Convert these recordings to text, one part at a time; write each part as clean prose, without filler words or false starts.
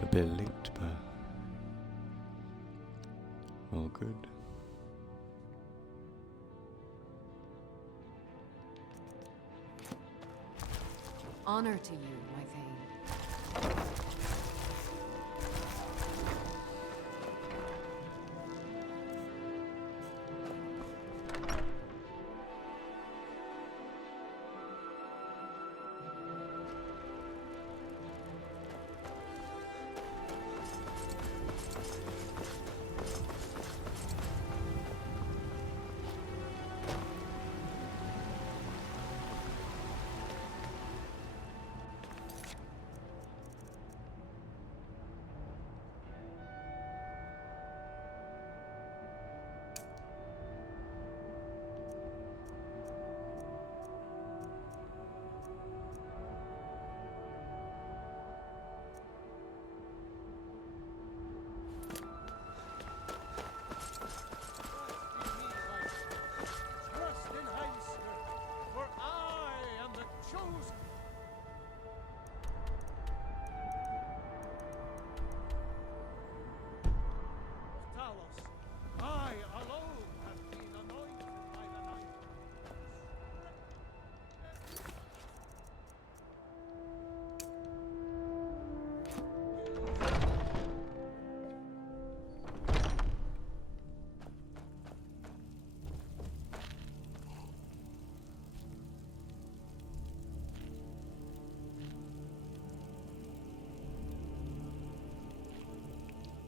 A bit late, but all good. Honor to you, my Thane.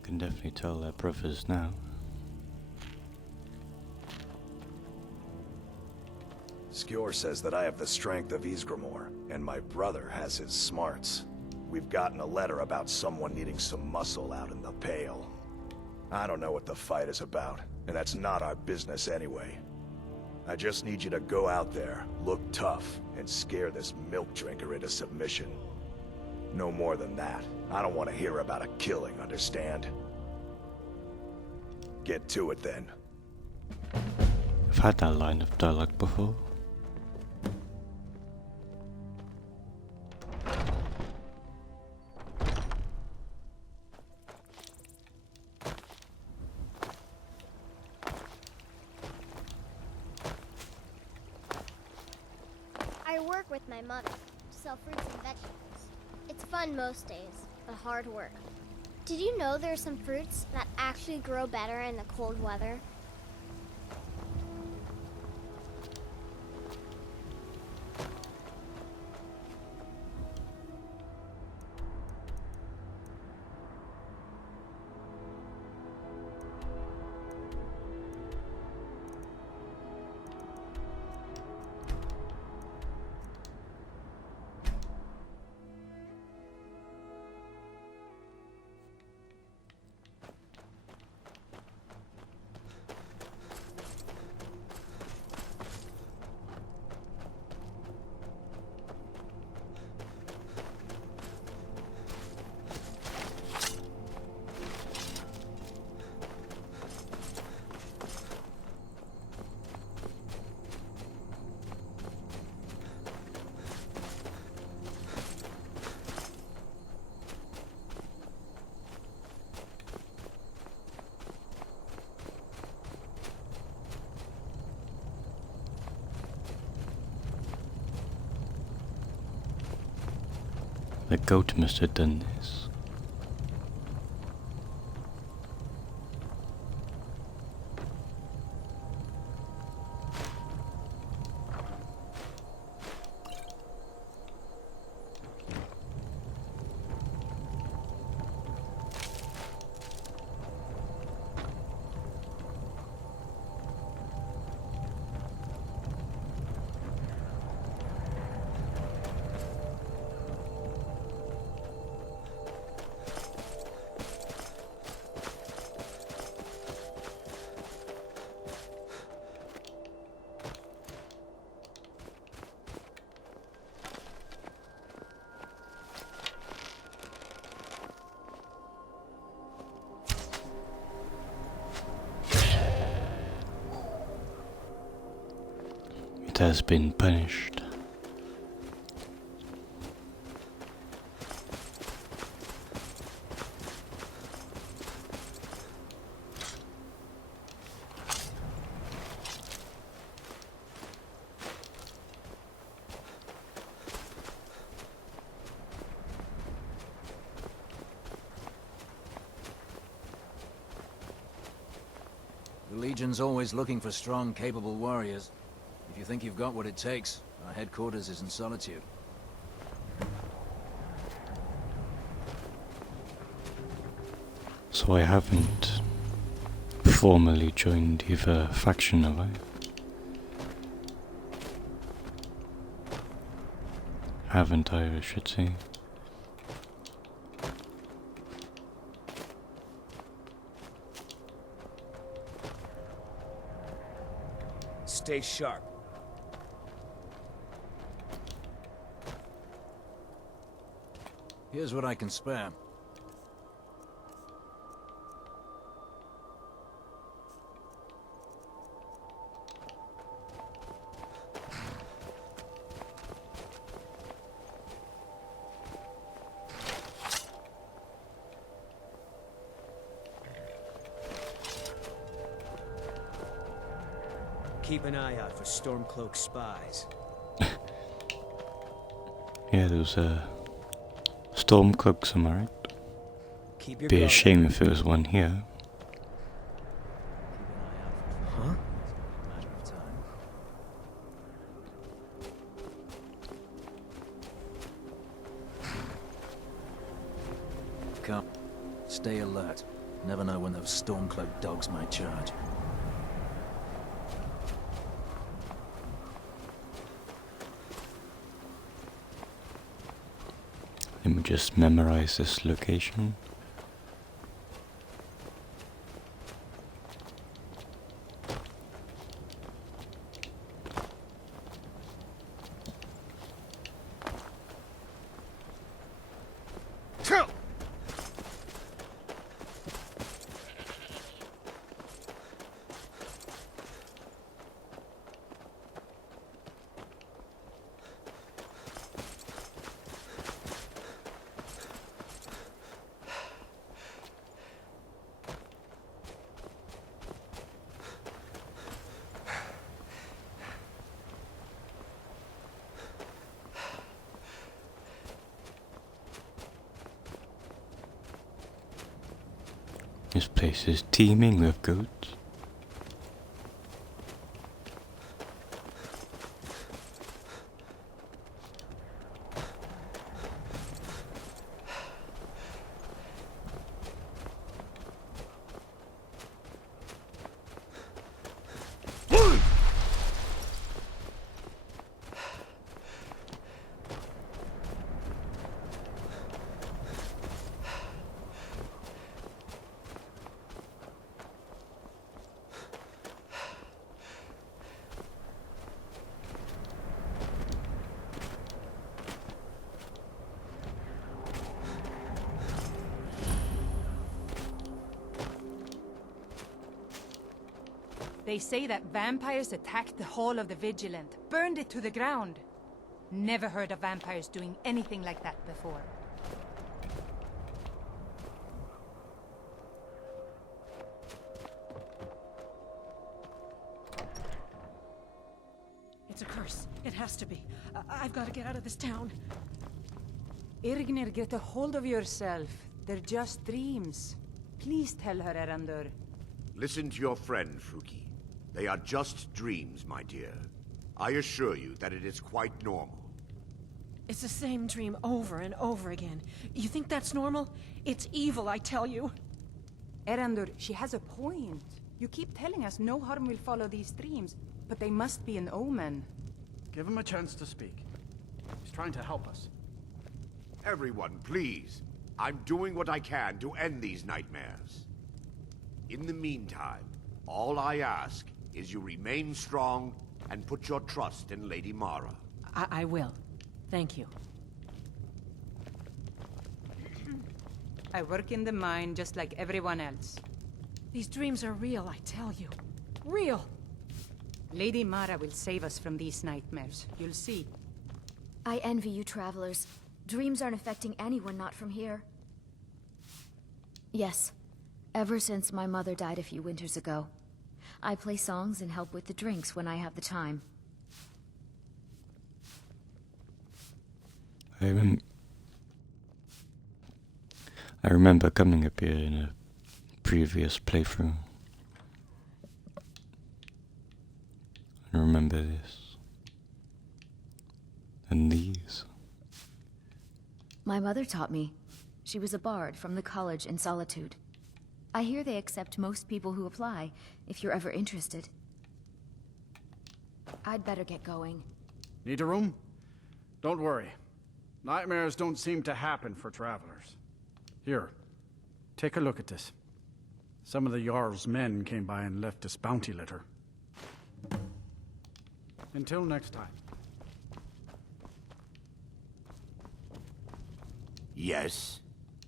Can definitely tell they're brothers now. Skjor says that I have the strength of Ysgramor, and my brother has his smarts. We've gotten a letter about someone needing some muscle out in the Pale. I don't know what the fight is about, and that's not our business anyway. I just need you to go out there, look tough, and scare this milk drinker into submission. No more than that. I don't want to hear about a killing, understand? Get to it then. I've had that line of dialogue before. I work with my mother to sell fruits and vegetables. It's fun most days, but hard work. Did you know there are some fruits that actually grow better in the cold weather? The goat must have done this. It has been punished. The Legion's always looking for strong, capable warriors. If you think you've got what it takes, our headquarters is in Solitude. So I haven't formally joined either faction, have I? Haven't I should say. Stay sharp. Here's what I can spare. Keep an eye out for Stormcloak spies. Yeah, there's a Stormcloaks, am I right? Keep your Be a guard shame up. if there was one here. Huh? Matter of time. Come. Stay alert. Never know when those Stormcloak dogs might charge. Let me just memorize this location. This place is teeming with goats. They say that vampires attacked the Hall of the Vigilant, burned it to the ground. Never heard of vampires doing anything like that before. It's a curse. It has to be. I've got to get out of this town. Irgnir, get a hold of yourself. They're just dreams. Please tell her, Erandur. Listen to your friend, Fruki. They are just dreams, my dear. I assure you that it is quite normal. It's the same dream over and over again. You think that's normal? It's evil, I tell you. Erandur, she has a point. You keep telling us no harm will follow these dreams, but they must be an omen. Give him a chance to speak. He's trying to help us. Everyone, please. I'm doing what I can to end these nightmares. In the meantime, all I ask is you remain strong and put your trust in Lady Mara. I will. Thank you. I work in the mine just like everyone else. These dreams are real, I tell you. Real! Lady Mara will save us from these nightmares. You'll see. I envy you travelers. Dreams aren't affecting anyone not from here. Yes. Ever since my mother died a few winters ago. I play songs and help with the drinks when I have the time. I remember coming up here in a previous playthrough. And remember this. And these. My mother taught me. She was a bard from the college in Solitude. I hear they accept most people who apply, if you're ever interested. I'd better get going. Need a room? Don't worry. Nightmares don't seem to happen for travelers. Here, take a look at this. Some of the Jarl's men came by and left us bounty litter. Until next time. Yes.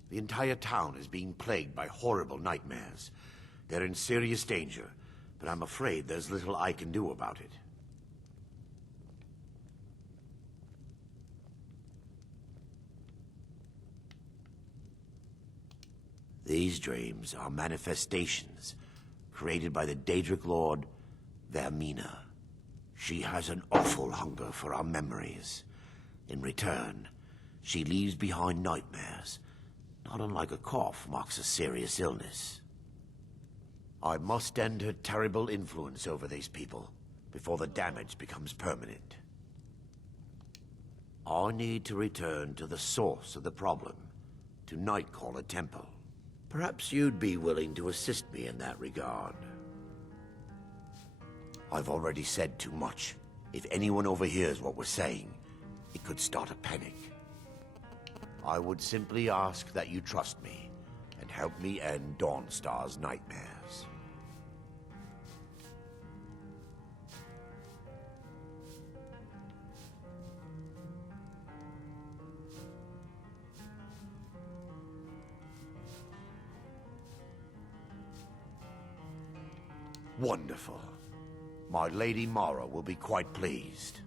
The entire town is being plagued by horrible nightmares. They're in serious danger, but I'm afraid there's little I can do about it. These dreams are manifestations created by the Daedric Lord, Vermina. She has an awful hunger for our memories. In return, she leaves behind nightmares, not unlike a cough marks a serious illness. I must end her terrible influence over these people before the damage becomes permanent. I need to return to the source of the problem, to Nightcaller Temple. Perhaps you'd be willing to assist me in that regard. I've already said too much. If anyone overhears what we're saying, it could start a panic. I would simply ask that you trust me and help me end Dawnstar's nightmares. Wonderful. My Lady Mara will be quite pleased.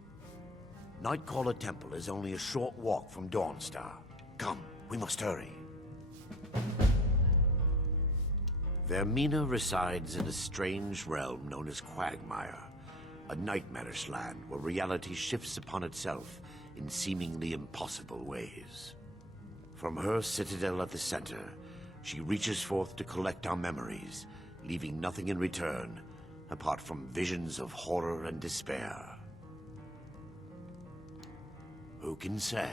Nightcaller Temple is only a short walk from Dawnstar. Come, we must hurry. Vermina resides in a strange realm known as Quagmire, a nightmarish land where reality shifts upon itself in seemingly impossible ways. From her citadel at the center, she reaches forth to collect our memories, leaving nothing in return apart from visions of horror and despair. Who can say?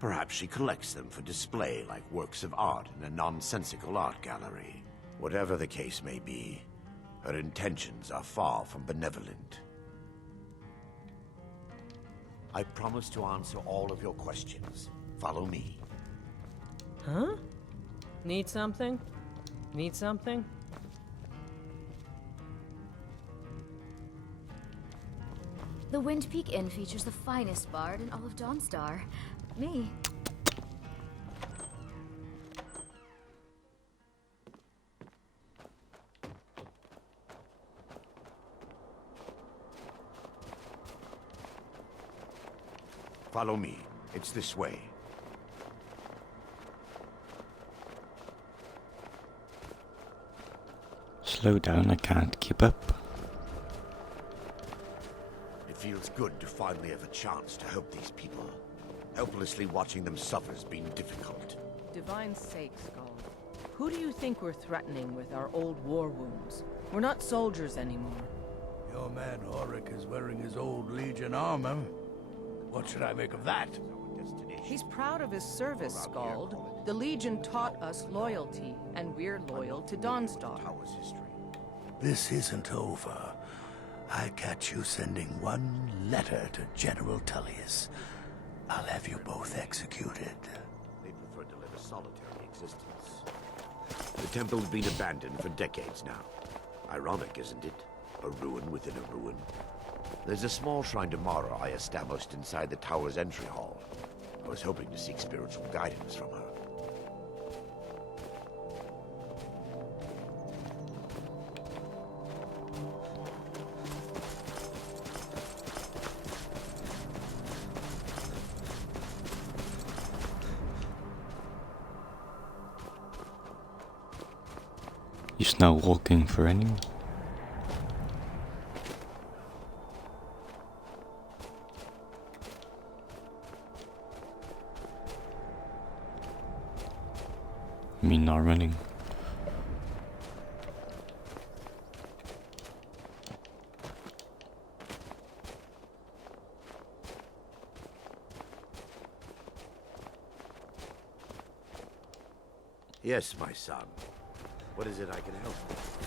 Perhaps she collects them for display like works of art in a nonsensical art gallery. Whatever the case may be, her intentions are far from benevolent. I promise to answer all of your questions. Follow me. Huh? Need something? Need something? The Wind Peak Inn features the finest bard in all of Dawnstar. Me. Follow me. It's this way. Slow down, I can't keep up. It feels good to finally have a chance to help these people. Helplessly watching them suffer has been difficult. Divine sake, Skull. Who do you think we're threatening with our old war wounds? We're not soldiers anymore. Your man Horik is wearing his old Legion armor. What should I make of that? He's proud of his service, Skald. The Legion taught us loyalty, and we're loyal to Dawnstar. This isn't over. I catch you sending one letter to General Tullius. I'll have you both executed. They prefer to live a solitary existence. The temple's been abandoned for decades now. Ironic, isn't it? A ruin within a ruin. There's a small shrine to Mara I established inside the tower's entry hall. I was hoping to seek spiritual guidance from her. You now walking for anyone? I mean, not running. Yes, my son. What is it I can help with?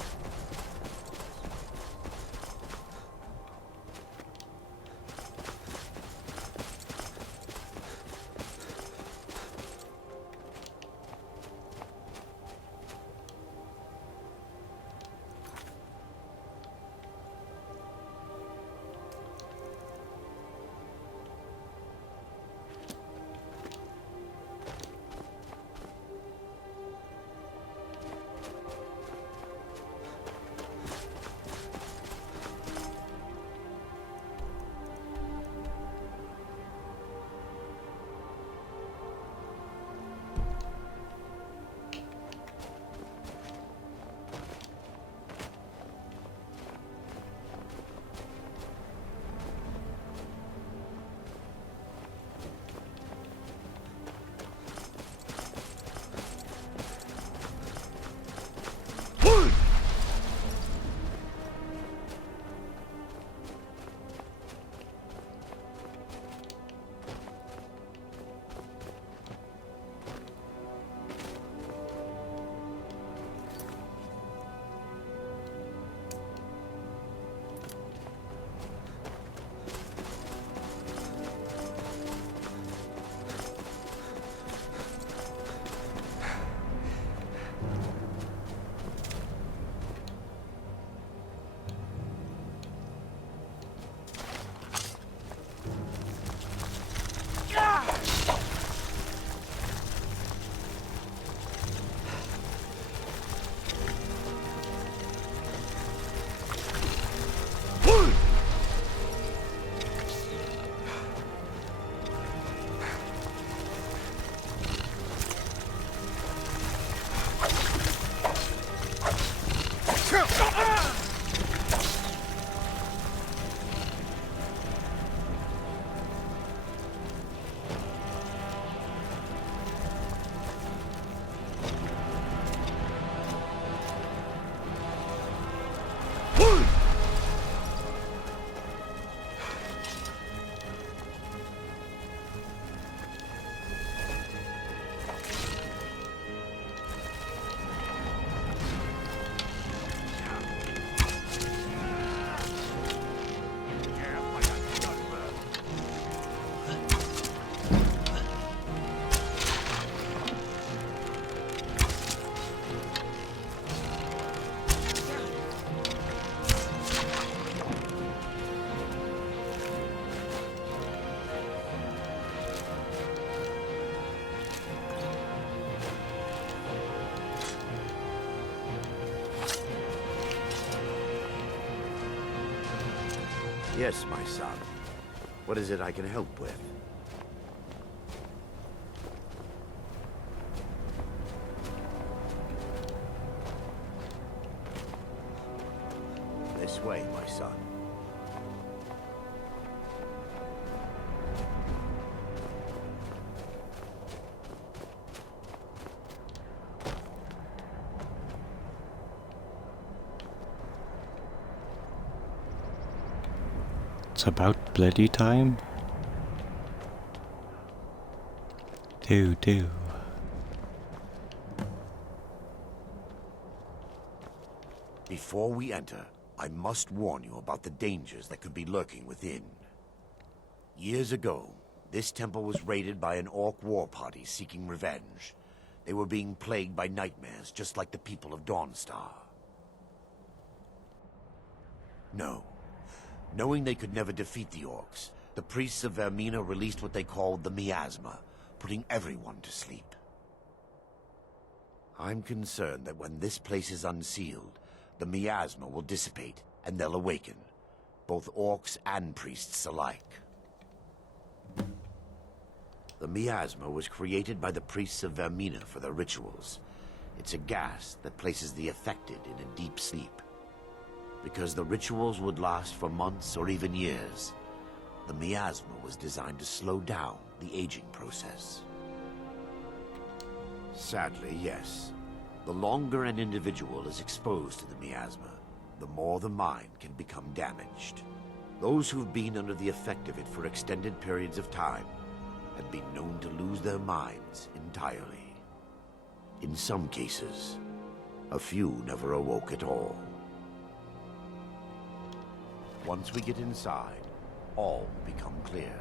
Yes, my son. What is it I can help with? This way, my son. It's about bloody time. Do. Before we enter, I must warn you about the dangers that could be lurking within. Years ago, this temple was raided by an orc war party seeking revenge. They were being plagued by nightmares, just like the people of Dawnstar. No. Knowing they could never defeat the orcs, the priests of Vermina released what they called the miasma, putting everyone to sleep. I'm concerned that when this place is unsealed, the miasma will dissipate, and they'll awaken, both orcs and priests alike. The miasma was created by the priests of Vermina for their rituals. It's a gas that places the affected in a deep sleep. Because the rituals would last for months or even years, the miasma was designed to slow down the aging process. Sadly, yes. The longer an individual is exposed to the miasma, the more the mind can become damaged. Those who've been under the effect of it for extended periods of time had been known to lose their minds entirely. In some cases, a few never awoke at all. Once we get inside, all will become clear.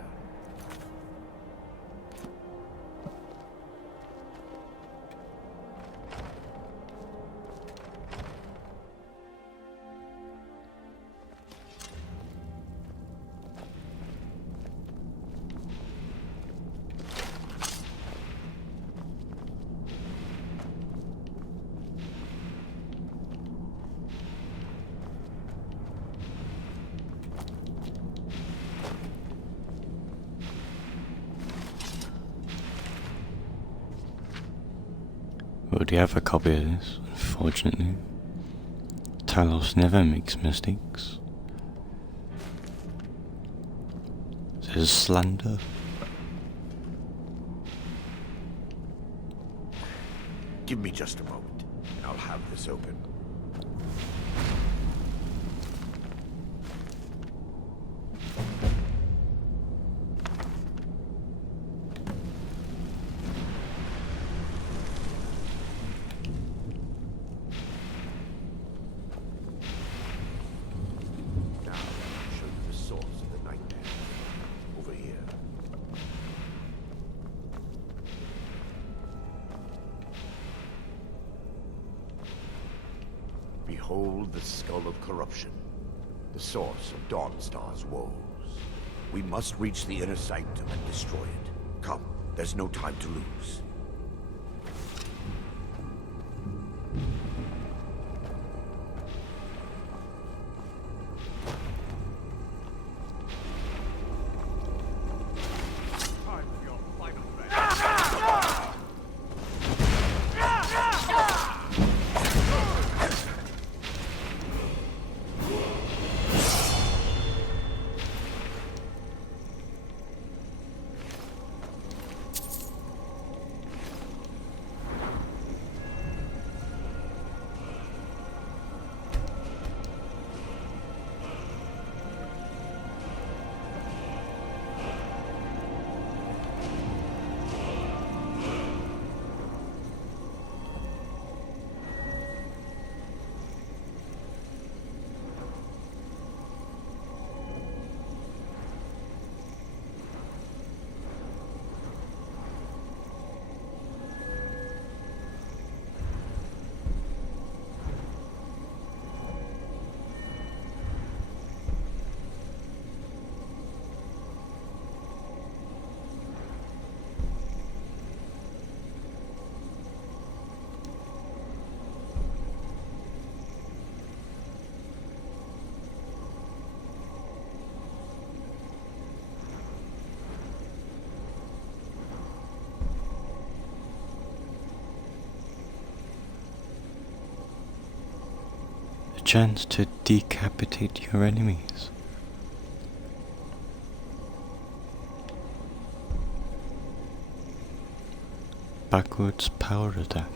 Already have a copy of this, unfortunately. Talos never makes mistakes. There's slander. Give me just a moment, and I'll have this open. Behold the skull of corruption, the source of Dawnstar's woes. We must reach the inner sanctum and destroy it. Come, there's no time to lose. A chance to decapitate your enemies. Backwards power attack.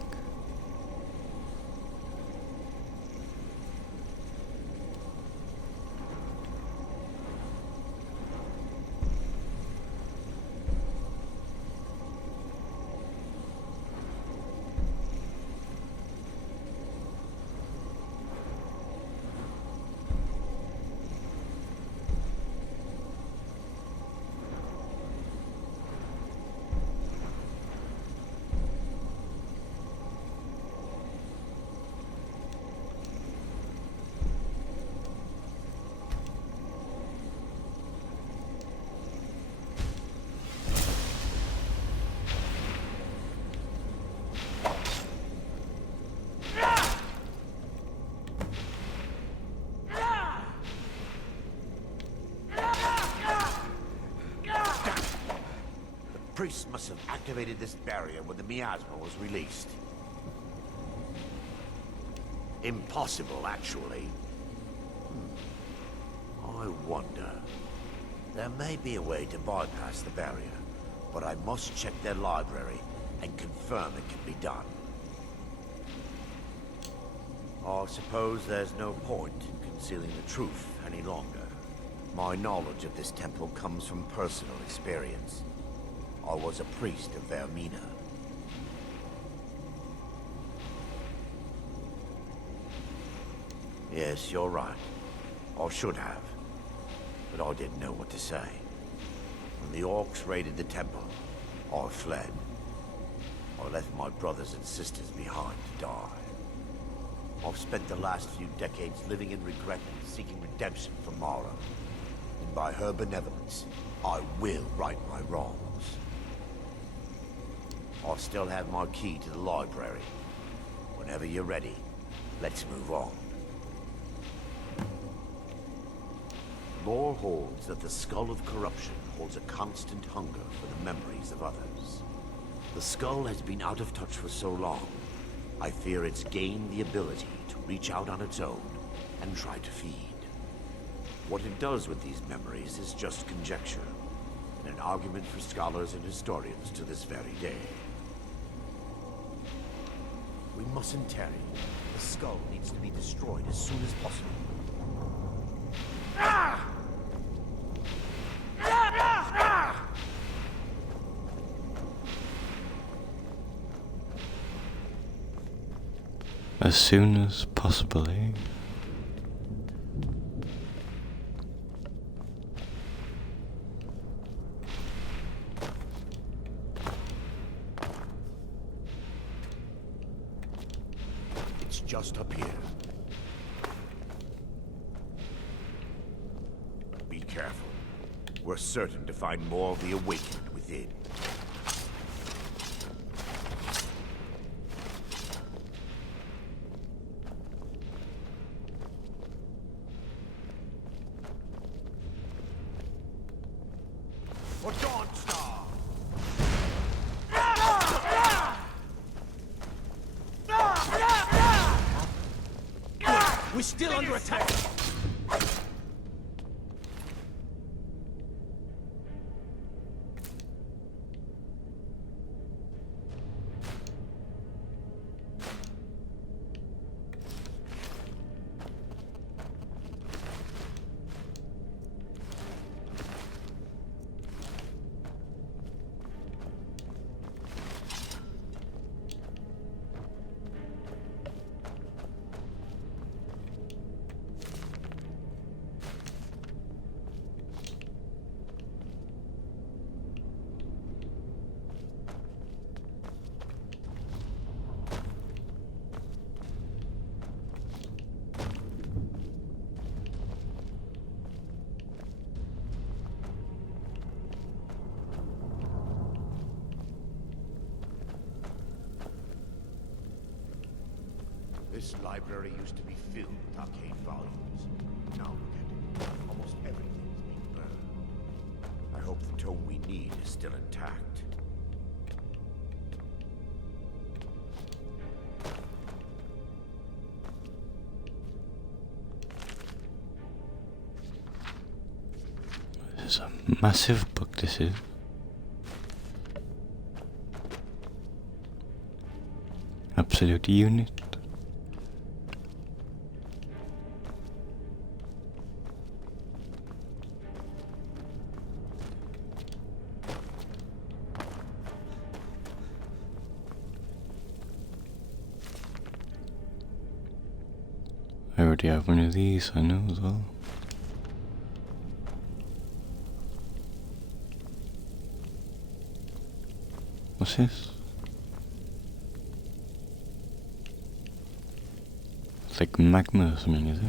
The priest must have activated this barrier when the miasma was released. Impossible, actually. I wonder. There may be a way to bypass the barrier, but I must check their library and confirm it can be done. I suppose there's no point in concealing the truth any longer. My knowledge of this temple comes from personal experience. I was a priest of Vermina. Yes, you're right. Or should have. But I didn't know what to say. When the orcs raided the temple, I fled. I left my brothers and sisters behind to die. I've spent the last few decades living in regret and seeking redemption for Mara. And by her benevolence, I will right my wrongs. I still have my key to the library. Whenever you're ready, let's move on. Lore holds that the Skull of Corruption holds a constant hunger for the memories of others. The skull has been out of touch for so long, I fear it's gained the ability to reach out on its own and try to feed. What it does with these memories is just conjecture, and an argument for scholars and historians to this very day. We mustn't tarry. The skull needs to be destroyed as soon as possible. As soon as possible, eh? It's just up here. Be careful. We're certain to find more of the awakened within. For Dawnstar! We're still under attack! This library used to be filled with arcane volumes. Now look at it. Almost everything is being burned. I hope the tome we need is still intact. This is a massive book, this is. Absolute unit. I already have one of these, I know as well. What's this? It's like magma or something, is it?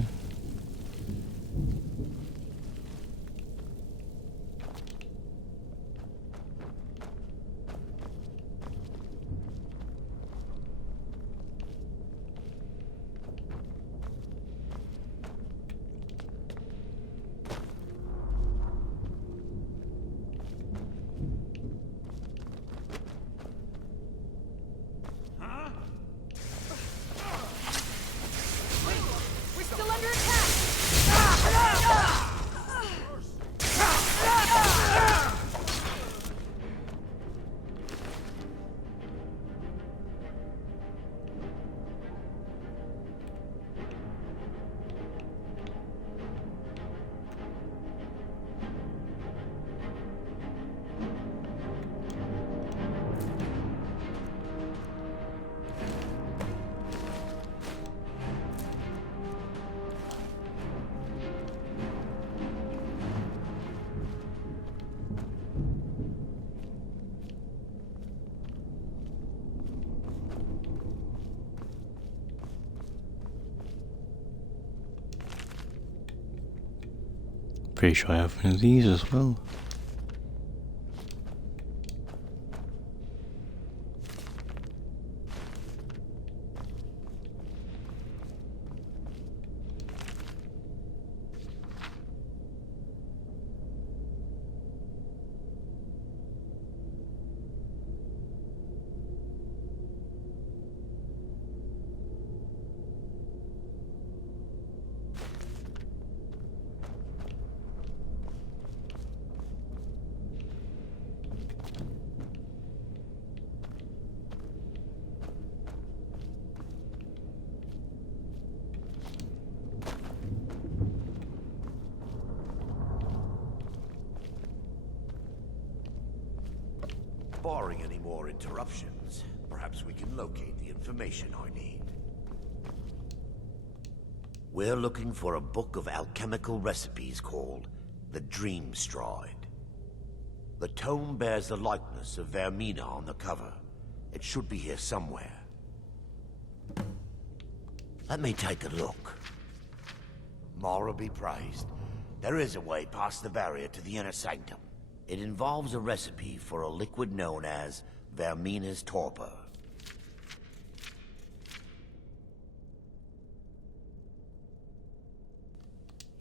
We're still under Pretty sure I have one of these as well. Barring any more interruptions, perhaps we can locate the information I need. We're looking for a book of alchemical recipes called the Dream Stride. The tome bears the likeness of Vermina on the cover. It should be here somewhere. Let me take a look. Mara be praised. There is a way past the barrier to the inner sanctum. It involves a recipe for a liquid known as Vermina's torpor.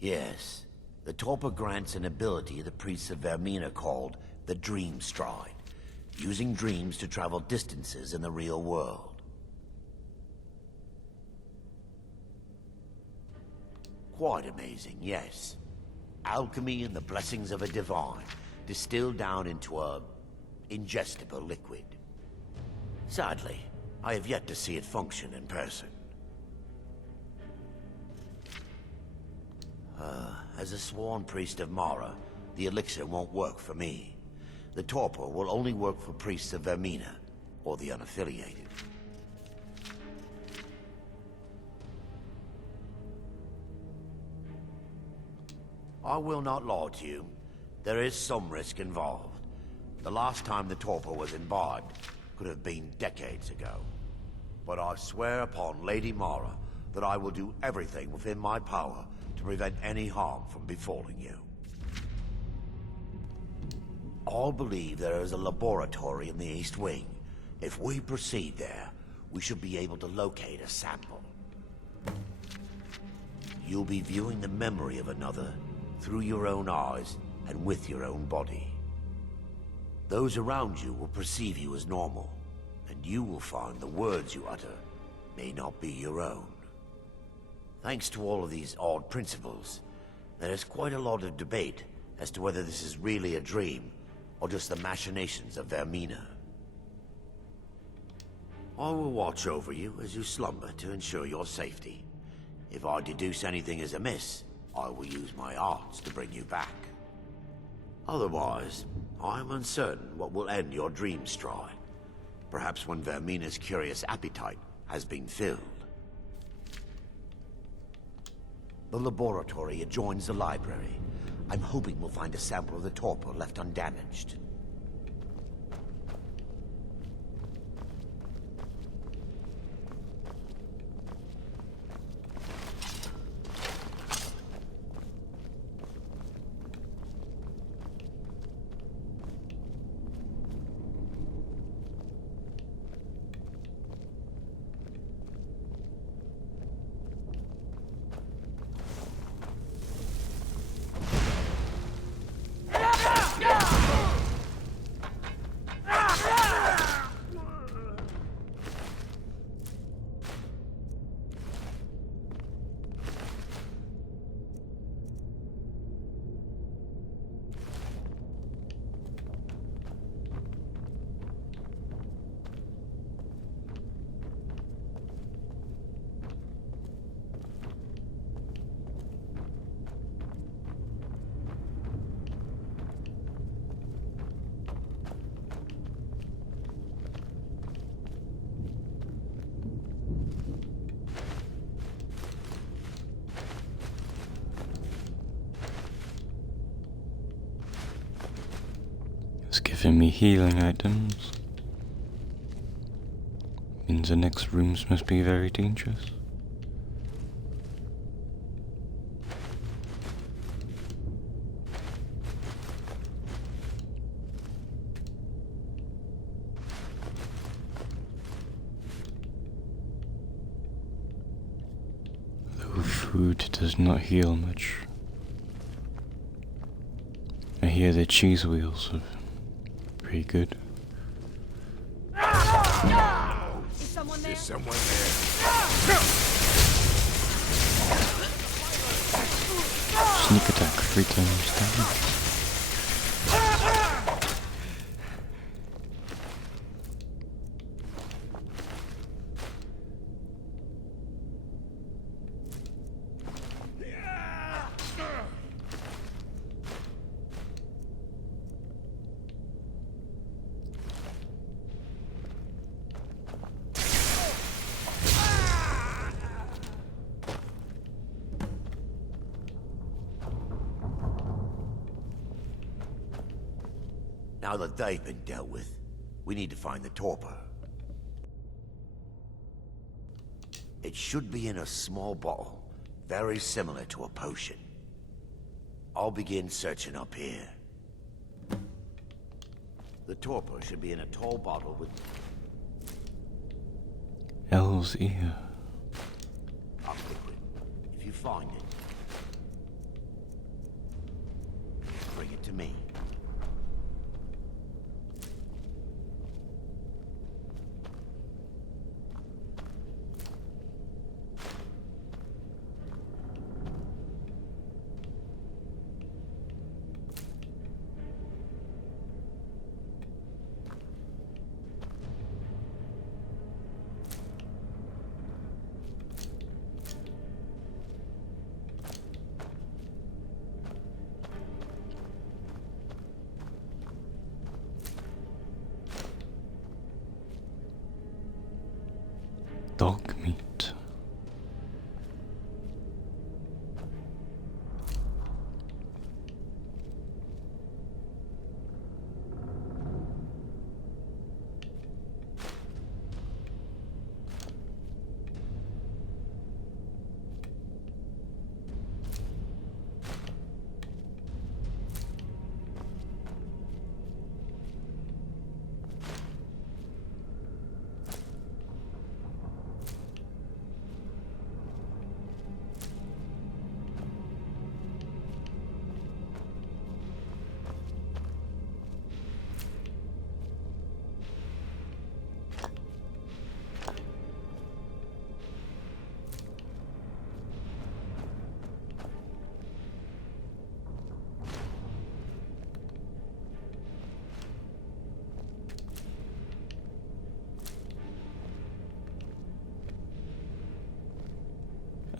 Yes, the torpor grants an ability the priests of Vermina called the Dream Stride, using dreams to travel distances in the real world. Quite amazing, yes. Alchemy and the blessings of a divine, distilled down into a ingestible liquid. Sadly, I have yet to see it function in person. As a sworn priest of Mara, the elixir won't work for me. The torpor will only work for priests of Vermina, or the unaffiliated. I will not lie to you. There is some risk involved. The last time the torpor was imbibed could have been decades ago. But I swear upon Lady Mara that I will do everything within my power to prevent any harm from befalling you. I believe there is a laboratory in the East Wing. If we proceed there, we should be able to locate a sample. You'll be viewing the memory of another through your own eyes and with your own body. Those around you will perceive you as normal, and you will find the words you utter may not be your own. Thanks to all of these odd principles, there is quite a lot of debate as to whether this is really a dream or just the machinations of Vermina. I will watch over you as you slumber to ensure your safety. If I deduce anything is amiss, I will use my arts to bring you back. Otherwise, I am uncertain what will end your dream stride. Perhaps when Vermina's curious appetite has been filled. The laboratory adjoins the library. I'm hoping we'll find a sample of the torpor left undamaged. It's giving me healing items. Means the next rooms must be very dangerous. food does not heal much. I hear the cheese wheels are pretty good. Is someone there? Is someone there? Sneak attack 3 times damage. Now that they've been dealt with, we need to find the torpor. It should be in a small bottle, very similar to a potion. I'll begin searching up here. The torpor should be in a tall bottle with... El's ear. I'm liquid. If you find it, bring it to me. Dog meat.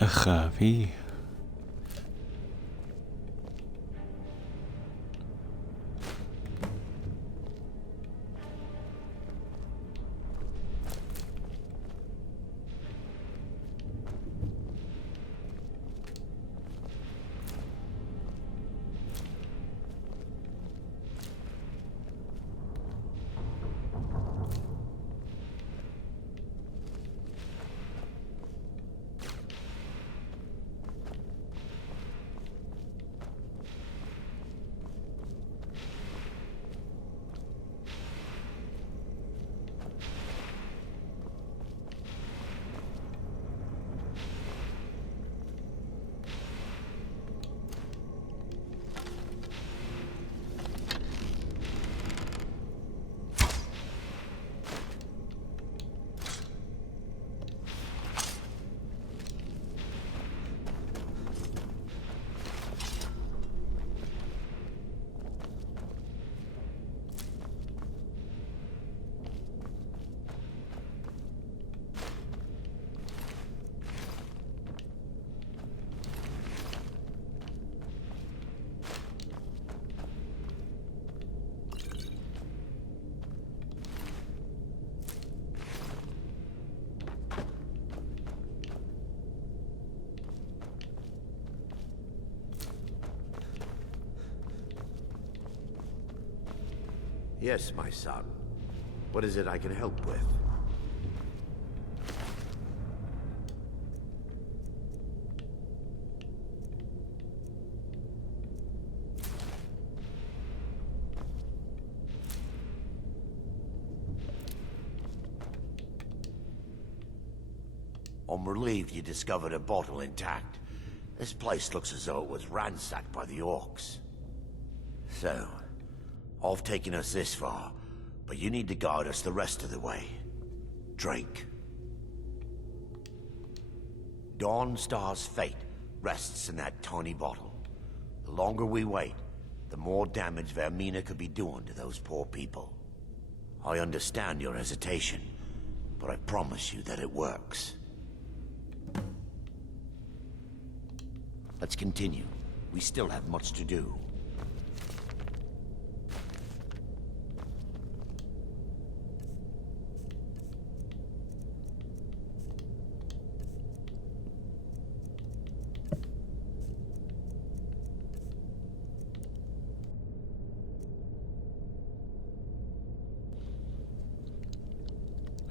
أخافي. Yes, my son. What is it I can help with? I'm relieved you discovered a bottle intact. This place looks as though it was ransacked by the orcs. So, I've taken us this far, but you need to guide us the rest of the way. Drink. Dawnstar's fate rests in that tiny bottle. The longer we wait, the more damage Vermina could be doing to those poor people. I understand your hesitation, but I promise you that it works. Let's continue. We still have much to do.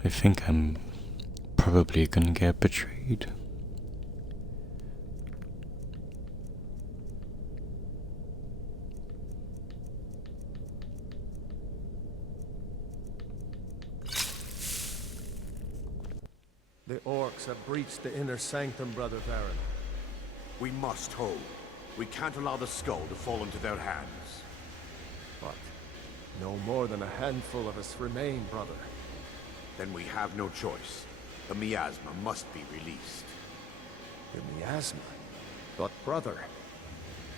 I think I'm probably gonna get betrayed. The orcs have breached the inner sanctum, Brother Varen. We must hold. We can't allow the skull to fall into their hands. But no more than a handful of us remain, brother. Then we have no choice. The miasma must be released. The miasma? But brother...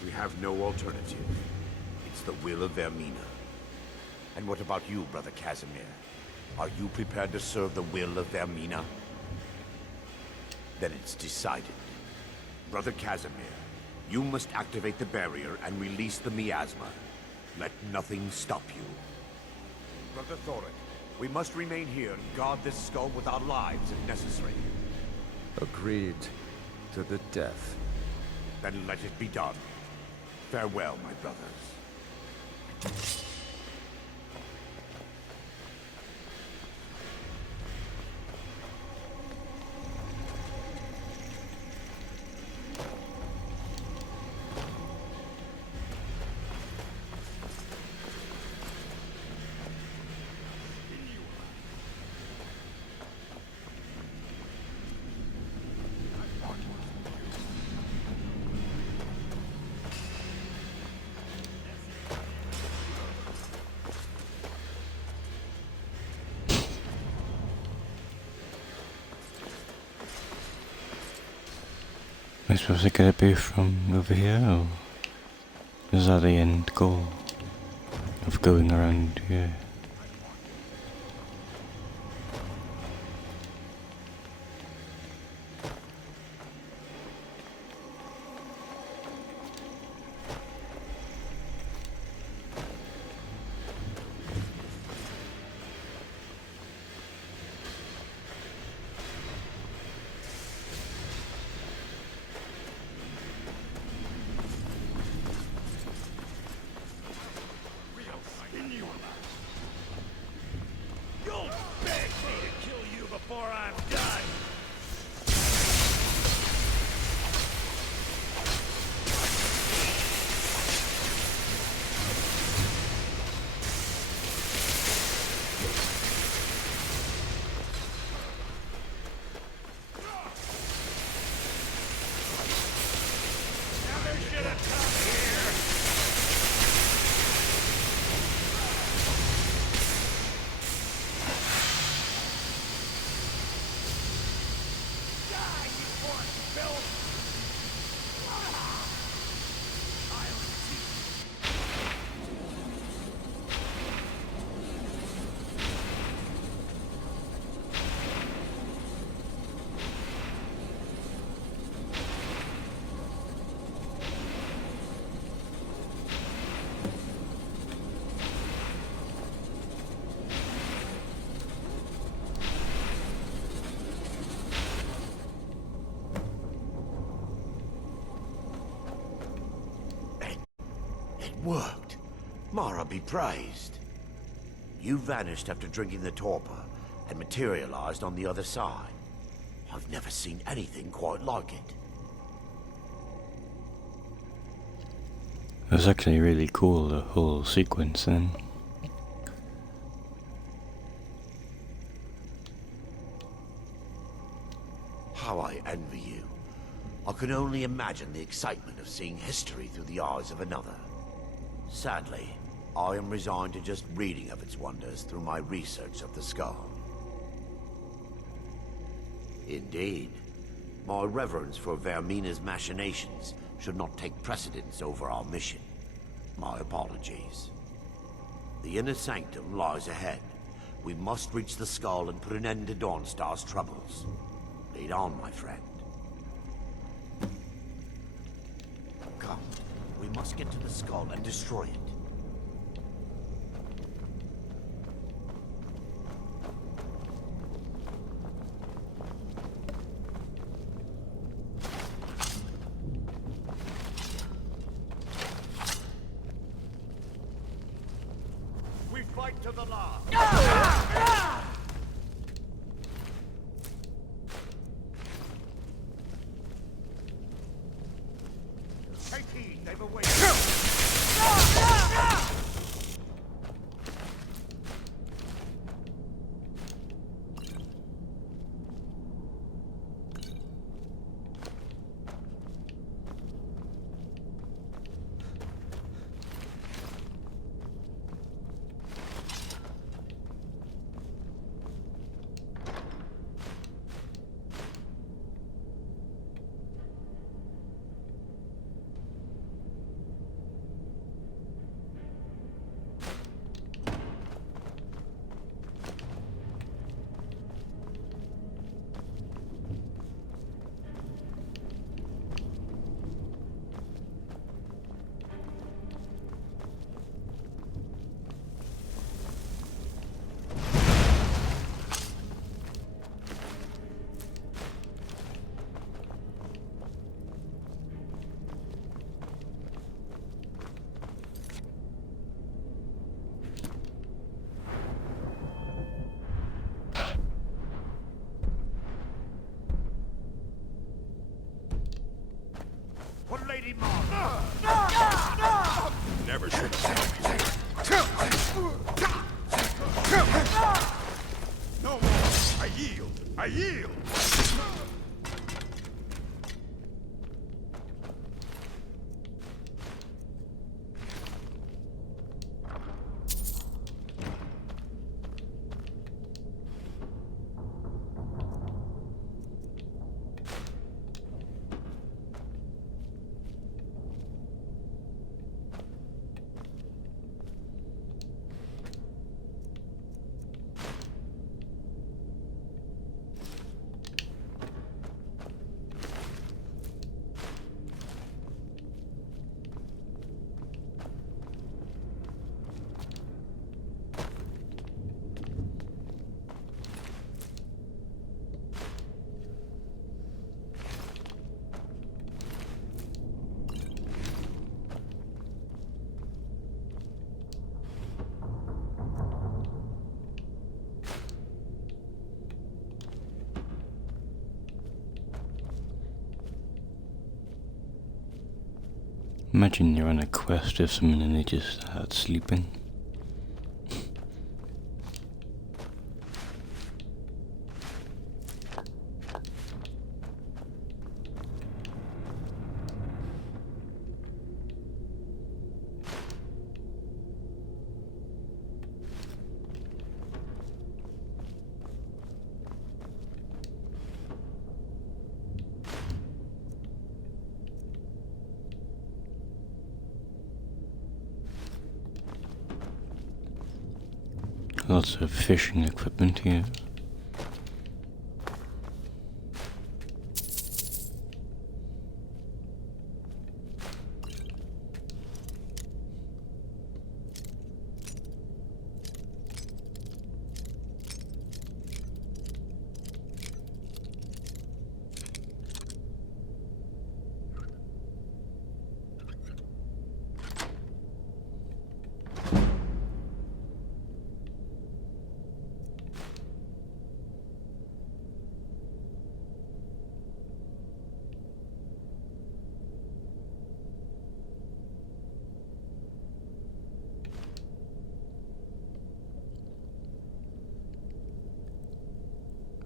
We have no alternative. It's the will of Vermina. And what about you, Brother Casimir? Are you prepared to serve the will of Vermina? Then it's decided. Brother Casimir, you must activate the barrier and release the miasma. Let nothing stop you. Brother Thoric, we must remain here and guard this skull with our lives if necessary. Agreed to the death. Then let it be done. Farewell, my brothers. Am I supposed to get a boost from over here, or is that the end goal of going around here? You'll beg me to kill you before I'm done! Never should have come here! Die, you orc filth! I'll teach. It worked. Mara be praised. You vanished after drinking the torpor and materialized on the other side. I've never seen anything quite like it. It was actually really cool, the whole sequence then. How I envy you. I can only imagine the excitement of seeing history through the eyes of another. Sadly, I am resigned to just reading of its wonders through my research of the skull. Indeed, my reverence for Vermina's machinations should not take precedence over our mission. My apologies. The inner sanctum lies ahead. We must reach the skull and put an end to Dawnstar's troubles. Lead on, my friend. Come, we must get to the skull and destroy it. We fight to the last. Take heed, they've awaited. For Lady Mar. Never should have. No more. I yield. I yield. Imagine you're on a quest with someone and they just start sleeping. Lots of fishing equipment here.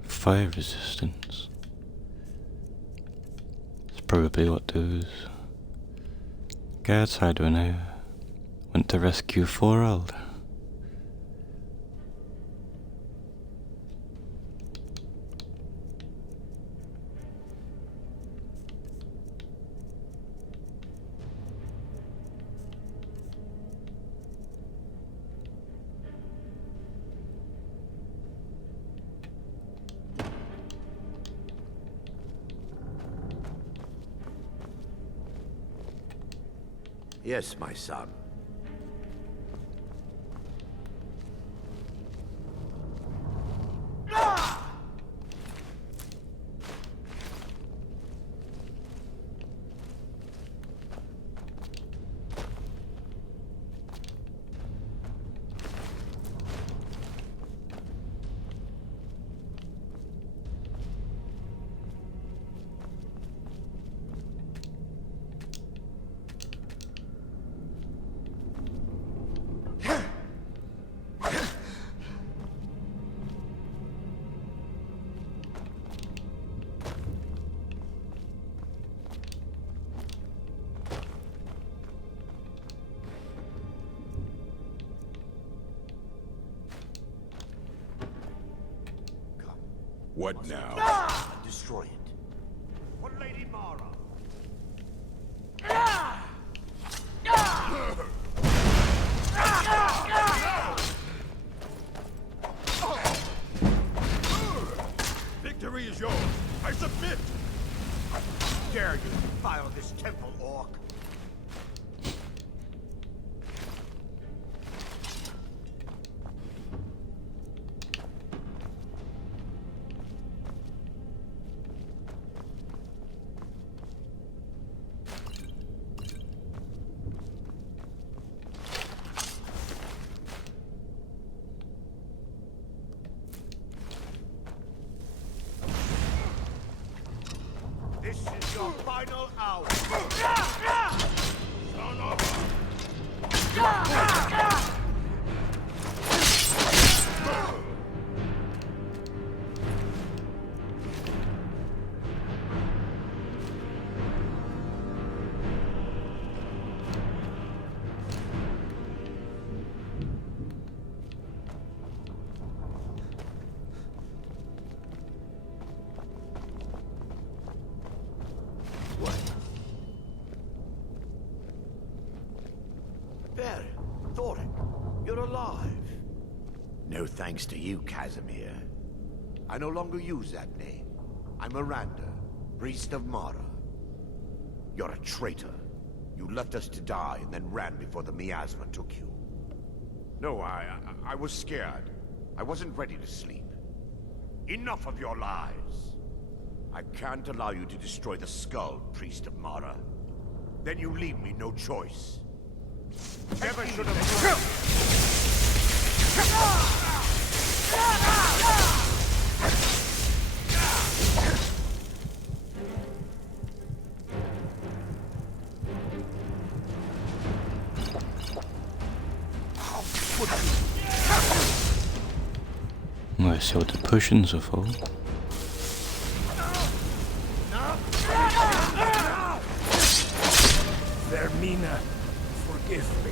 Fire resistance. It's probably what those guards had when I went to rescue Forald. Yes, my son. What now? Destroy it. For Lady Mara. Victory is yours. I submit. Dare you defile this temple, orc? This is your final hour. Son of There, Thorin, you're alive. No thanks to you, Casimir. I no longer use that name. I'm Miranda, priest of Mara. You're a traitor. You left us to die and then ran before the miasma took you. No, I was scared. I wasn't ready to sleep. Enough of your lies. I can't allow you to destroy the skull, priest of Mara. Then you leave me no choice. Never should have... Well, I see what the potions are for. Vermina, forgive me.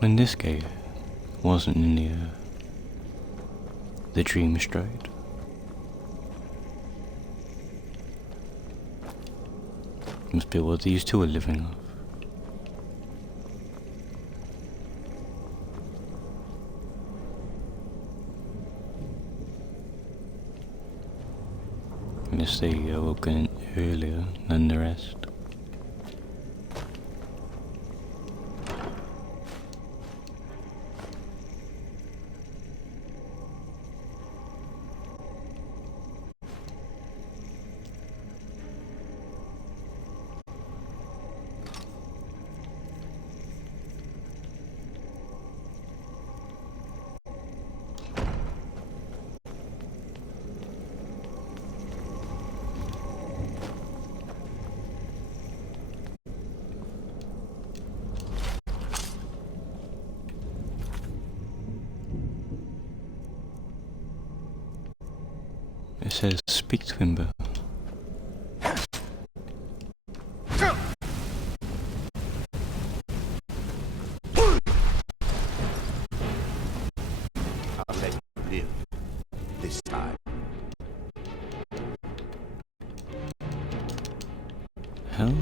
When this gate wasn't in the the dream stride. Must be what these two are living off. Unless they awoke earlier than the rest. It says, speak to him, but... I'll let you live. This time. Hell?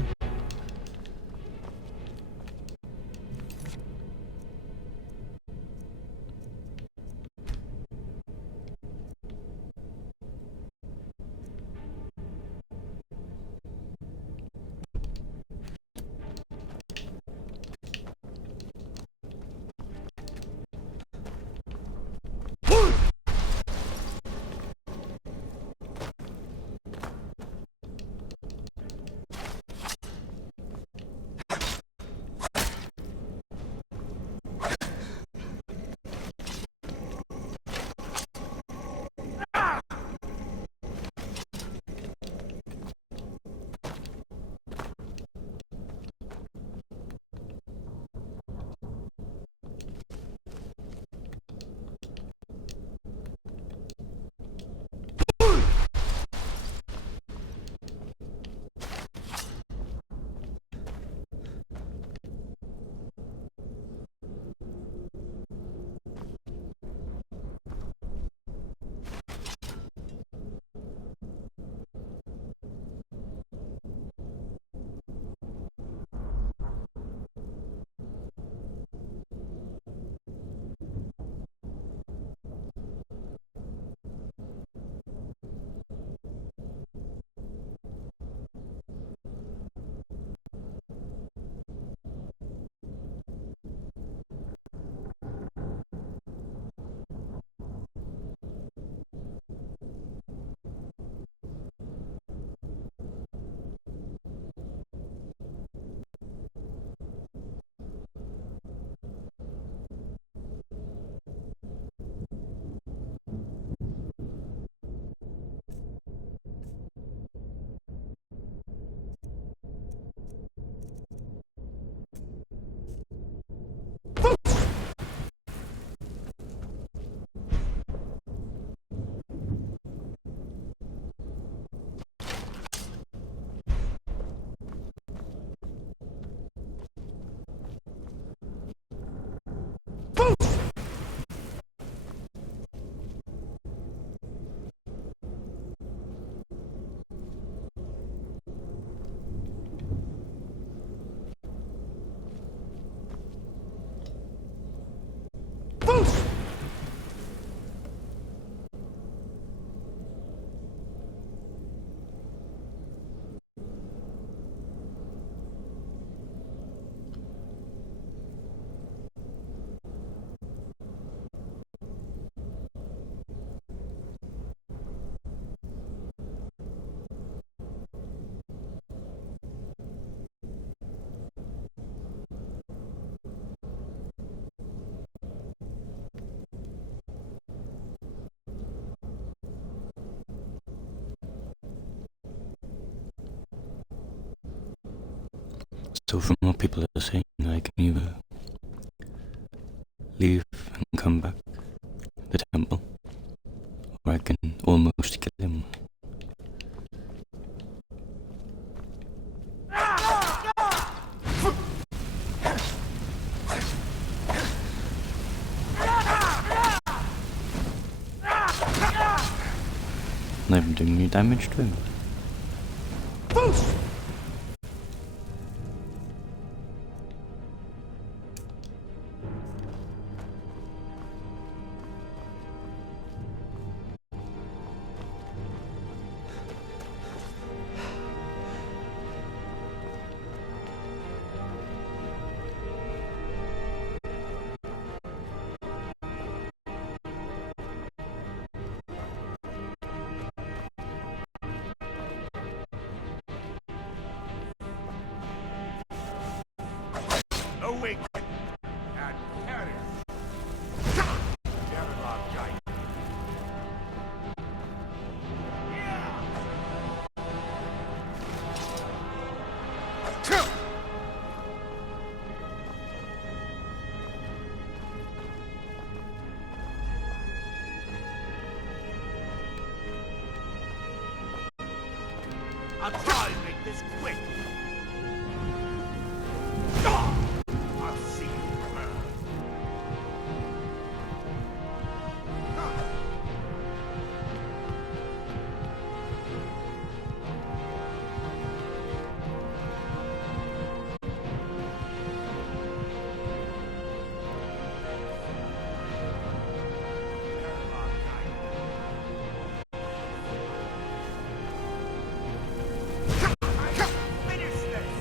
So from what people are saying, I can either leave and come back to the temple, or I can almost kill him. Not even doing any damage to him. Awake and carry. I'll try and make this quick. I'll see you burn. Finish this!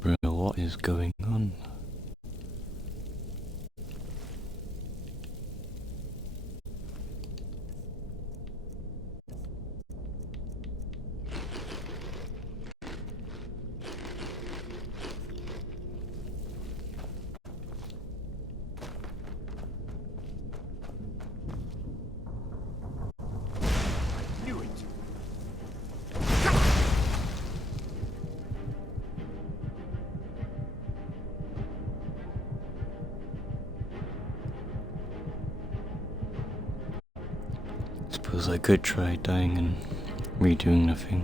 Bro, what is going on? Knew it. Suppose I could try dying and redoing nothing.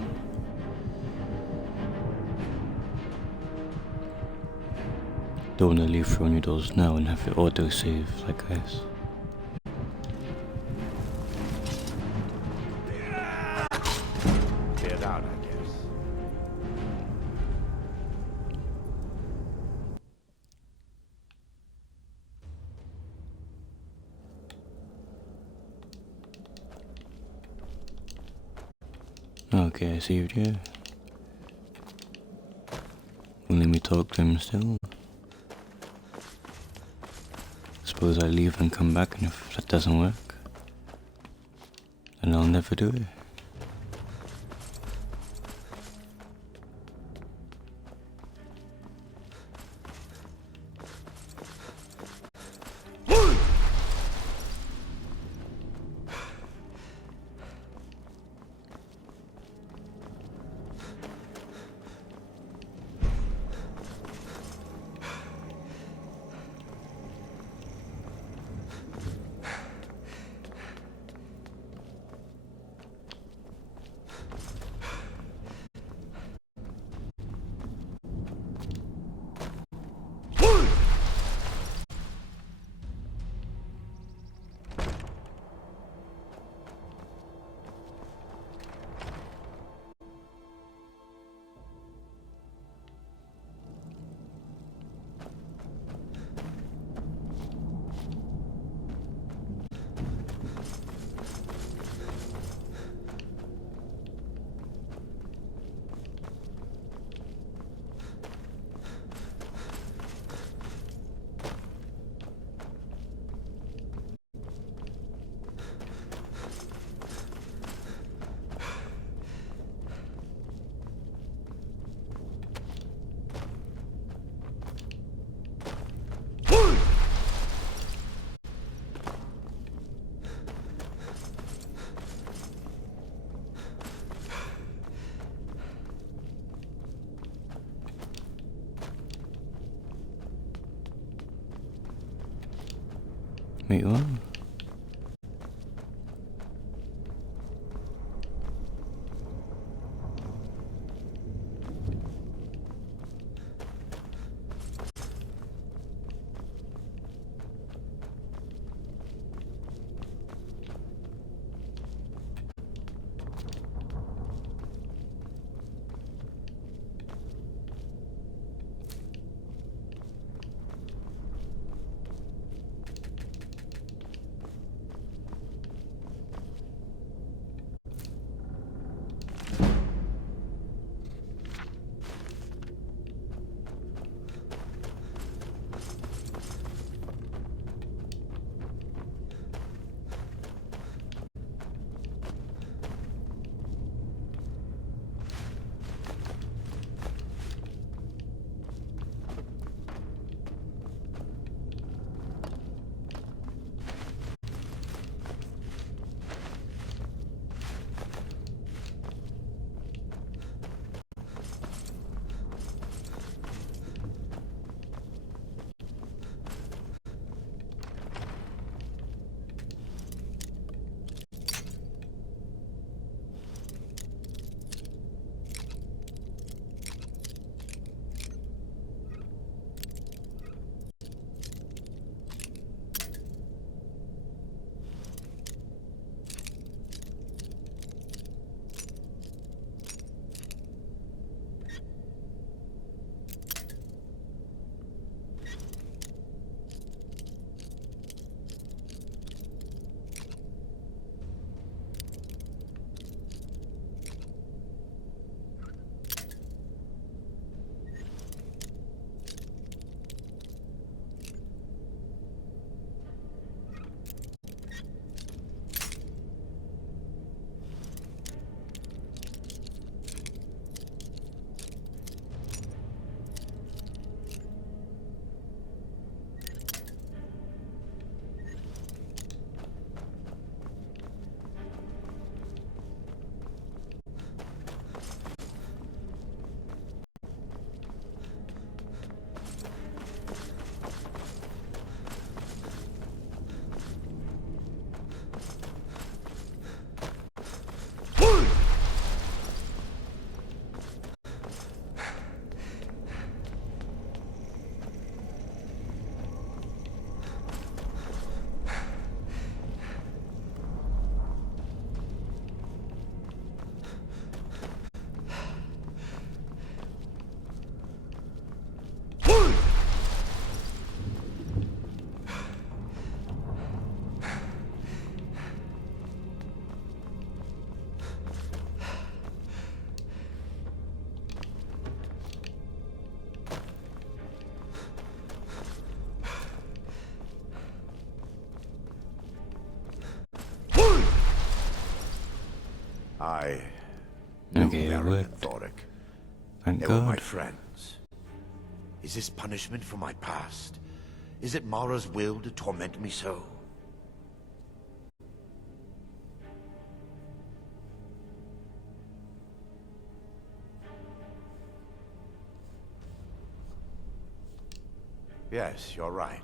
Don't wanna leave through new doors now and have it auto-save like this. Cleared out, I guess. Okay, I saved you. Will let me talk to him still. Suppose I leave and come back, and if that doesn't work, then I'll never do it. Wait, what? I Okay, knew it Baron and worked. Thoric. Thank They were my God. friends. Is this punishment for my past? Is it Mara's will to torment me so? Yes, you're right.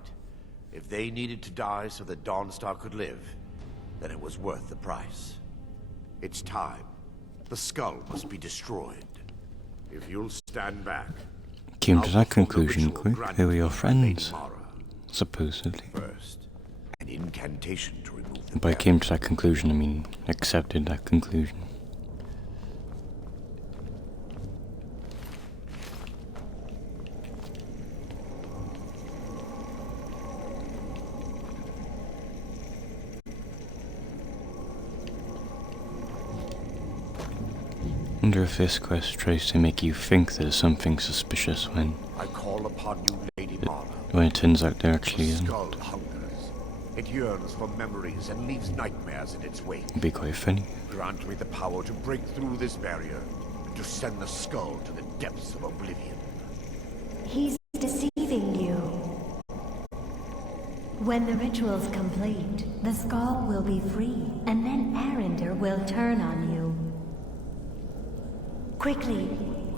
If they needed to die so that Dawnstar could live, then it was worth the price. It's time. The skull must be destroyed. If you'll stand back... Came to I'll that perform the conclusion ritual quick. granted They were your me by Lady friends. Mara. Supposedly. First, an incantation to remove the By came to that conclusion, I mean accepted that conclusion. Wonder if this quest tries to make you think there's something suspicious when I call upon you, Lady Mara. when it turns out there actually The isn't. skull hungers. It yearns for memories and leaves nightmares in its wake. It'd be quite funny. Grant me the power to break through this barrier and to send the skull to the depths of oblivion. He's deceiving you. When the ritual's complete, the skull will be free, and then Arender will turn on you. Quickly,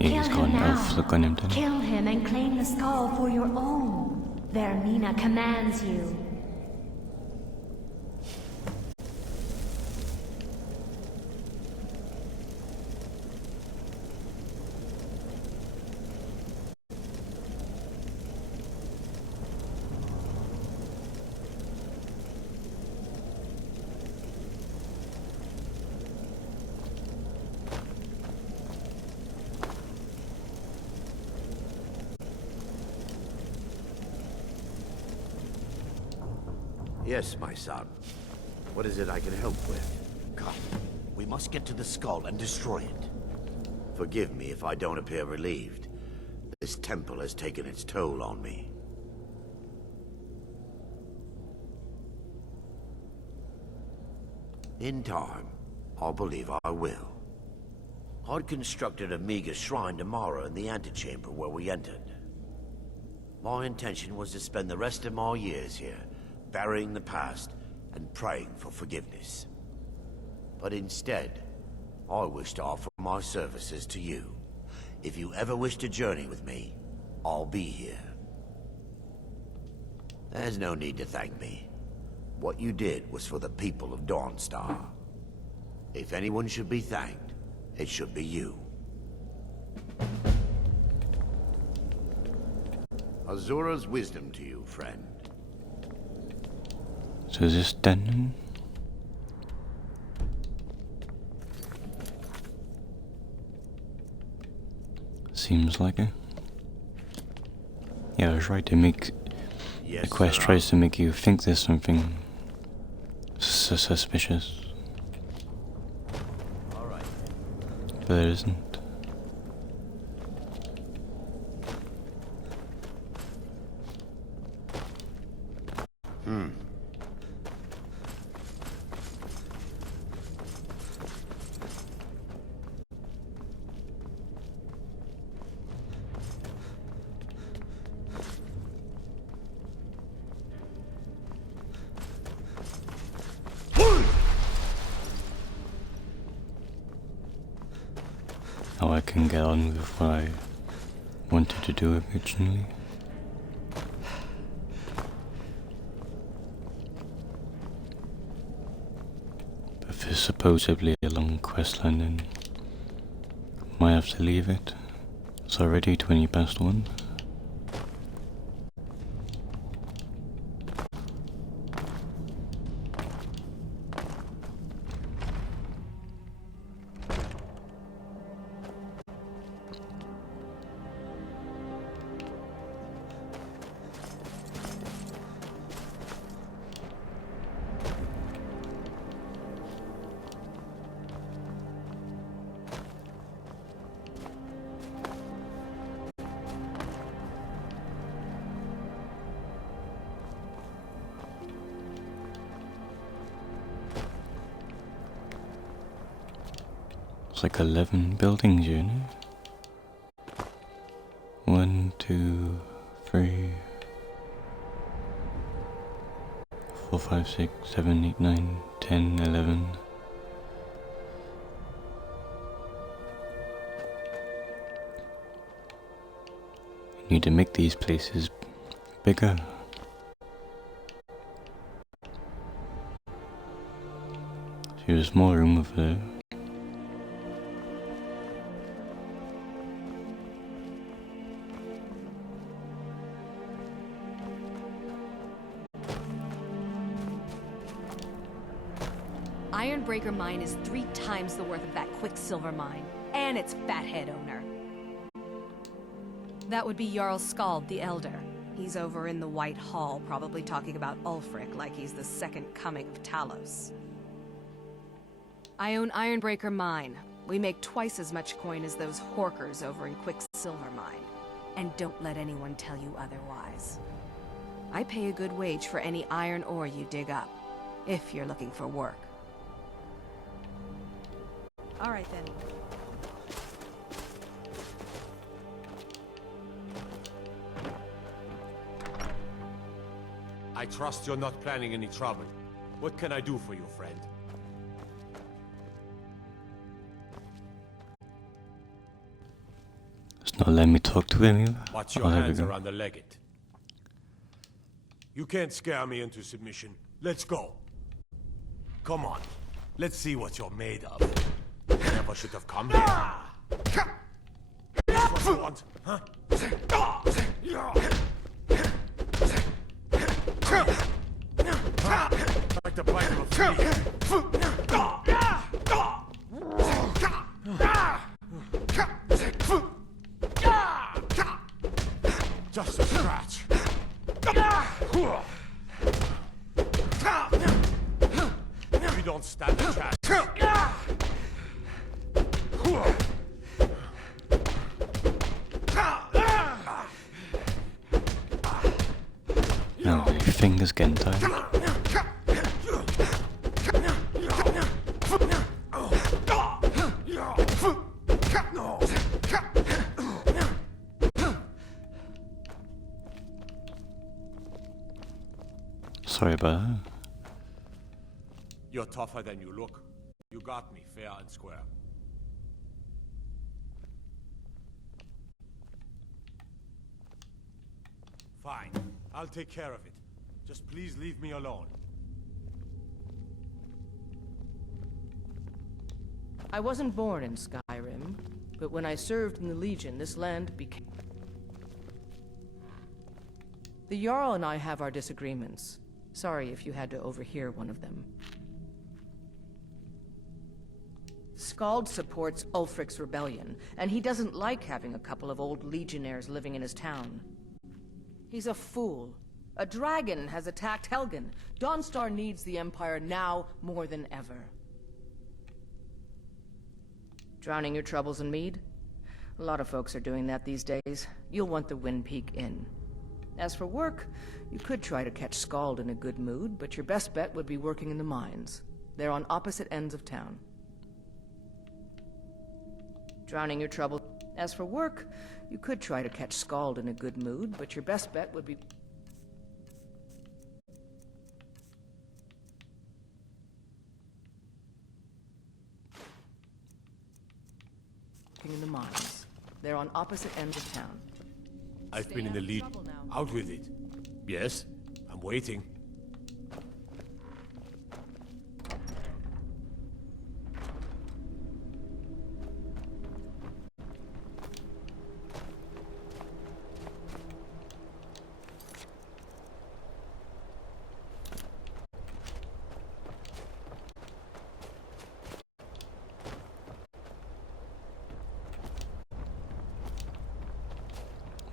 Yeah, kill he's got him an now. elf look on him, doesn't he? Kill him and claim the skull for your own. Vermina commands you. Yes, my son. What is it I can help with? Come. We must get to the skull and destroy it. Forgive me if I don't appear relieved. This temple has taken its toll on me. In time, I believe I will. I'd constructed a meager shrine tomorrow in the antechamber where we entered. My intention was to spend the rest of my years here, burying the past and praying for forgiveness. But instead, I wish to offer my services to you. If you ever wish to journey with me, I'll be here. There's no need to thank me. What you did was for the people of Dawnstar. If anyone should be thanked, it should be you. Azura's wisdom to you, friend. So is this Denon? Seems like it. Yeah, I was right. The quest tries to make you think there's something suspicious. But there isn't. How I can get on with what I wanted to do originally. But if it's supposedly a long questline, then I might have to leave it. It's already 20 past 1. It's like 11 buildings, you know? 1, 2, 3, 4, 5, 6, 7, 8, 9, 10, 11. You need to make these places bigger. So there's more room over there. Ironbreaker mine is 3 times the worth of that Quicksilver mine, and its fathead owner. That would be Jarl Skald the Elder. He's over in the White Hall, probably talking about Ulfric like he's the second coming of Talos. I own Ironbreaker mine. We make twice as much coin as those horkers over in Quicksilver mine. And don't let anyone tell you otherwise. I pay a good wage for any iron ore you dig up, if you're looking for work. All right, then. I trust you're not planning any trouble. What can I do for you, friend? It's not letting me talk to him either. Watch your Oh, there we hands go. around the legate. You can't scare me into submission. Let's go. Come on. Let's see what you're made of. Never should have come here. That's what you want, huh? Like the bite of a flea. Just a scratch. You don't stand a chance. Now your fingers getting tired. Sorry about that. You're tougher than you look. You got me fair and square. Fine. I'll take care of it. Just please leave me alone. I wasn't born in Skyrim, but when I served in the Legion, this land became... The Jarl and I have our disagreements. Sorry if you had to overhear one of them. Skald supports Ulfric's rebellion, and he doesn't like having a couple of old legionnaires living in his town. He's a fool. A dragon has attacked Helgen. Dawnstar needs the Empire now more than ever. Drowning your troubles in mead? A lot of folks are doing that these days. You'll want the Wind Peak Inn. As for work, you could try to catch Skald in a good mood, but your best bet would be working in the mines. They're on opposite ends of town. Drowning your troubles. As for work, you could try to catch Skald in a good mood, but your best bet would be... in the mines. They're on opposite ends of town. I've been in the lead. Out with it. Yes, I'm waiting.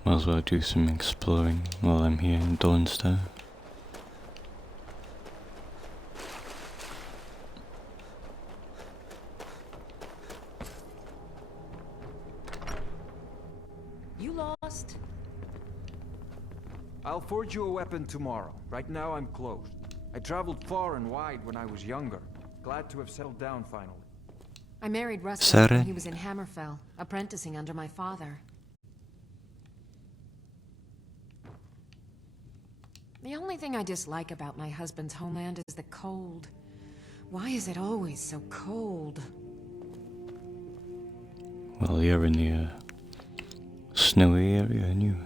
Might as well do some exploring while I'm here in Dawnstar. You lost? I'll forge you a weapon tomorrow. Right now I'm closed. I traveled far and wide when I was younger. Glad to have settled down finally. I married Russell Sarah? when he was in Hammerfell, apprenticing under my father. The only thing I dislike about my husband's homeland is the cold. Why is it always so cold? Well, you're in the snowy area, aren't you?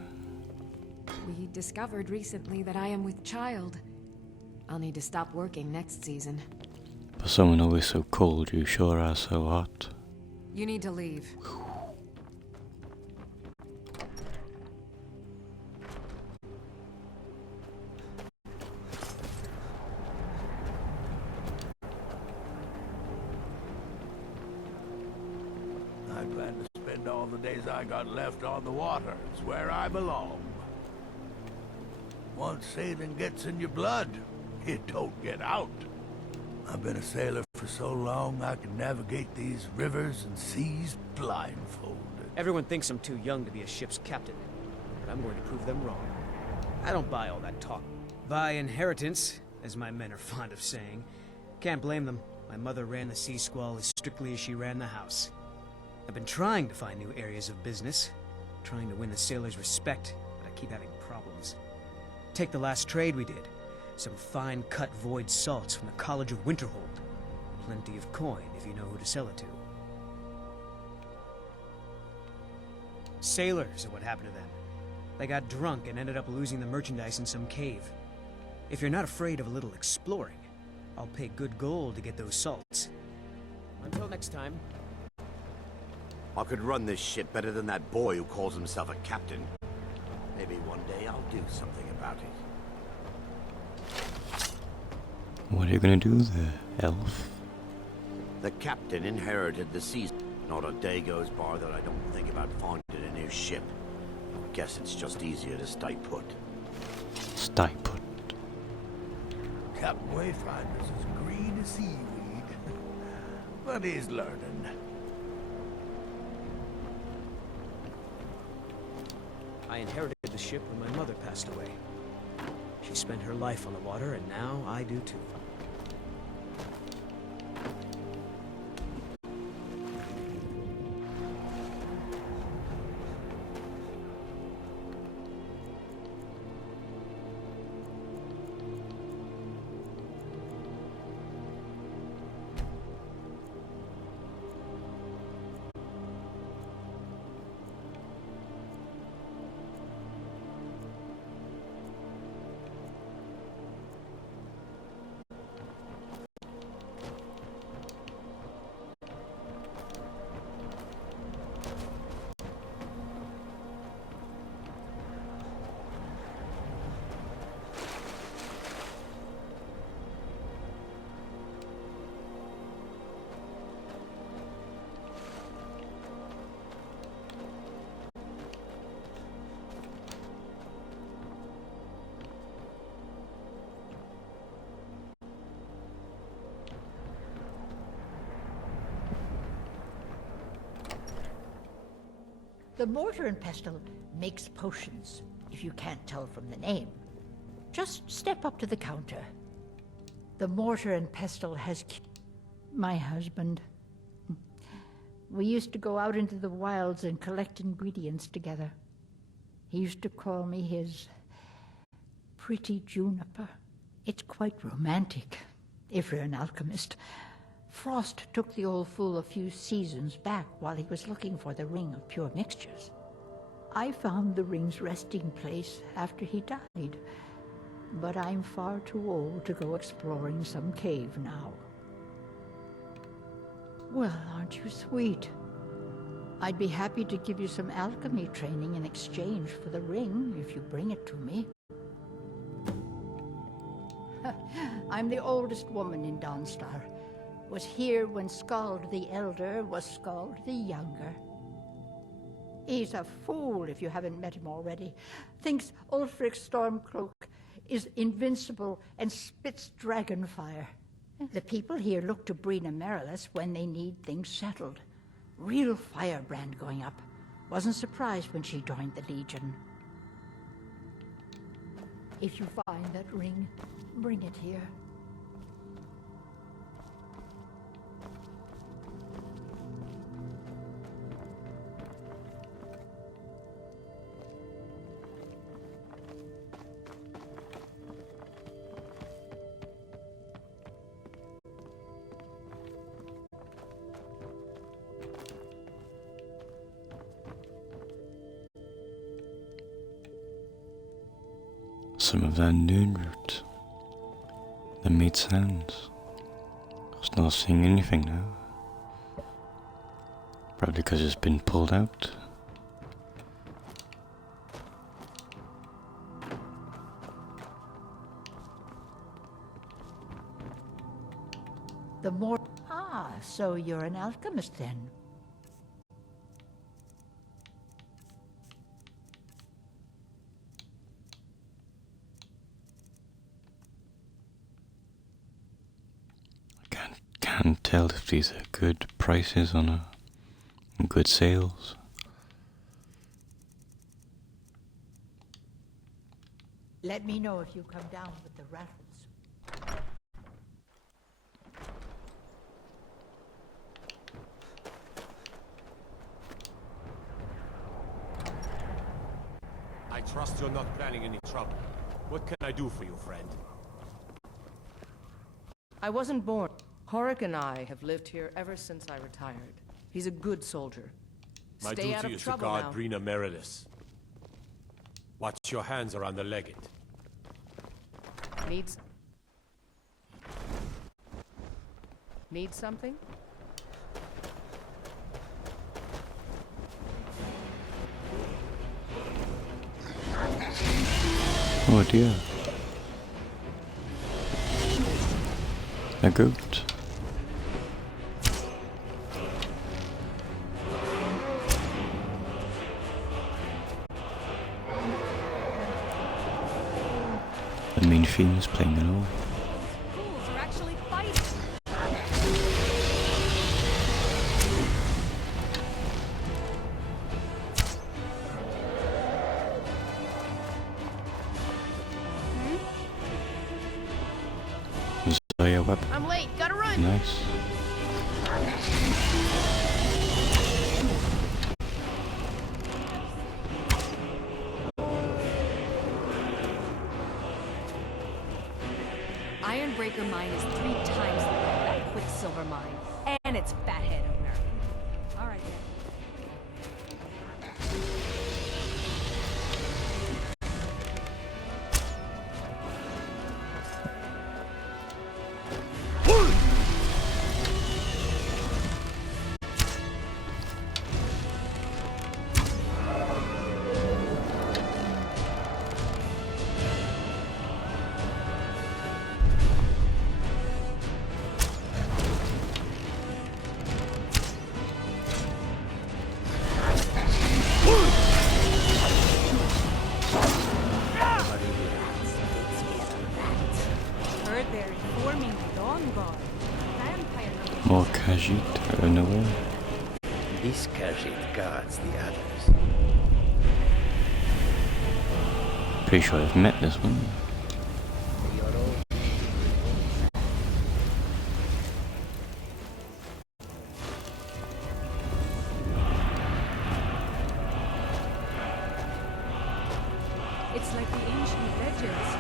We discovered recently that I am with child. I'll need to stop working next season. For someone always so cold, you sure are so hot. You need to leave. I plan to spend all the days I got left on the water. It's where I belong. Once sailing gets in your blood, it don't get out. I've been a sailor for so long I can navigate these rivers and seas blindfolded. Everyone thinks I'm too young to be a ship's captain, but I'm going to prove them wrong. I don't buy all that talk. By inheritance, as my men are fond of saying. Can't blame them. My mother ran the Sea Squall as strictly as she ran the house. I've been trying to find new areas of business, trying to win the sailors' respect, but I keep having problems. Take the last trade we did. Some fine-cut void salts from the College of Winterhold. Plenty of coin if you know who to sell it to. Sailors are what happened to them. They got drunk and ended up losing the merchandise in some cave. If you're not afraid of a little exploring, I'll pay good gold to get those salts. Until next time. I could run this ship better than that boy who calls himself a captain. Maybe one day I'll do something about it. What are you gonna do there, elf? The captain inherited the seas. Not a day goes by that I don't think about finding a new ship. Guess it's just easier to stay put. Stay put. Captain Wayfinder's as green as seaweed. But he's learning. I inherited the ship when my mother passed away. She spent her life on the water, and now I do too. The mortar and pestle makes potions, if you can't tell from the name. Just step up to the counter. The mortar and pestle has my husband. We used to go out into the wilds and collect ingredients together. He used to call me his pretty juniper. It's quite romantic, if you're an alchemist. Frost took the old fool a few seasons back while he was looking for the ring of pure mixtures. I found the ring's resting place after he died, but I'm far too old to go exploring some cave now. Well, aren't you sweet? I'd be happy to give you some alchemy training in exchange for the ring if you bring it to me. I'm the oldest woman in Dawnstar. Was here when Skald the Elder was Skald the Younger. He's a fool if you haven't met him already. Thinks Ulfric Stormcloak is invincible and spits dragon fire. The people here look to Brina Merilis when they need things settled. Real firebrand going up. Wasn't surprised when she joined the Legion. If you find that ring, bring it here. Some of that noon root that made sounds. I was not seeing anything now. Probably because it's been pulled out. The more... Ah, so you're an alchemist then. Can't tell if these are good prices on good sales. Let me know if you come down with the rattles. I trust you're not planning any trouble. What can I do for you, friend? I wasn't born. Horik and I have lived here ever since I retired. He's a good soldier. My Stay out duty of is to trouble guard now. Brina Merilis. Watch your hands around the legate. Need something? Oh dear. A goat. The main theme is playing along. weapon. I'm late. Gotta run. Nice. Ironbreaker mine is 3 times the length of that Quicksilver mine, and it's fathead owner. All right then. More Khajiit are nowhere. This Khajiit guards the others. Pretty sure I've met this one. It's like the ancient legends.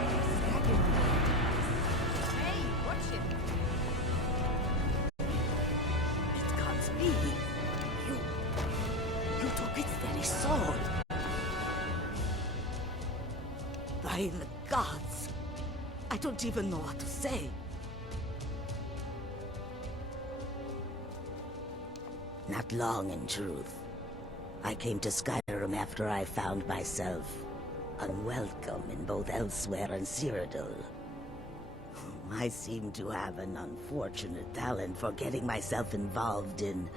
Hey, watch it. It can't be. You took its very soul. By the gods, I don't even know what to say. Not long, in truth. I came to Skyrim after I found myself unwelcome in both Elsewhere and Cyrodiil. I seem to have an unfortunate talent for getting myself involved in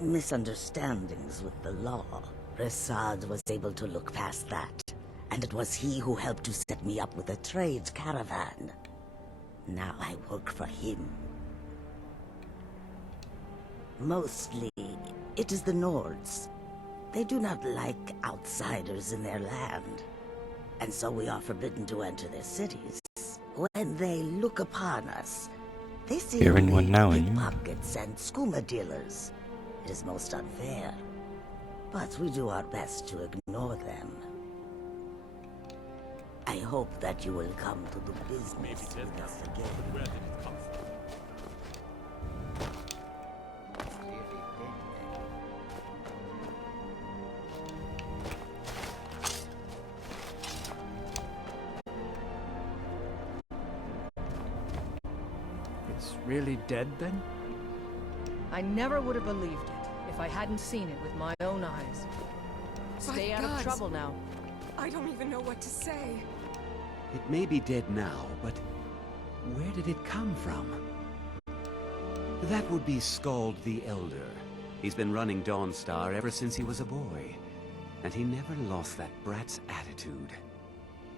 misunderstandings with the law. Resad was able to look past that, and it was he who helped to set me up with a trade caravan. Now I work for him. Mostly, it is the Nords. They do not like outsiders in their land, and so we are forbidden to enter their cities. When they look upon us, they see You're in one now, aren't you? pickpockets and skooma dealers. It is most unfair, but we do our best to ignore them. I hope that you will come to the business with us again. Where did it come from? It's really dead then? I never would have believed it if I hadn't seen it with my own eyes. Stay out of trouble now. I don't even know what to say. It may be dead now, but where did it come from? That would be Skald the Elder. He's been running Dawnstar ever since he was a boy, and he never lost that brat's attitude.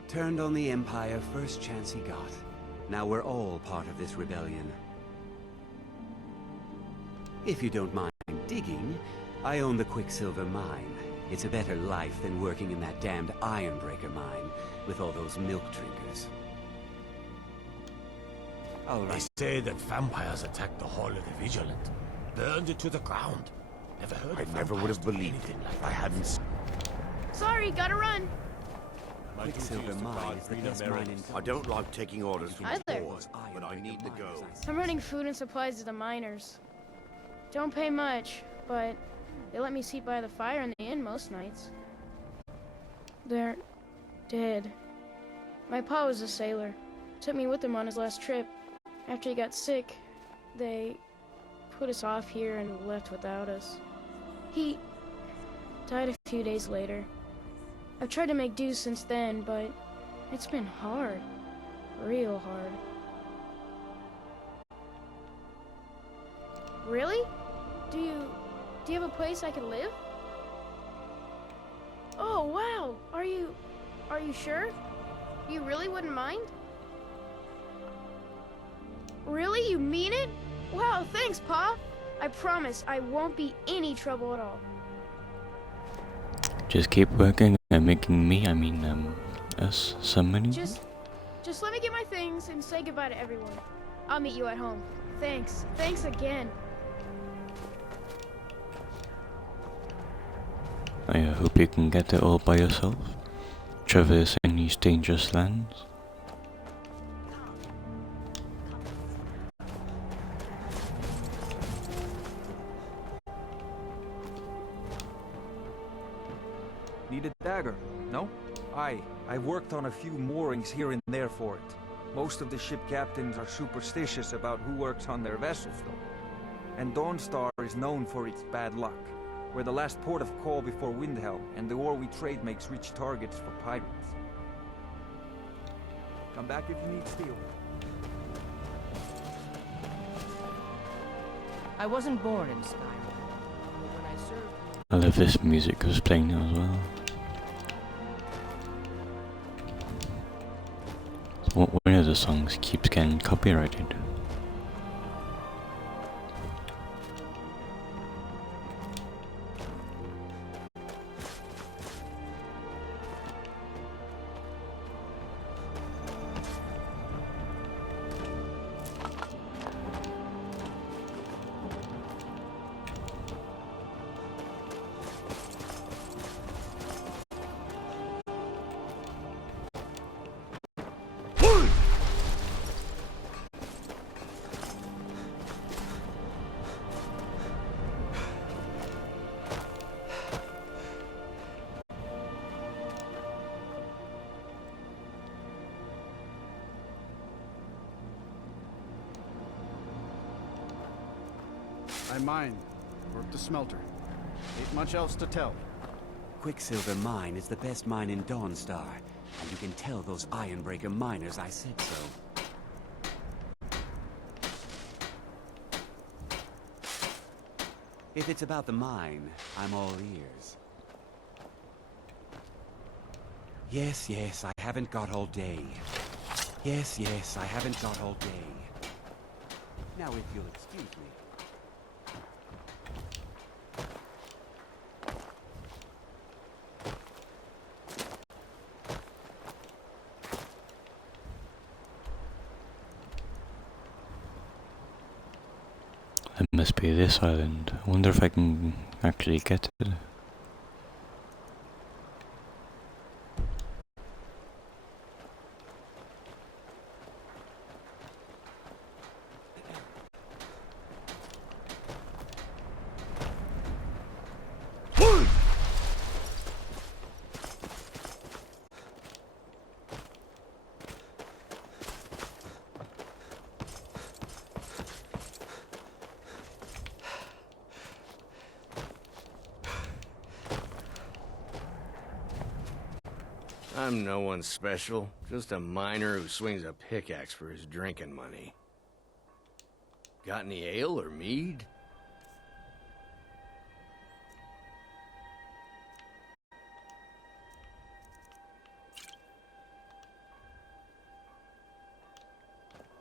Turned on the Empire first chance he got. Now we're all part of this rebellion. If you don't mind digging, I own the Quicksilver mine. It's a better life than working in that damned Ironbreaker mine with all those milk drinkers. Oh, they say that vampires attacked the Hall of the Vigilant. Burned it to the ground. Never heard I of never would have vampires doing believed it anything like if I that. hadn't. Sorry, gotta run. Quicksilver mine is the best mine in town. I don't like taking orders from Hi there. boys, but I need to go. I'm running food and supplies to the miners. Don't pay much, but they let me sleep by the fire in the inn most nights. They're dead. My pa was a sailor. Took me with him on his last trip. After he got sick, they put us off here and left without us. He died a few days later. I've tried to make do since then, but it's been hard. Real hard. Really? Do you have a place I can live? Oh, wow. Are you sure? You really wouldn't mind? Really? You mean it? Wow, thanks, Pa. I promise I won't be any trouble at all. Just keep working and making me, us, some money. Just let me get my things and say goodbye to everyone. I'll meet you at home. Thanks. Thanks again. I hope you can get it all by yourself, traversing these dangerous lands. Need a dagger? No? I've worked on a few moorings here and there for it. Most of the ship captains are superstitious about who works on their vessels, though. And Dawnstar is known for its bad luck. We're the last port of call before Windhelm, and the ore we trade makes rich targets for pirates. Come back if you need steel. I wasn't born in Skyrim, but when I served... I love this music was playing now as well. One of the songs keeps getting copyrighted. I mine, work the smelter. Ain't much else to tell. Quicksilver Mine is the best mine in Dawnstar, and you can tell those Ironbreaker miners I said so. If it's about the mine, I'm all ears. Yes, I haven't got all day. Yes, I haven't got all day. Now if you'll excuse me. It must be this island. I wonder if I can actually get it. I'm no one special, just a miner who swings a pickaxe for his drinking money. Got any ale or mead?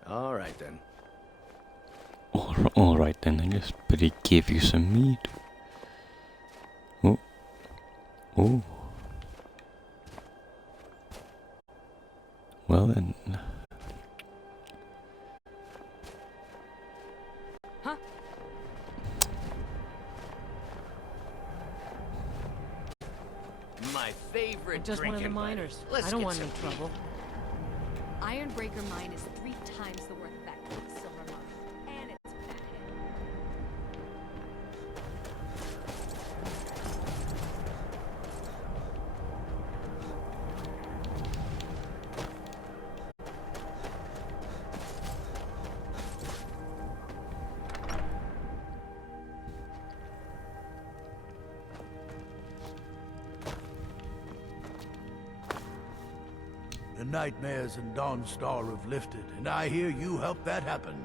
All right then. All right then. I just better give you some meat. Oh. Well then. Huh? My favorite Just one of the drinking buddy. miners. Let's I don't get want some any trouble. Ironbreaker Mine is 3 times the worth of that Quicksilver Mine, and it's fathead. The nightmares in Dawnstar have lifted, and I hear you helped that happen.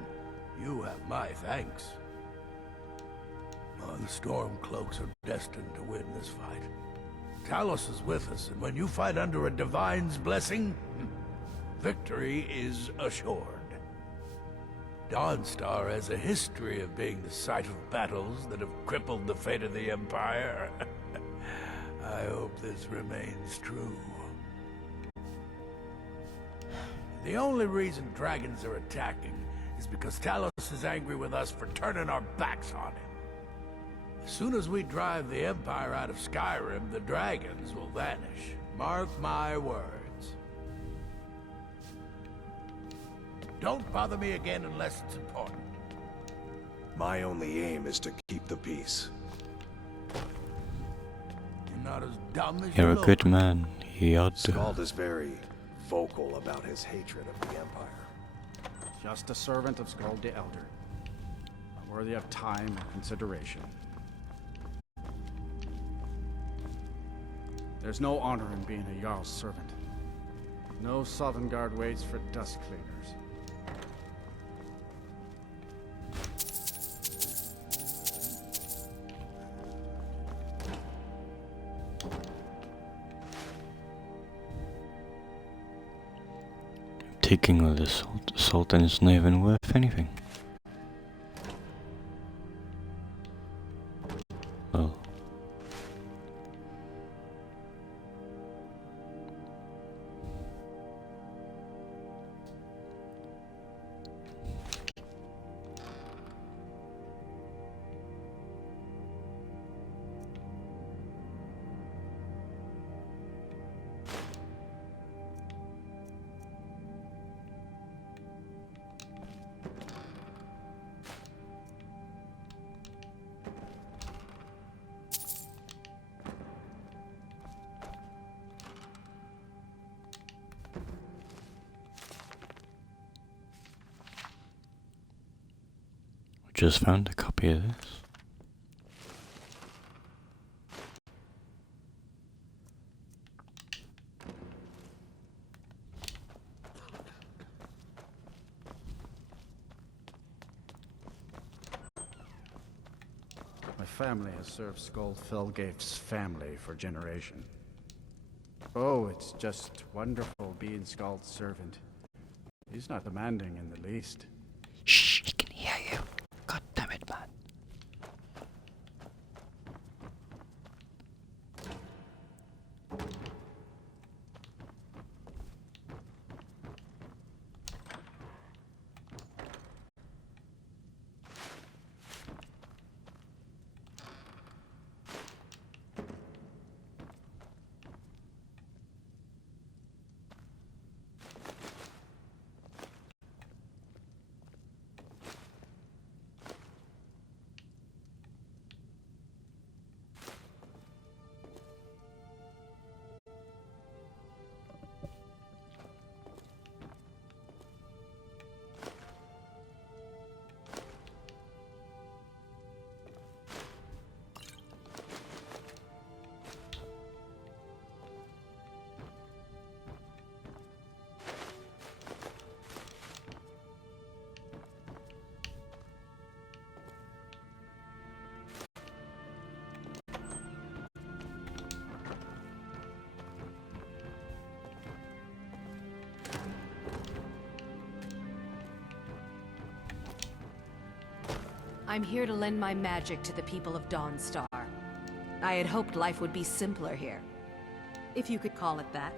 You have my thanks. Oh, the Stormcloaks are destined to win this fight. Talos is with us, and when you fight under a divine's blessing, victory is assured. Dawnstar has a history of being the site of battles that have crippled the fate of the Empire. I hope this remains true. The only reason dragons are attacking is It's because Talos is angry with us for turning our backs on him. As soon as we drive the Empire out of Skyrim, the dragons will vanish. Mark my words. Don't bother me again unless it's important. My only aim is to keep the peace. You're not as dumb as You're you a look. good man. You ought to. Skald is very vocal about his hatred of the Empire. Just a servant of Skald the Elder. Not worthy of time or consideration. There's no honor in being a Jarl's servant. No Sovngarde waits for dust cleaners. Taking all the salt and it's not even worth anything. Well. Just found a copy of this. My family has served Skald Felgate's family for generations. Oh, it's just wonderful being Skald's servant. He's not demanding in the least. Shh, he can hear you. God damn it, man. I'm here to lend my magic to the people of Dawnstar. I had hoped life would be simpler here, if you could call it that.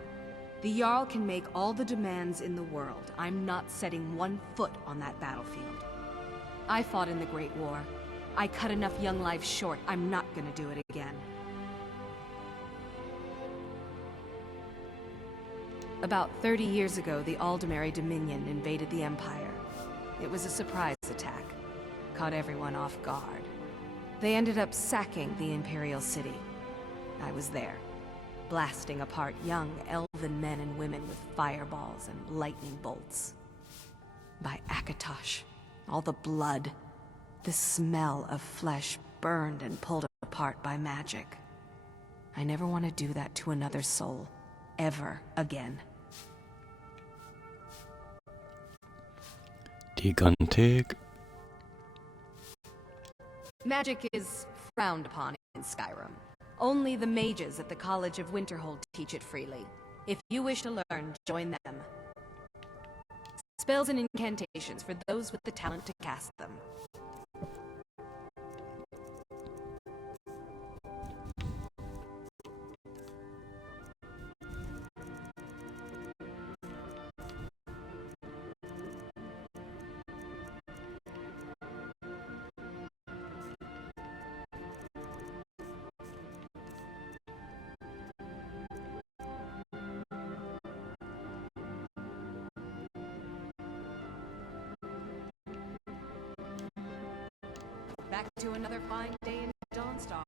The Jarl can make all the demands in the world. I'm not setting one foot on that battlefield. I fought in the Great War. I cut enough young lives short. I'm not gonna do it again. About 30 years ago, the Aldemary Dominion invaded the Empire. It was a surprise attack. Caught everyone off guard. They ended up sacking the Imperial City. I was there, blasting apart young elven men and women with fireballs and lightning bolts. By Akatosh, all the blood, the smell of flesh burned and pulled apart by magic. I never want to do that to another soul, ever again. Gigantic. Magic is frowned upon in Skyrim. Only the mages at the College of Winterhold teach it freely. If you wish to learn, join them. Spells and incantations for those with the talent to cast them. back to another fine day in Dawnstar.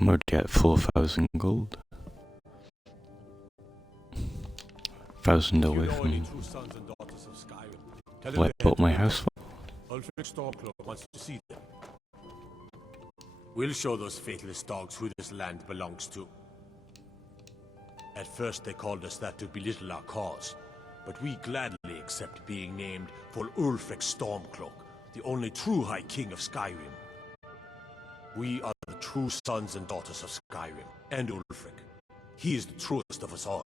I'm already at 4,000 gold. 1,000 away from what I bought my house for. Ulfric Stormcloak wants to see them. We'll show those faithless dogs who this land belongs to. At first they called us that to belittle our cause, but we gladly accept being named for Ulfric Stormcloak, the only true High King of Skyrim. We are the true sons and daughters of Skyrim, and Ulfric. He is the truest of us all.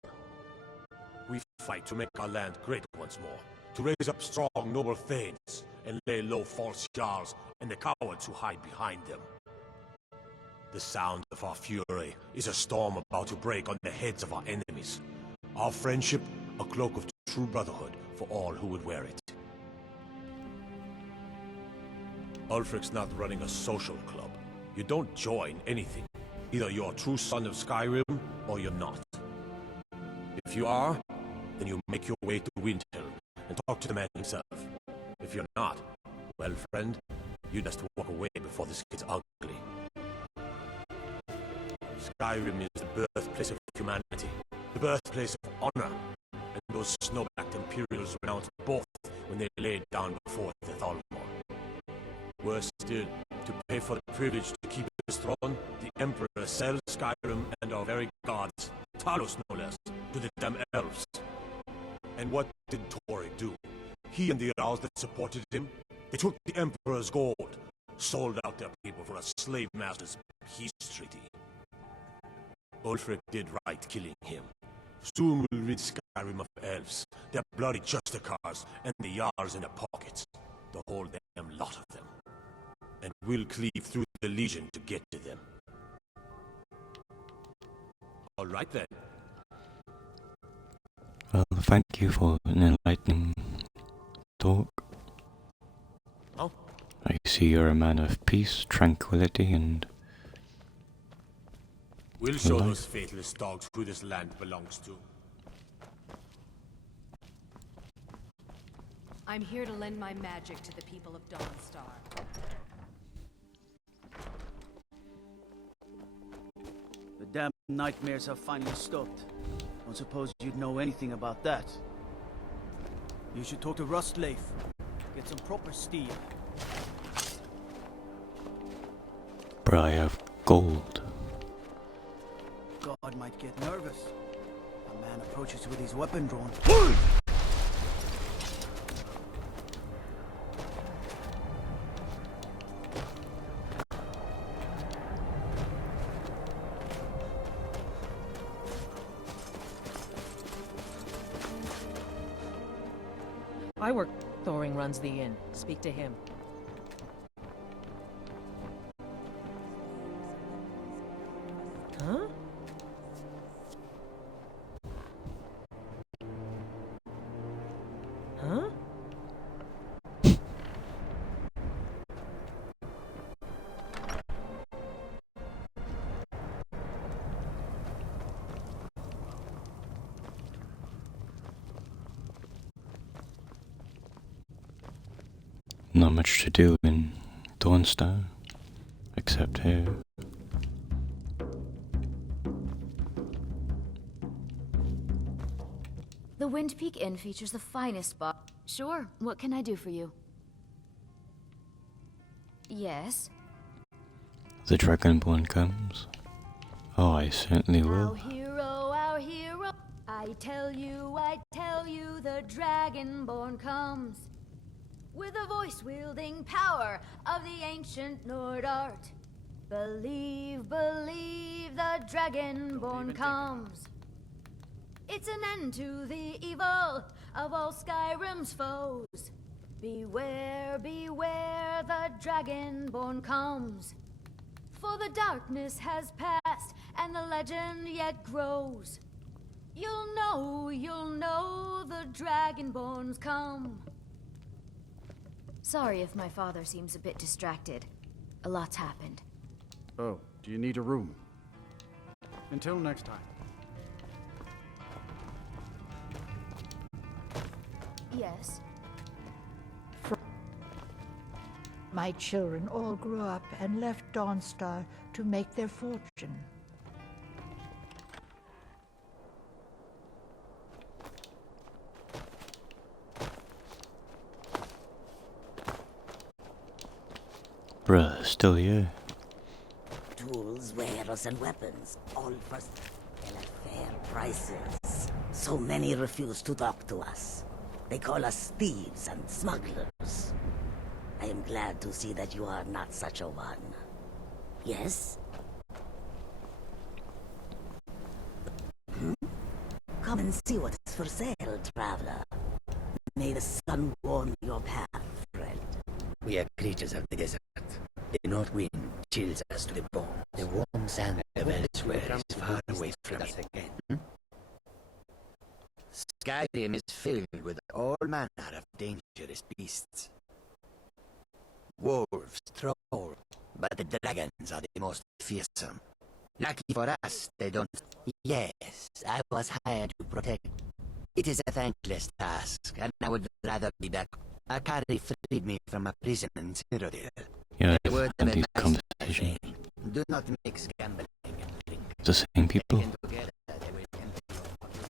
We fight to make our land great once more, to raise up strong, noble thanes, and lay low false jarls and the cowards who hide behind them. The sound of our fury is a storm about to break on the heads of our enemies. Our friendship, a cloak of true brotherhood for all who would wear it. Ulfric's not running a social club. You don't join anything. Either you're a true son of Skyrim, or you're not. If you are, then you make your way to Windhelm and talk to the man himself. If you're not, well, friend, you just walk away before this gets ugly. Skyrim is the birthplace of humanity, the birthplace of honor, and those snow-backed Imperials renounced both when they laid down before the Thalmor. Worse still, to pay for the privilege to keep his throne, the Emperor sells Skyrim and our very gods, Talos no less, to the damn elves. And what did Torrik do? He and the Jarls that supported him, they took the Emperor's gold, sold out their people for a slave master's peace treaty. Ulfric did right killing him. Soon we'll rid Skyrim of elves, their bloody justicars, and the Jarls in their pockets. The whole damn lot of them. And we'll cleave through the Legion to get to them. All right then. Well, thank you for an enlightening talk. Oh? I see you're a man of peace, tranquility, and we'll show life. those faithless dogs who this land belongs to. I'm here to lend my magic to the people of Dawnstar. The damn nightmares have finally stopped. Don't suppose you'd know anything about that. You should talk to Rustleif. Get some proper steel. but I have gold. God might get nervous. A man approaches with his weapon drawn. I work. Thoring runs the inn. Speak to him. Huh? Huh? Not much to do in Dawnstar, except here. The Wind Peak Inn features the finest spot. Sure, what can I do for you? Yes? The Dragonborn comes. Oh, I certainly will. Our hero, I tell you, the Dragonborn comes. With a voice-wielding power of the ancient Nord art. Believe, the Dragonborn comes. It's an end to the evil of all Skyrim's foes. Beware, the Dragonborn comes. For the darkness has passed, and the legend yet grows. You'll know the Dragonborns come. Sorry if my father seems a bit distracted. A lot's happened. Oh, do you need a room? Until next time. Yes. My children all grew up and left Dawnstar to make their fortune. Bruh, still here. Tools, wares, and weapons, all for sale at fair prices. So many refuse to talk to us. They call us thieves and smugglers. I am glad to see that you are not such a one. Yes? Come and see what is for sale, traveler. May the sun warm your path, friend. We are creatures of the desert. The north wind chills us to the bone. The warm sand of elsewhere is far away from us again. Skyrim is filled with all manner of dangerous beasts. Wolves, trolls, but the dragons are the most fearsome. Lucky for us, they don't... Yes, I was hired to protect. It is a thankless task, and I would rather be back. Akari freed me from a prison in Cyrodiil. Yeah, The word I've of had these advice, conversations. do not mix gambling and drink. The same people. Taken together, they will empty your pockets.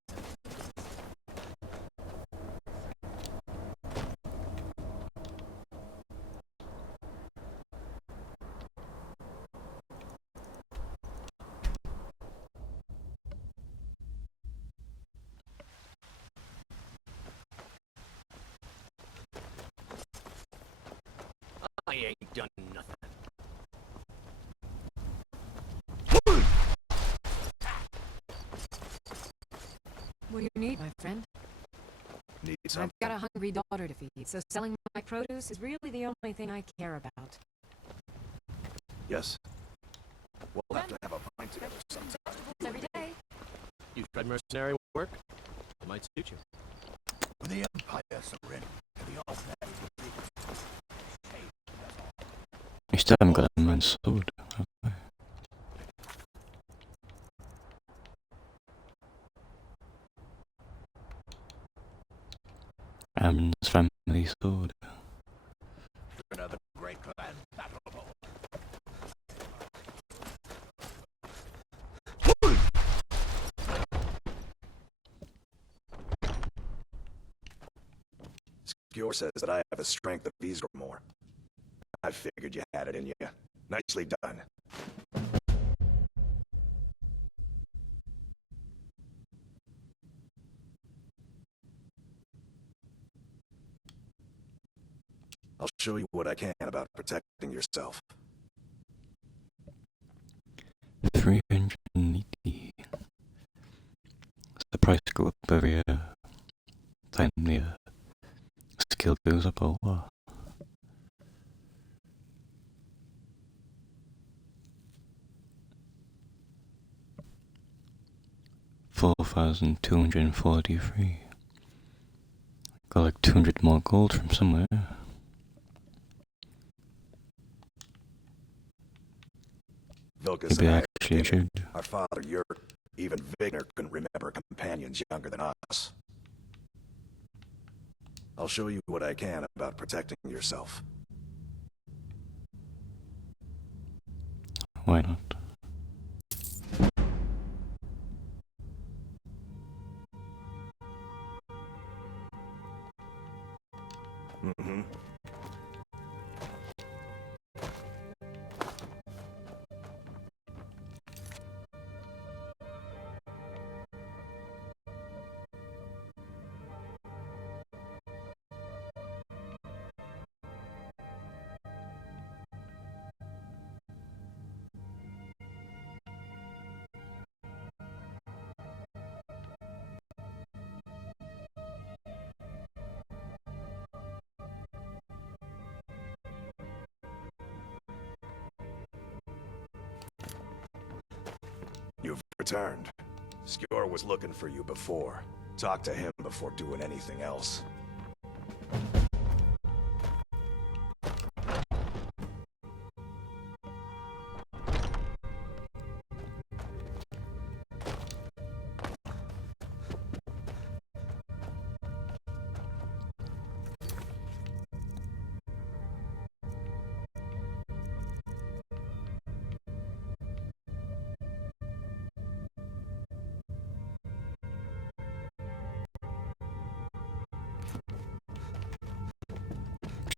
I ain't done nothing. What do you need, my friend? Need I've something? got a hungry daughter to feed, so selling my produce is really the only thing I care about. Yes. We'll have to have a pint together sometime. Every day. You tried mercenary work? It might suit you. When the Empire surrendered to the Altman, You still haven't got a man's sword, have I? Amron's family sword. another great clan battle. Skjor says that I have the strength of Ysgramor. I figured you had it in you. Nicely done. I'll show you what I can about protecting yourself. 380. The price go up every year. Time the skill goes up a lot. $4,243. Got like 200 more gold from somewhere. Vilkas Maybe and I actually I are should. our father Yurt. Even Vigner couldn't remember companions younger than us. I'll show you what I can about protecting yourself. Why not? Mm-hmm. You've returned. Skjor was looking for you before. Talk to him before doing anything else.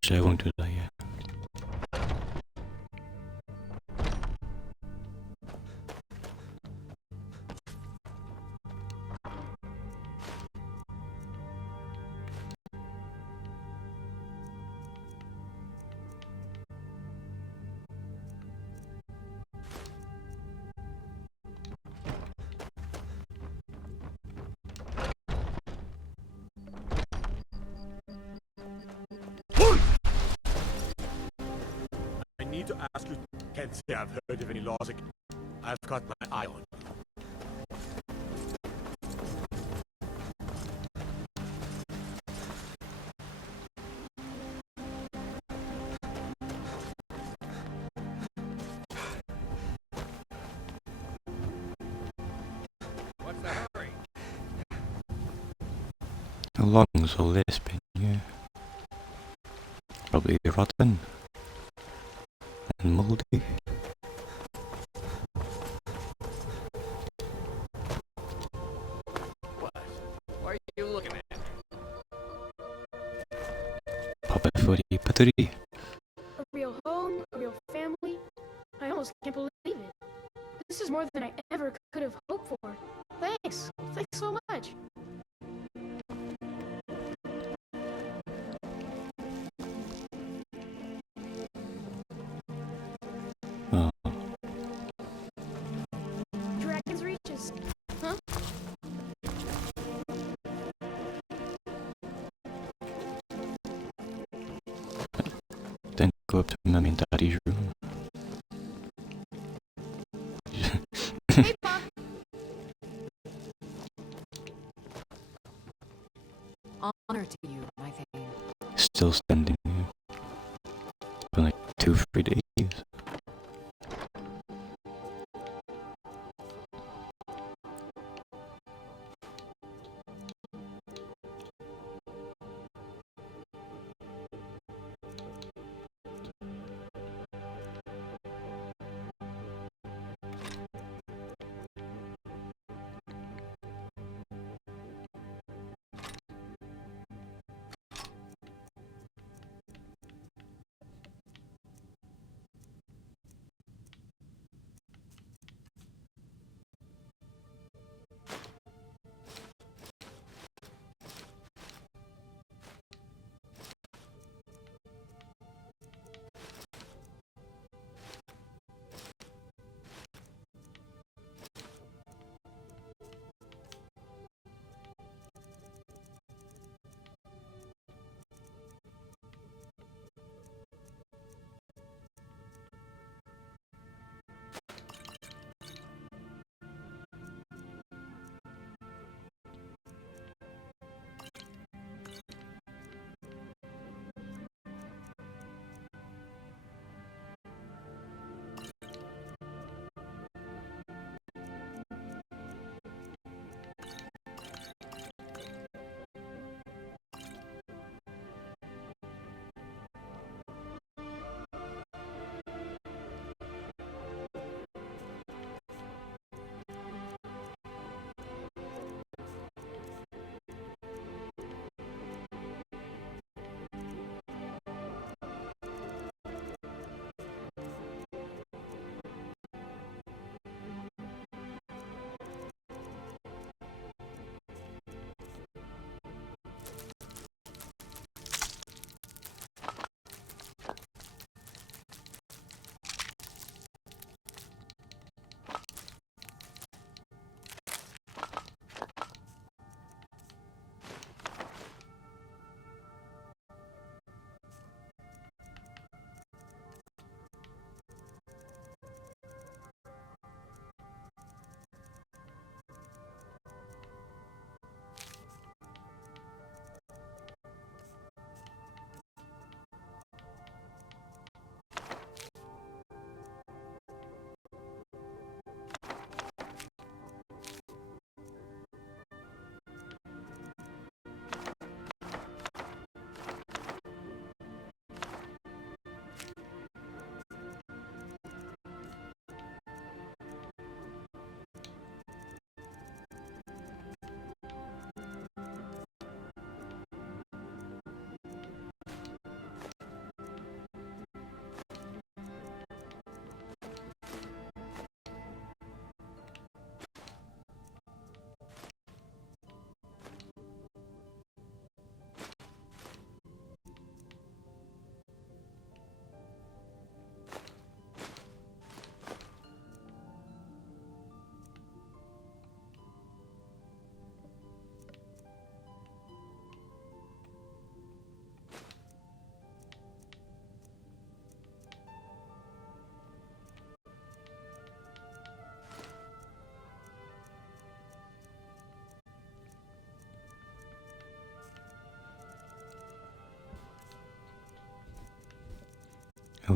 I won't do that yet. I need to ask you, can't say I've heard of any laws again. I've got my eye on you. What's the hurry? How long has all this been? Yeah. Probably rotten and mouldy. What? Why are you looking at me? Papa Footy Paturi. A real home, a real family. I almost can't believe it. This is more than I ever could have hoped for. Thanks. Thanks so much. Oh. Dragon's Reaches. Huh? Then go up to Mummy and Daddy's room. Hey, Pop. Honor to you, my Thane. Still standing here. For like 2-3 days.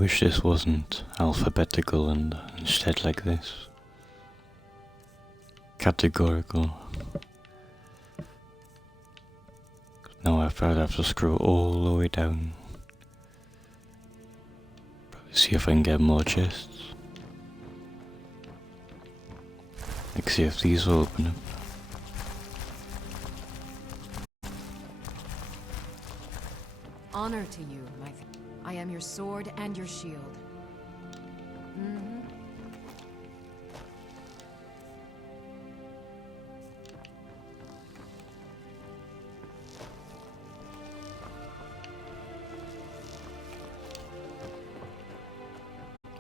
wish this wasn't alphabetical and instead like this. Categorical. Now I'd have to scroll all the way down. Probably see if I can get more chests. Like see if these will open up. Honor to you, my friend. I am your sword and your shield.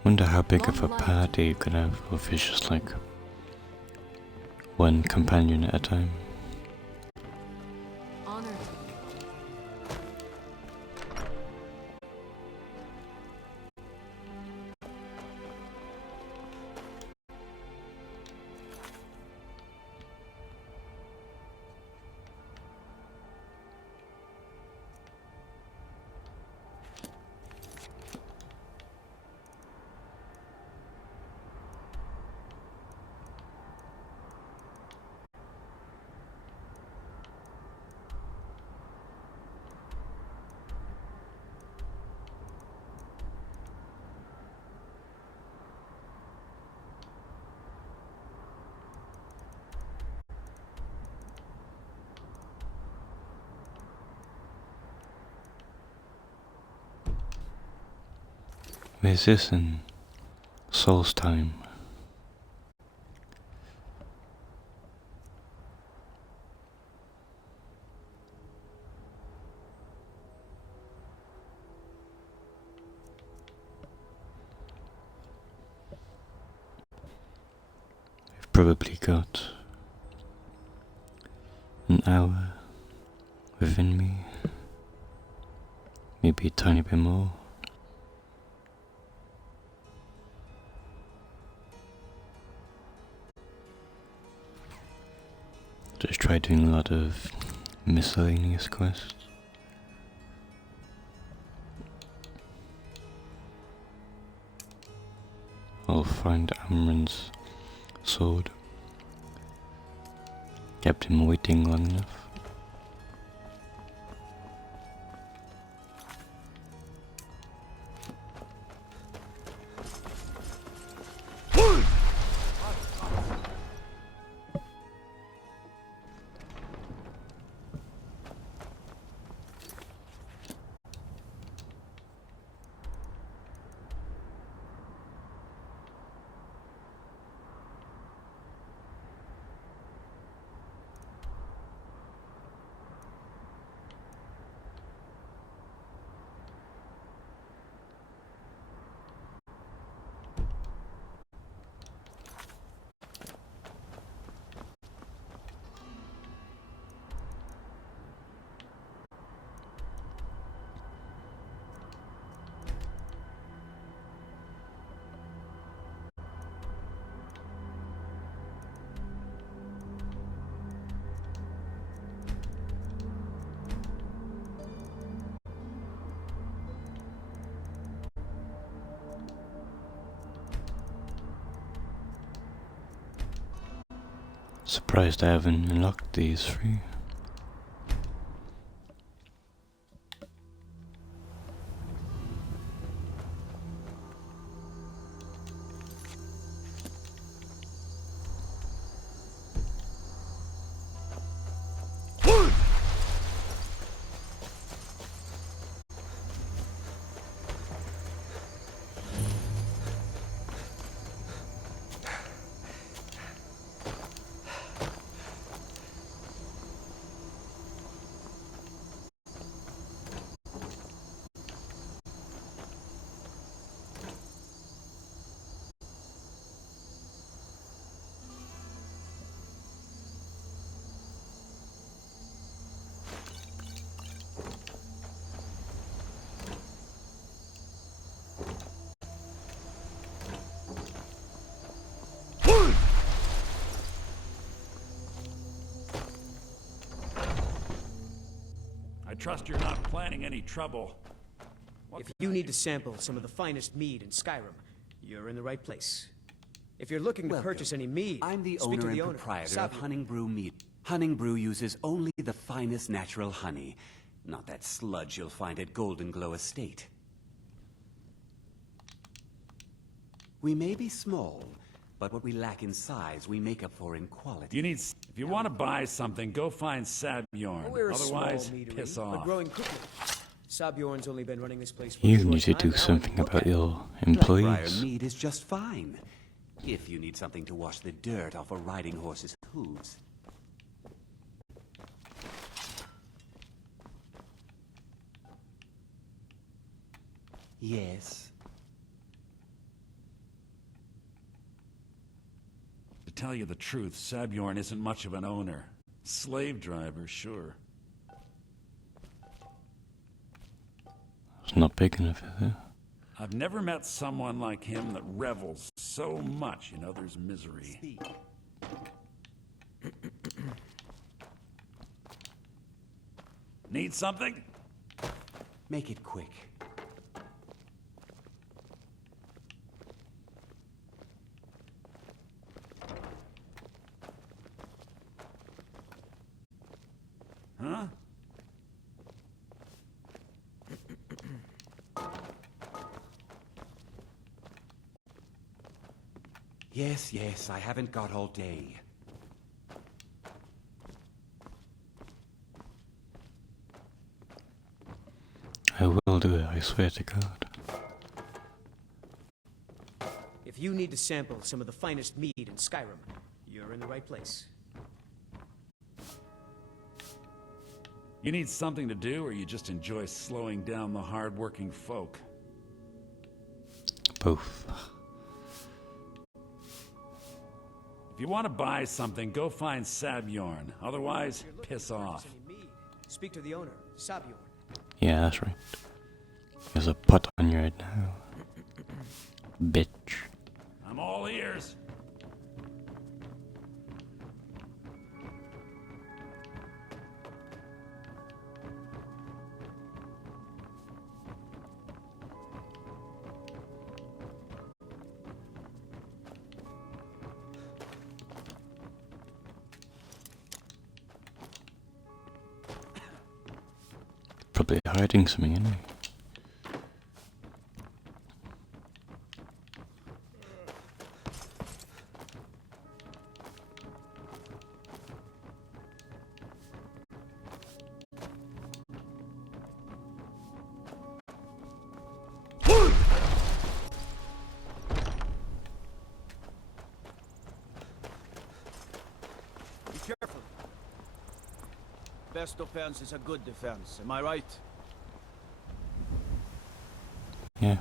Wonder how big of a party you could have, or if it's just like one companion at a time. Honor to you. Where's this in Soul's time? I've probably got an hour within me, maybe a tiny bit more. Just try doing a lot of miscellaneous quests. I'll find Amron's sword. Kept him waiting long enough. Surprised I haven't unlocked these three. I trust you're not planning any trouble. If you need to sample some of the finest mead in Skyrim, you're in the right place. If you're looking to purchase any mead, I'm the speak owner to and the owner, proprietor of Sabio. Hunting Brew Mead. Hunting Brew uses only the finest natural honey, not that sludge you'll find at Golden Glow Estate. We may be small, but what we lack in size, we make up for in quality. If you want to buy something, go find Sabjorn. We're a Otherwise, small meadery, piss but off. growing quickly. Sabjorn's only been running this place for You a need to short do time now, something and about your Blackbriar employees. mead is just fine. If you need something to wash the dirt off a riding horse's hooves. Yes. To tell you the truth, Sabjorn isn't much of an owner. Slave driver, sure. It's not big enough, is it? I've never met someone like him that revels so much in others' misery. Need something? Make it quick. Huh? Yes, yes, I haven't got all day. I will do it, I swear to God. If you need to sample some of the finest mead in Skyrim, you're in the right place. You need something to do, or you just enjoy slowing down the hard-working folk? Both. If you want to buy something, go find Sabjorn. Otherwise, piss off. Speak to the owner, Sabjorn. Yeah, that's right. There's a pot on your head now. Bitch. I'm all ears. Probably hiding something, isn't he? Be careful. Best offense is a good defense, am I right? Yeah.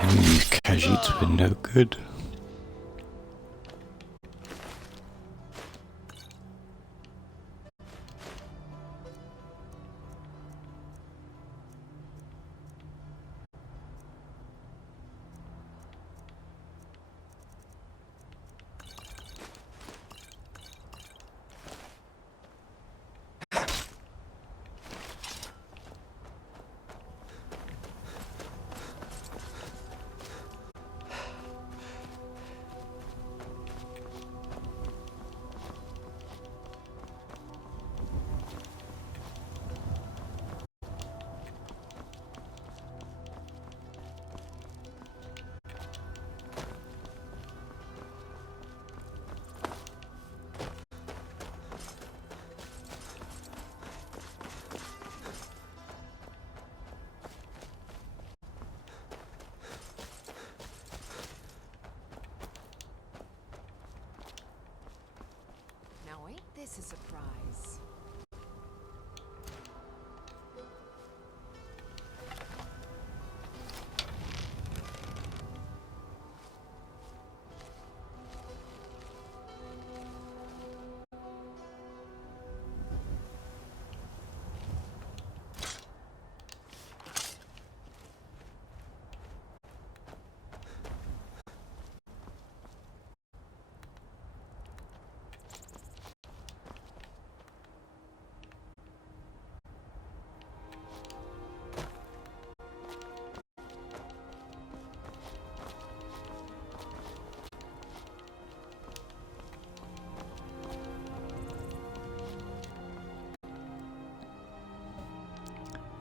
And these Khajiits were no good. this a surprise?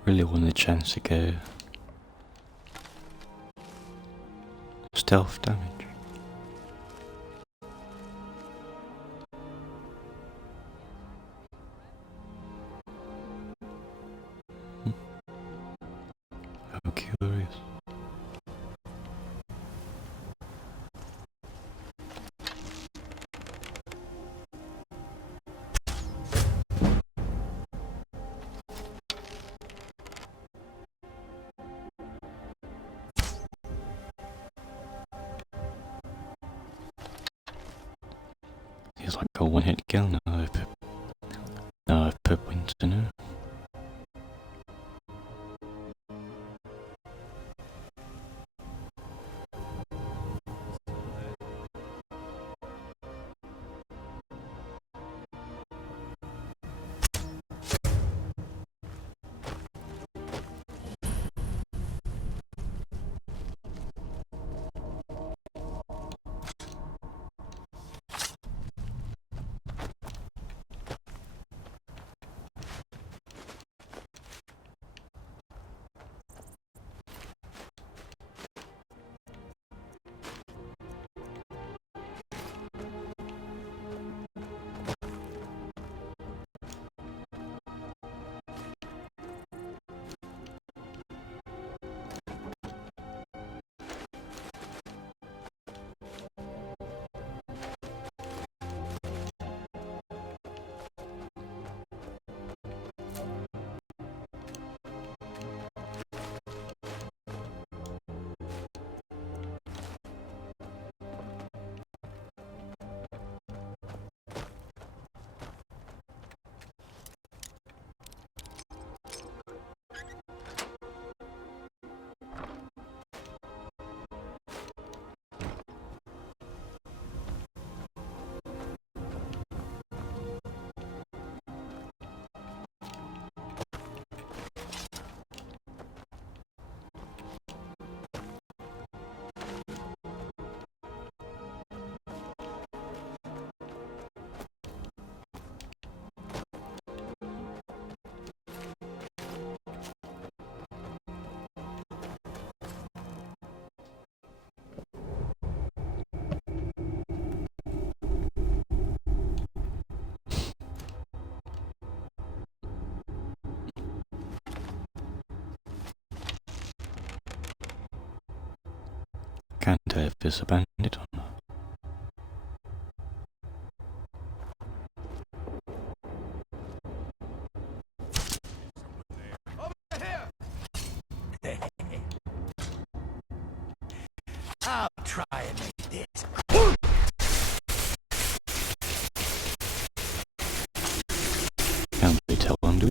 Really want a chance to get stealth damage. How curious. He's like a one-hit kill now. I've put points in it. Can't tell if it's a bandit or not. I'll try and make this. Can't really tell what I'm doing.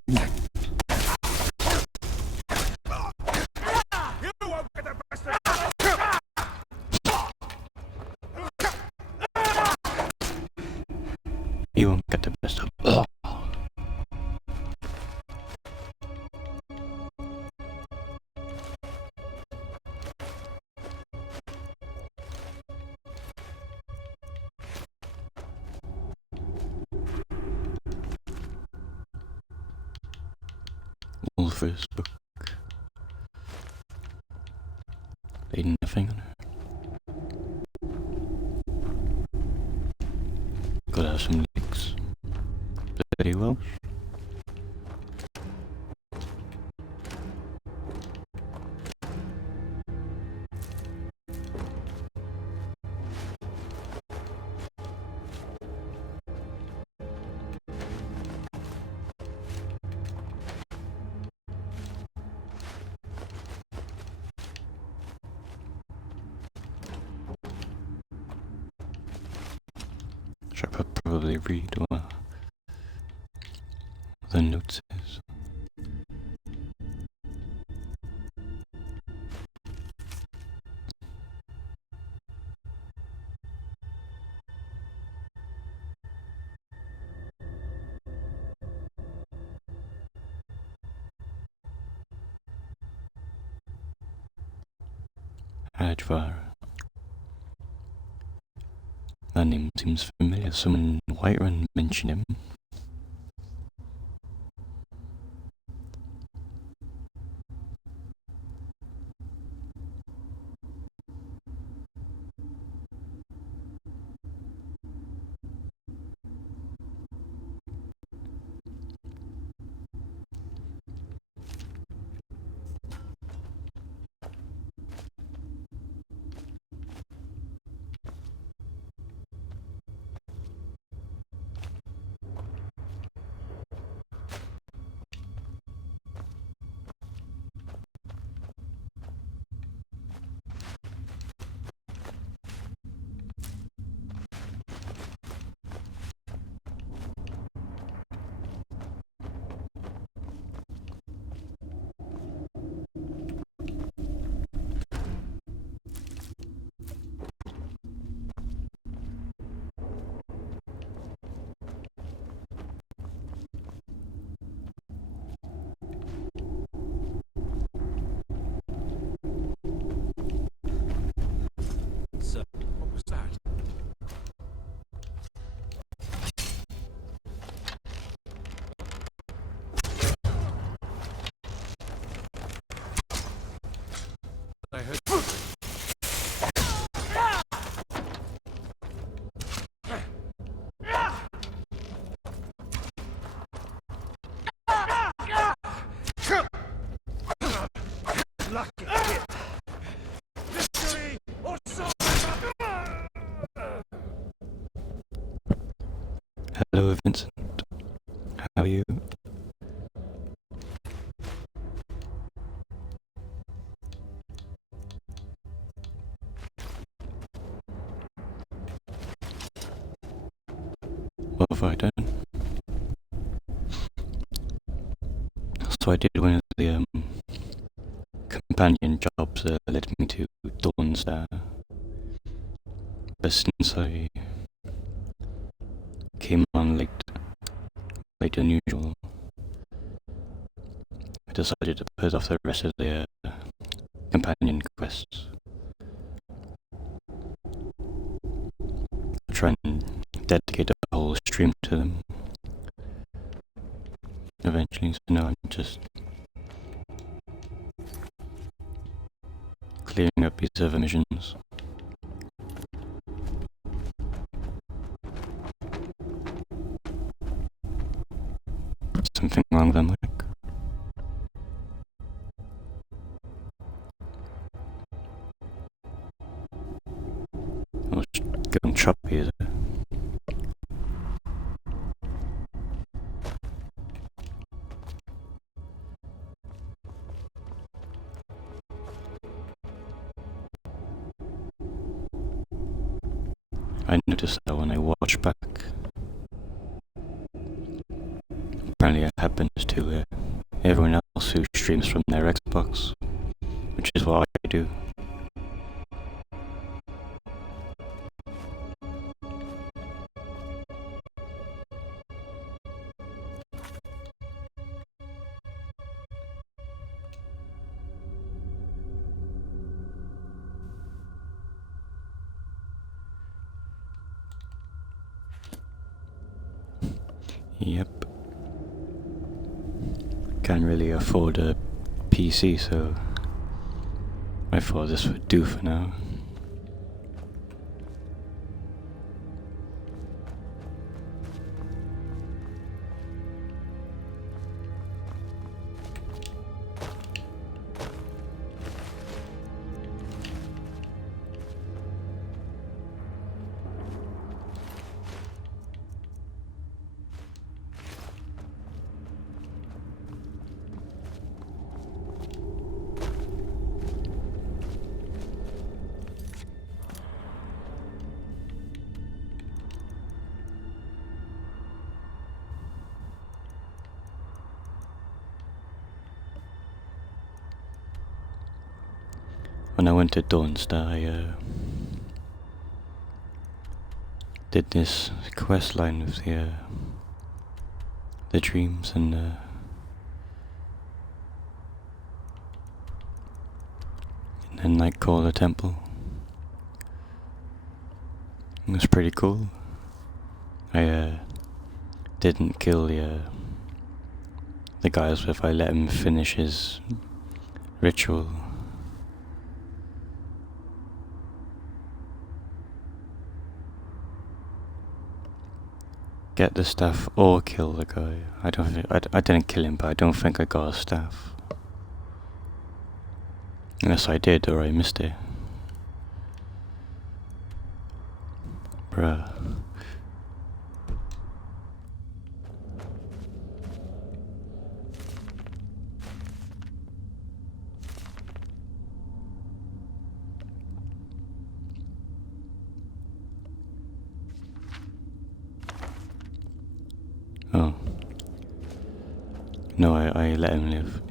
You won't get the best of it. Wolf's book. Ain't nothing on it. Gotta have some leaks. Very well. Should I probably read what the note says? Advar. That name seems familiar. Someone in Whiterun mentioned him. So, what was that? I heard. Lucky hit. Victory or so. Hello, Vincent. How are you? What have I done? So I did one of the companion jobs that led me to Dawnstar. But since I came on later than usual, I decided to put off the rest of the companion quests. I'll try and dedicate a whole stream to them eventually, so now I'm just clearing up these other missions. Something wrong with them, like? Oh, it's going choppy, is it? I noticed that when I watch back. Apparently it happens to everyone else who streams from their Xbox, which is what I do. Yep. Can't really afford a PC, so I thought this would do for now. when I went to Dawnstar, I did this quest line with the dreams and Nightcaller Temple. It was pretty cool. I didn't kill the guys if I let him finish his ritual. Get the staff or kill the guy. I didn't kill him, but I don't think I got a staff. Unless I did, or I missed it. Bruh. Oh. No, I let him live.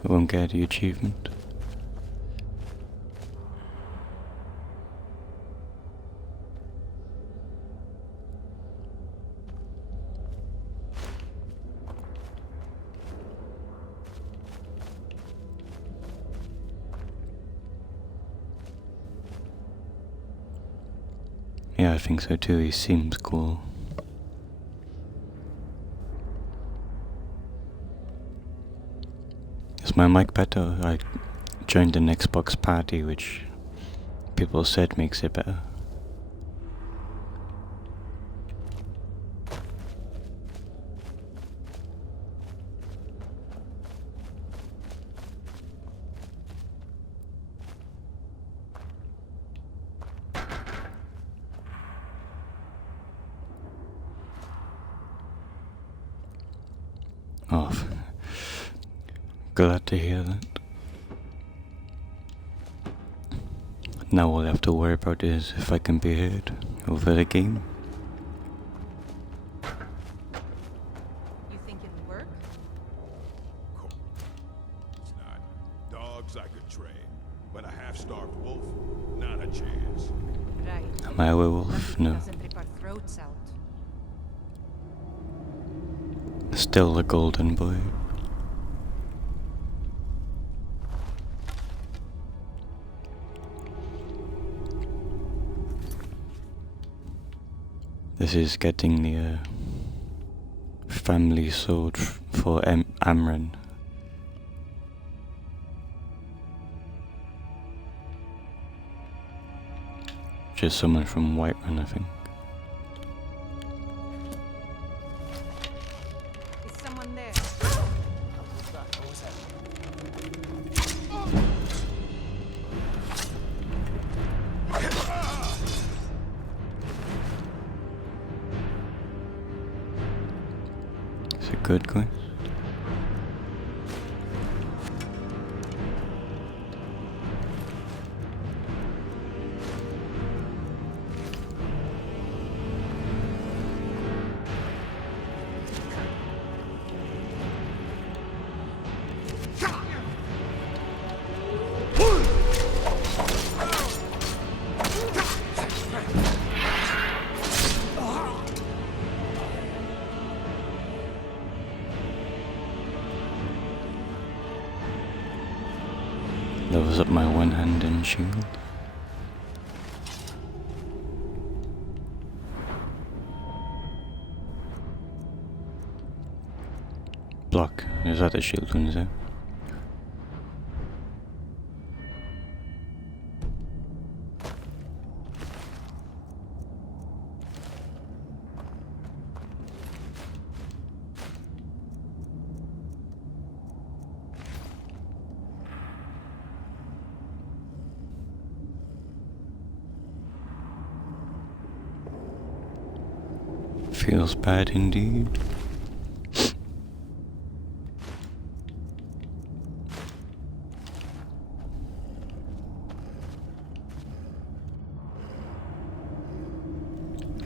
I won't get the achievement. Yeah, I think so too. He seems cool. Is my mic better? I joined an Xbox party, which people said makes it better. Oh, glad to hear that. Now all I have to worry about is if I can be heard over the game. You think it'll work? It's not. Dogs I could train, but a half-starved wolf, not a chance. Right. Am I a werewolf? No. Doesn't rip our throats out. Still the golden boy. This is getting the family sword for Amran. Just someone from Whiterun, I think. Is someone there? Is it good, guys? Levels up my one-handed shield. Block. Is that the shield one, is it? feels bad indeed.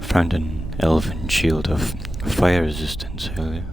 Found an elven shield of fire resistance earlier.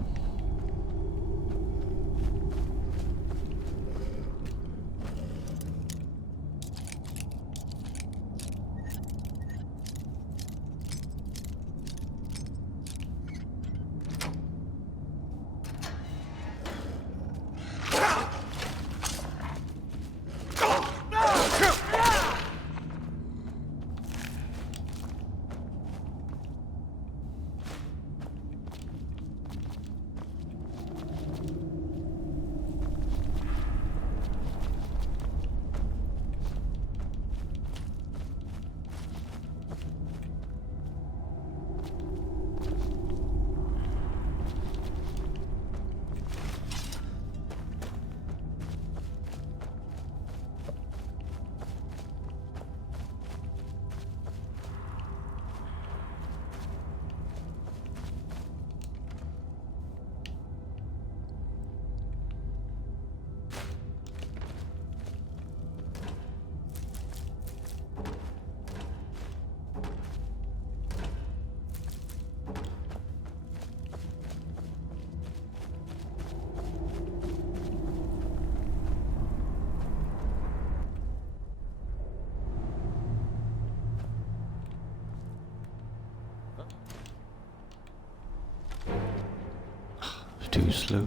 Too slow.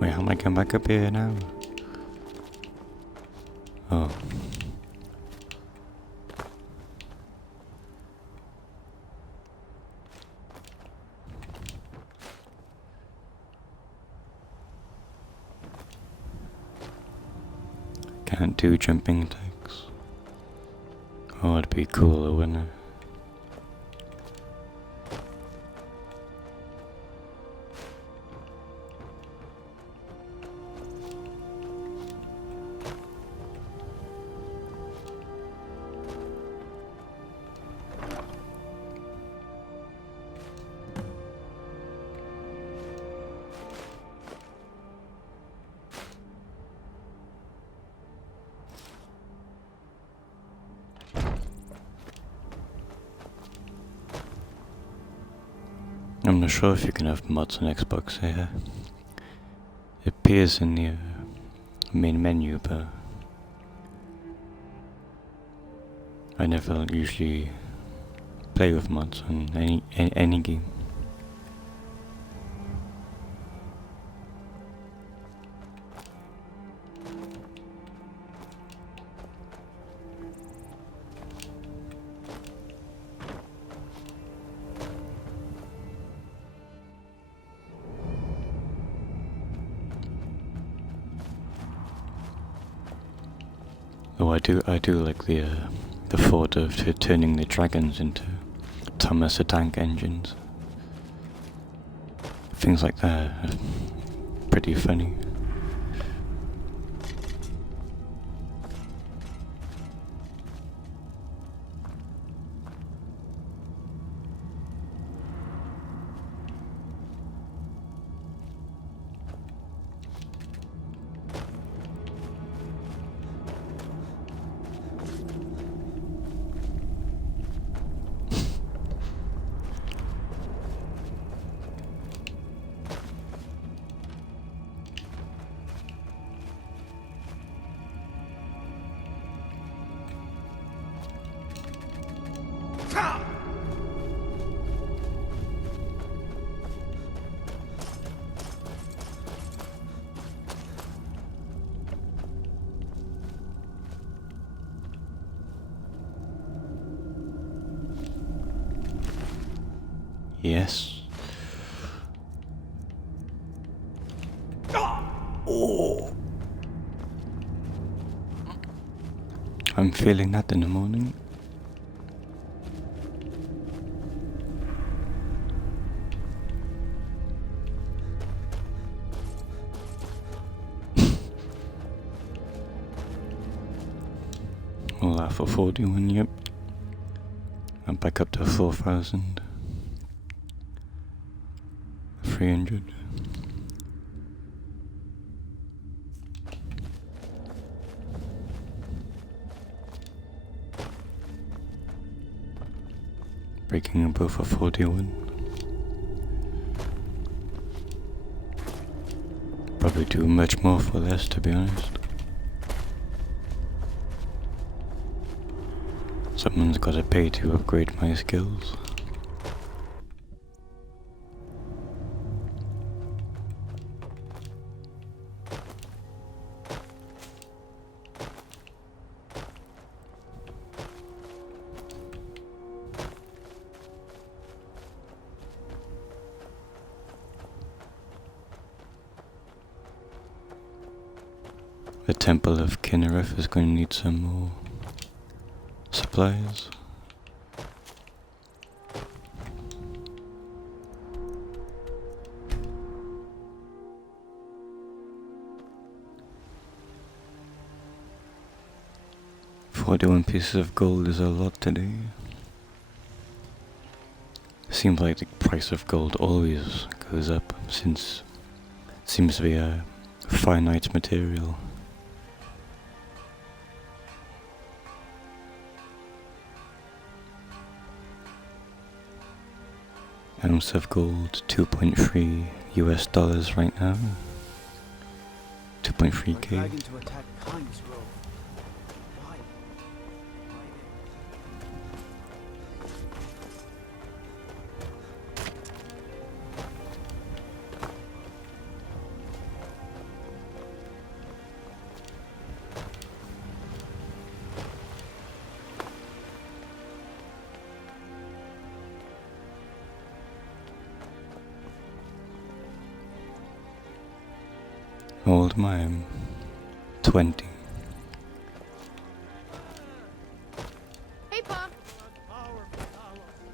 Wait, how am I going back up here now? Oh. Can't do jumping attacks. Oh, it'd be cooler, wouldn't it? I'm not sure if you can have mods on Xbox here. It appears in the main menu, but I never usually play with mods on any game. Oh, I do like the thought of turning the dragons into Thomas the Tank engines. Things like that are pretty funny. Yes. Oh. I'm feeling that in the morning. All that for 41, yep. I'm back up to 4,300. Breaking a bow for 41. Probably do much more for less, to be honest. Someone's gotta pay to upgrade my skills. The Temple of Kinnereth is going to need some more supplies. $41 pieces of gold is a lot today. Seems like the price of gold always goes up since it seems to be a finite material. Ounce of gold, 2.3 US dollars right now. 2.3k. How old am I? 20. Hey, Pop.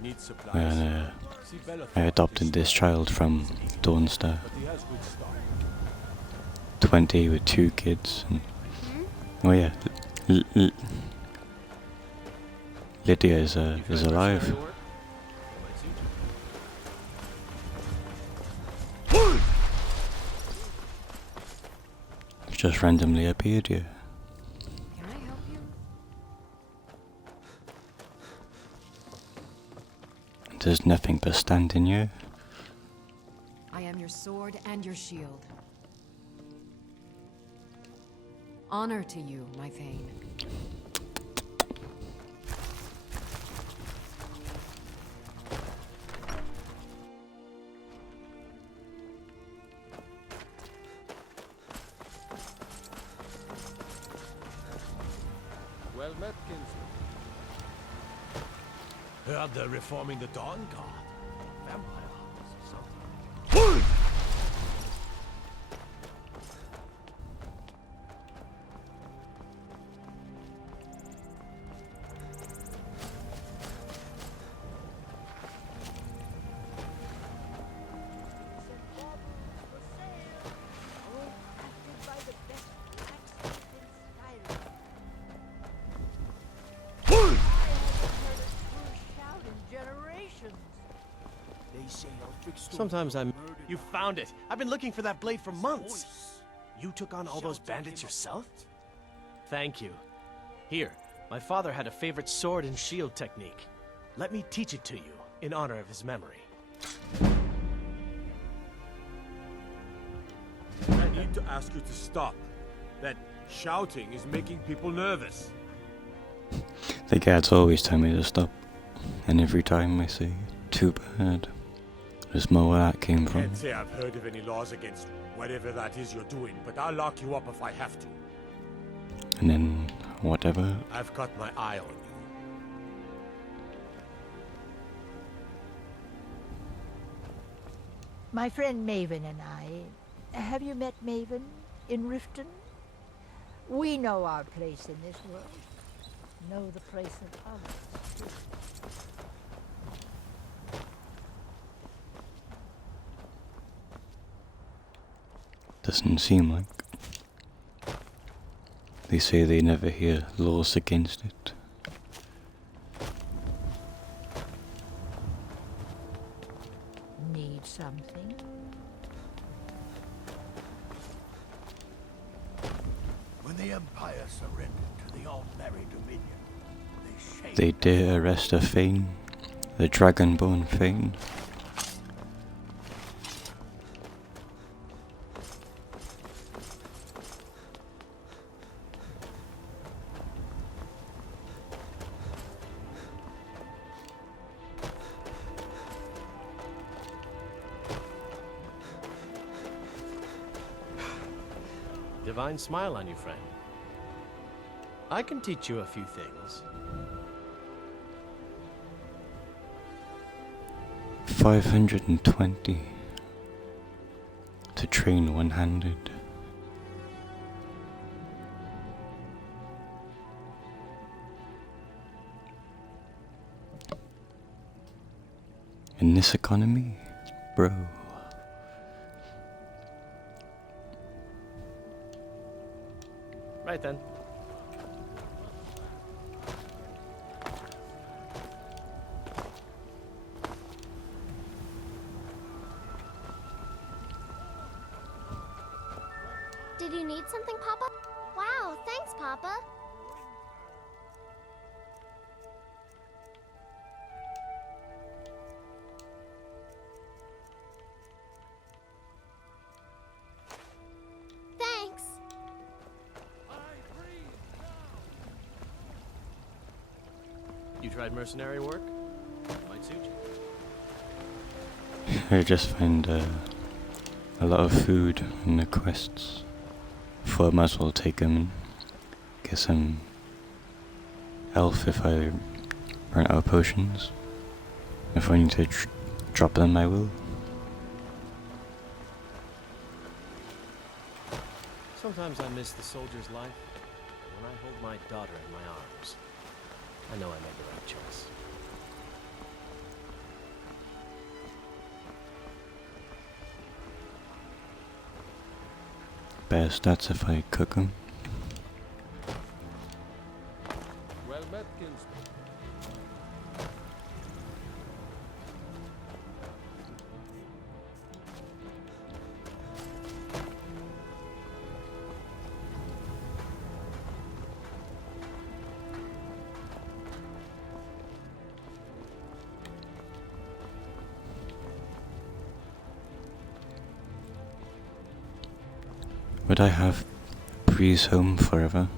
Need supplies. And I adopted this child from Dawnstar. 20 with 2 kids. And oh yeah, Lydia is alive. Just randomly appeared here. Can I help you? There's nothing but standing here. I am your sword and your shield. Honor to you, my Thane. Well met, Kinsman. Heard they're reforming the Dawn Guard. Vampire hunters or something. Sometimes I'm... You found it! I've been looking for that blade for months! You took on all those bandits yourself? Thank you. Here, my father had a favorite sword and shield technique. Let me teach it to you, in honor of his memory. I need to ask you to stop. That shouting is making people nervous. The guards always tell me to stop. And every time I say, too bad. There's more where that came from. Can't say I've heard of any laws against whatever that is you're doing, but I'll lock you up if I have to. And then, whatever. I've got my eye on My friend Maven and I... Have you met Maven in Riften? We know our place in this world. Know the place of others, too. Doesn't seem like. They say they never hear laws against it. Need something? When the Empire surrendered to the Altmerry Dominion, they shaped... They dare arrest a Thane, the Dragonborn Thane. Divine smile on you, friend. I can teach you a few things. 520 to train one-handed. In this economy, bro. Right then. Did you need something, Papa? Wow, thanks, Papa. Thanks. You tried mercenary work? Might suit you. I just find a lot of food in the quests. Thought I might as well take them and get some health if I run out of potions. If I need to drop them, I will. Sometimes I miss the soldier's life. When I hold my daughter in my arms, I know I made the right choice. Better stats if I cook them. Well met, Kinsman. Would I have Breeze home forever?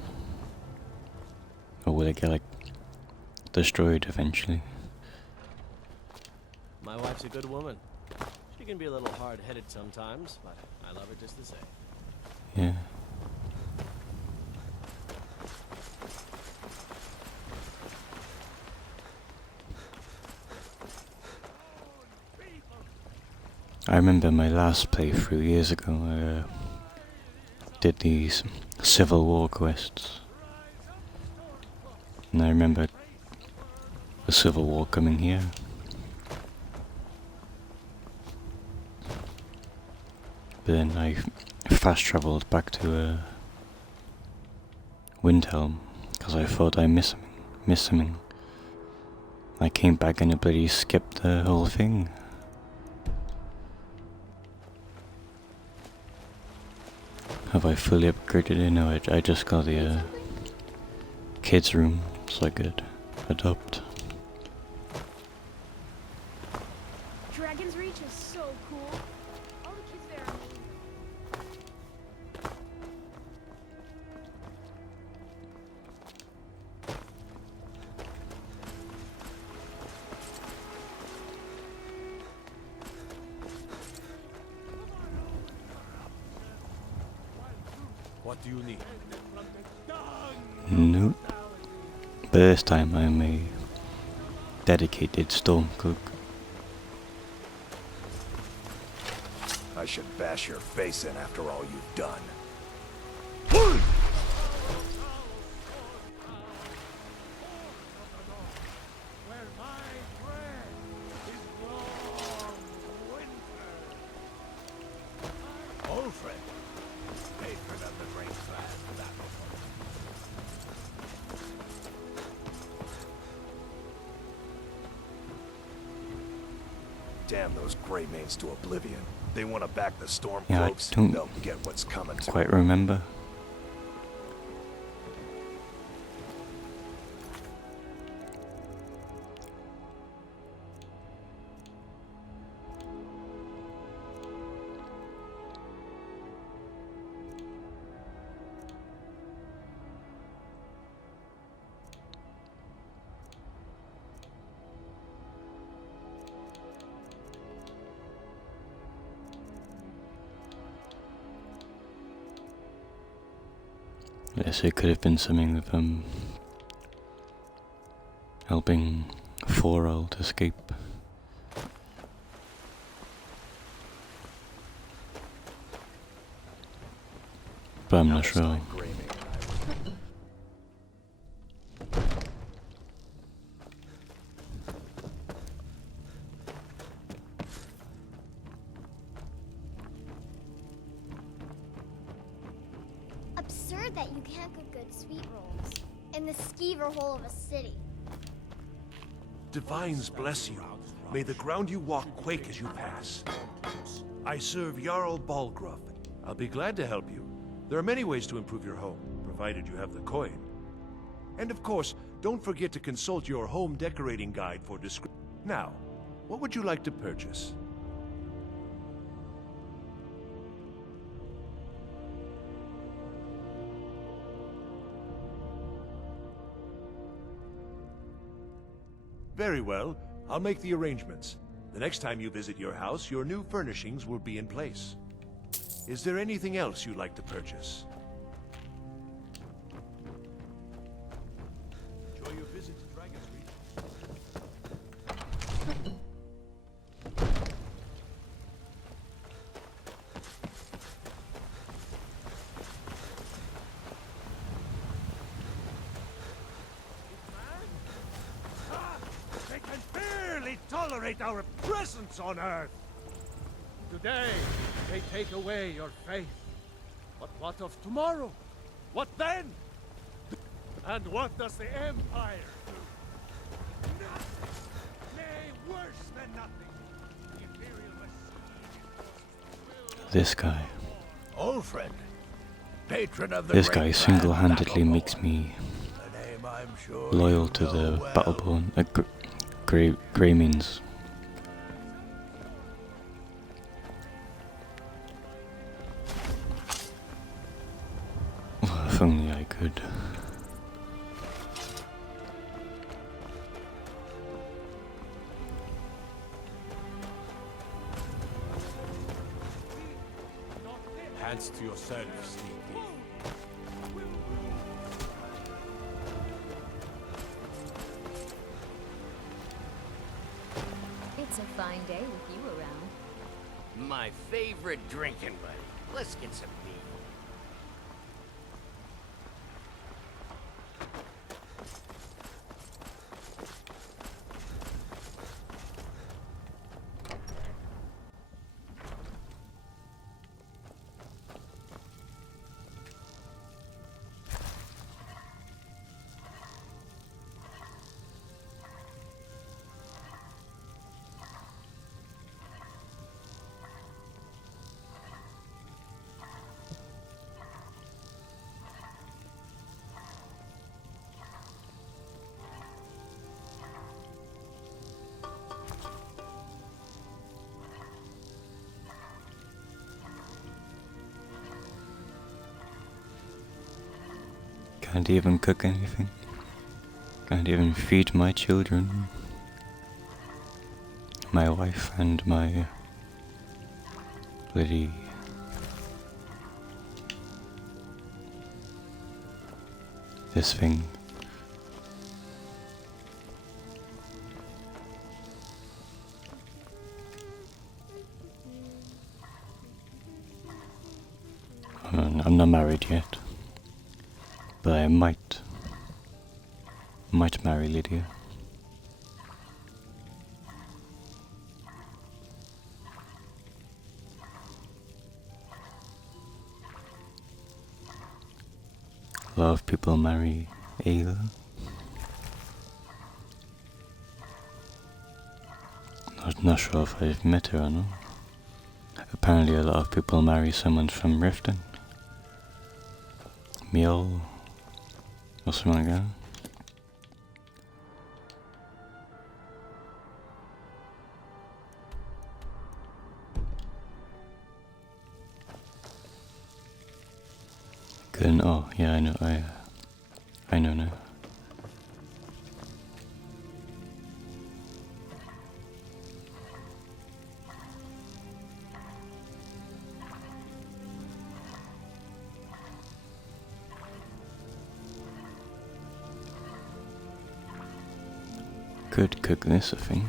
Or will it get like destroyed eventually? My wife's a good woman. She can be a little hard-headed sometimes, but I love her just the same. Yeah. I remember my last playthrough years ago, I did these Civil War quests. And I remember the Civil War coming here. But then I fast travelled back to Windhelm, because I thought I miss him. I came back and it bloody skipped the whole thing. Have I fully upgraded it? No, I just got the kids room so I could adopt. Dragon's Reach is so cool. All the kids there are amazing. What do you need? Nope. But this time I'm a dedicated storm cook. I should bash your face in after all you've done. Alfred, patron of the great clan battle. Damn those Greymanes to oblivion. They want to back the Yeah, I Stormcloaks. don't They'll get what's coming to quite them. remember. Yes, it could have been something with helping Thorald escape. But I'm not sure. Absurd that you can't cook good sweet rolls in the skeever hole of a city. Divines bless you. May the ground you walk quake as you pass. I serve Jarl Balgruff. I'll be glad to help you. There are many ways to improve your home, provided you have the coin. And of course, don't forget to consult your home decorating guide for description. Now, what would you like to purchase? Very well. I'll make the arrangements. The next time you visit your house, your new furnishings will be in place. Is there anything else you'd like to purchase? Enjoy your visit to Dragon's Reach. They can barely tolerate our presence on Earth. Today, they take away your faith. But what of tomorrow? What then? And what does the Empire do? Nothing. Nay, worse than nothing. The Imperial machine. This guy. Alfred, patron of the This great guy clan single-handedly Battleborn. makes me A name I'm sure loyal you to know the well. Battleborn, Greymeans. Well, if only I could. Hands to yourself, sneak thief. It's a fine day with you around. My favorite drinking buddy. Let's get some beer. Can't even cook anything. Can't even feed my children. My wife and my bloody this thing. I'm not married yet, but I might marry Lydia. A lot of people marry Ayla. Not sure if I've met her or not. Apparently a lot of people marry someone from Riften. Miel or something like that. Good. Oh, yeah, I know. I know now. Could cook this, I think.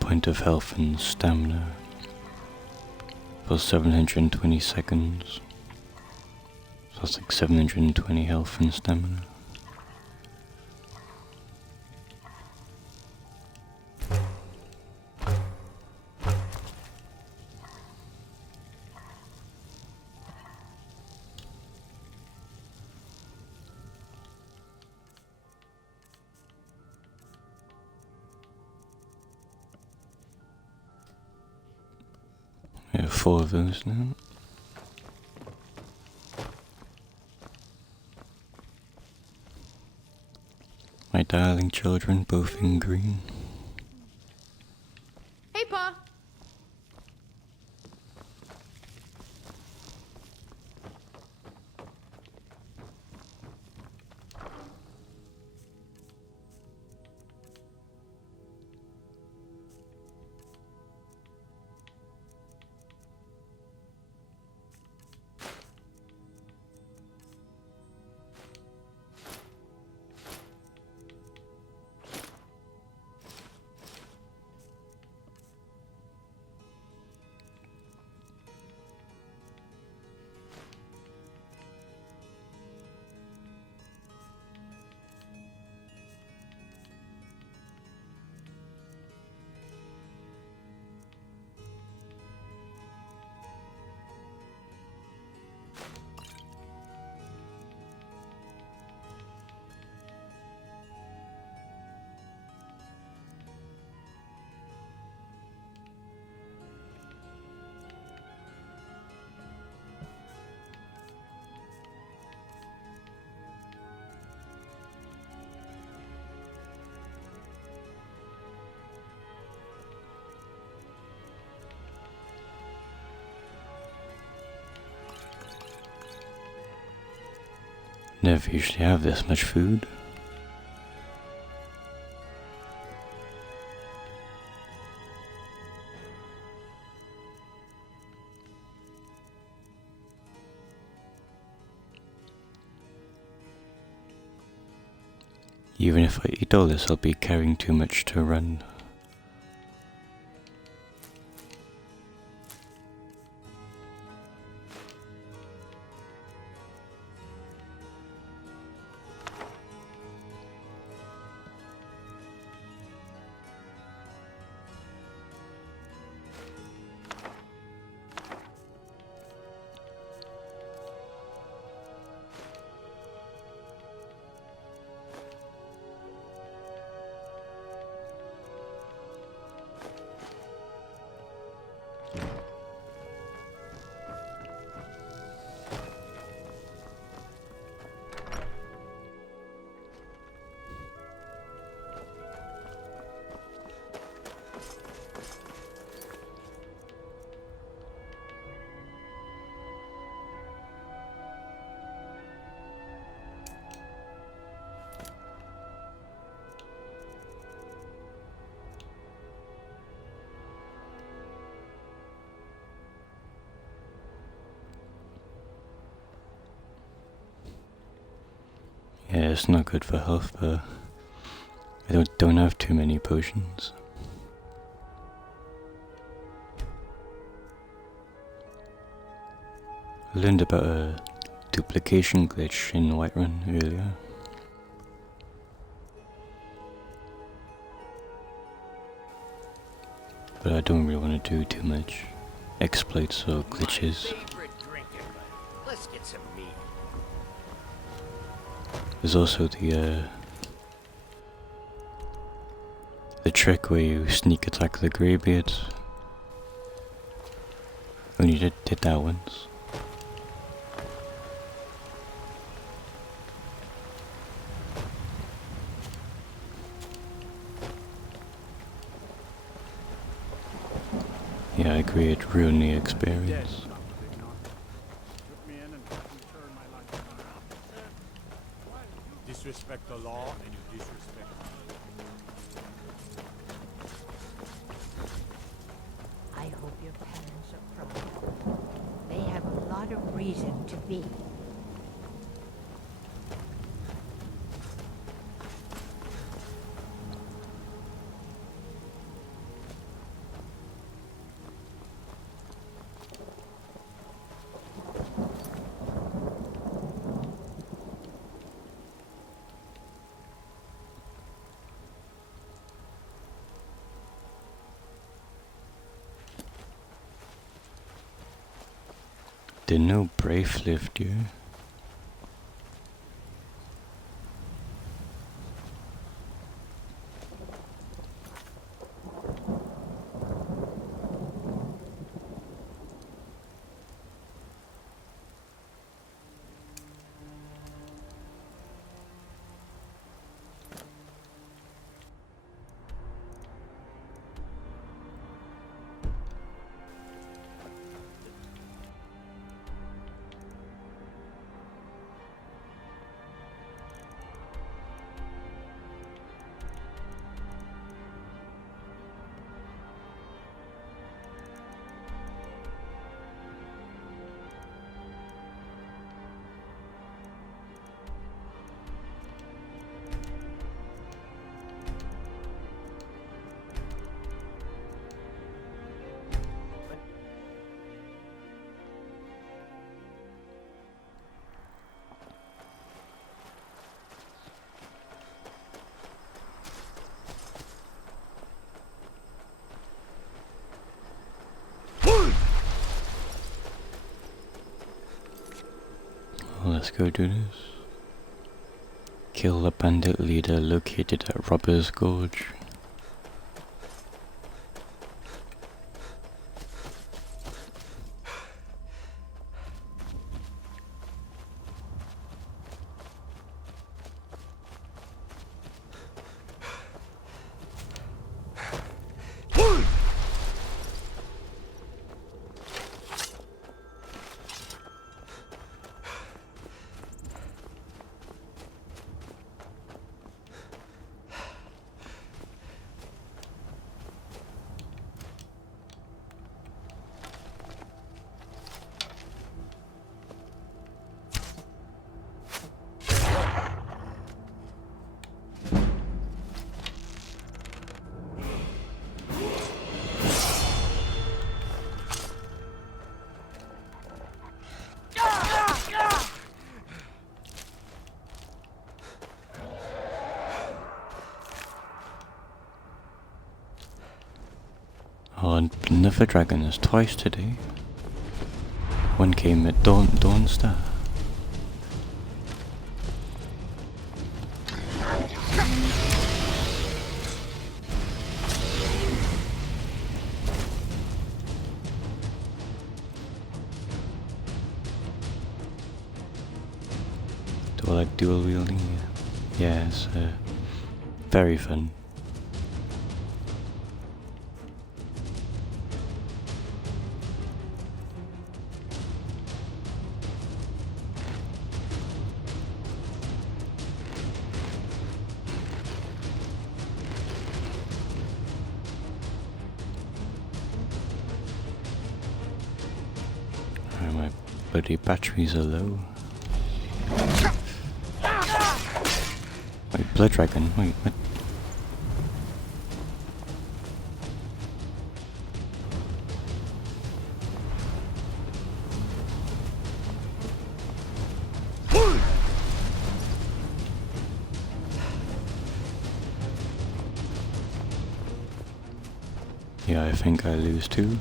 Point of health and stamina for 720 seconds. So that's like 720 health and stamina. I have 4 of those now. My darling children, both in green. Hey, Pa! Never usually have this much food. Even if I eat all this, I'll be carrying too much to run. Yeah, it's not good for health, but I don't have too many potions. I learned about a duplication glitch in Whiterun earlier. But I don't really want to do too much exploits or glitches. Let's get some meat. There's also the trick where you sneak attack the greybeards. Only did that once. Yeah, I agree, it ruined the experience. Disrespect the law and you disrespect I hope your parents are proud. They have a lot of reason to be. Didn't know Brave lived here. Let's go do this. Kill the bandit leader located at Robber's Gorge. Oh, another dragon is twice today. One came at Dawnstar. Do I like dual wielding? Yeah, it's very fun. My bloody batteries are low. blood dragon. Wait, what? Yeah, I think I lose too.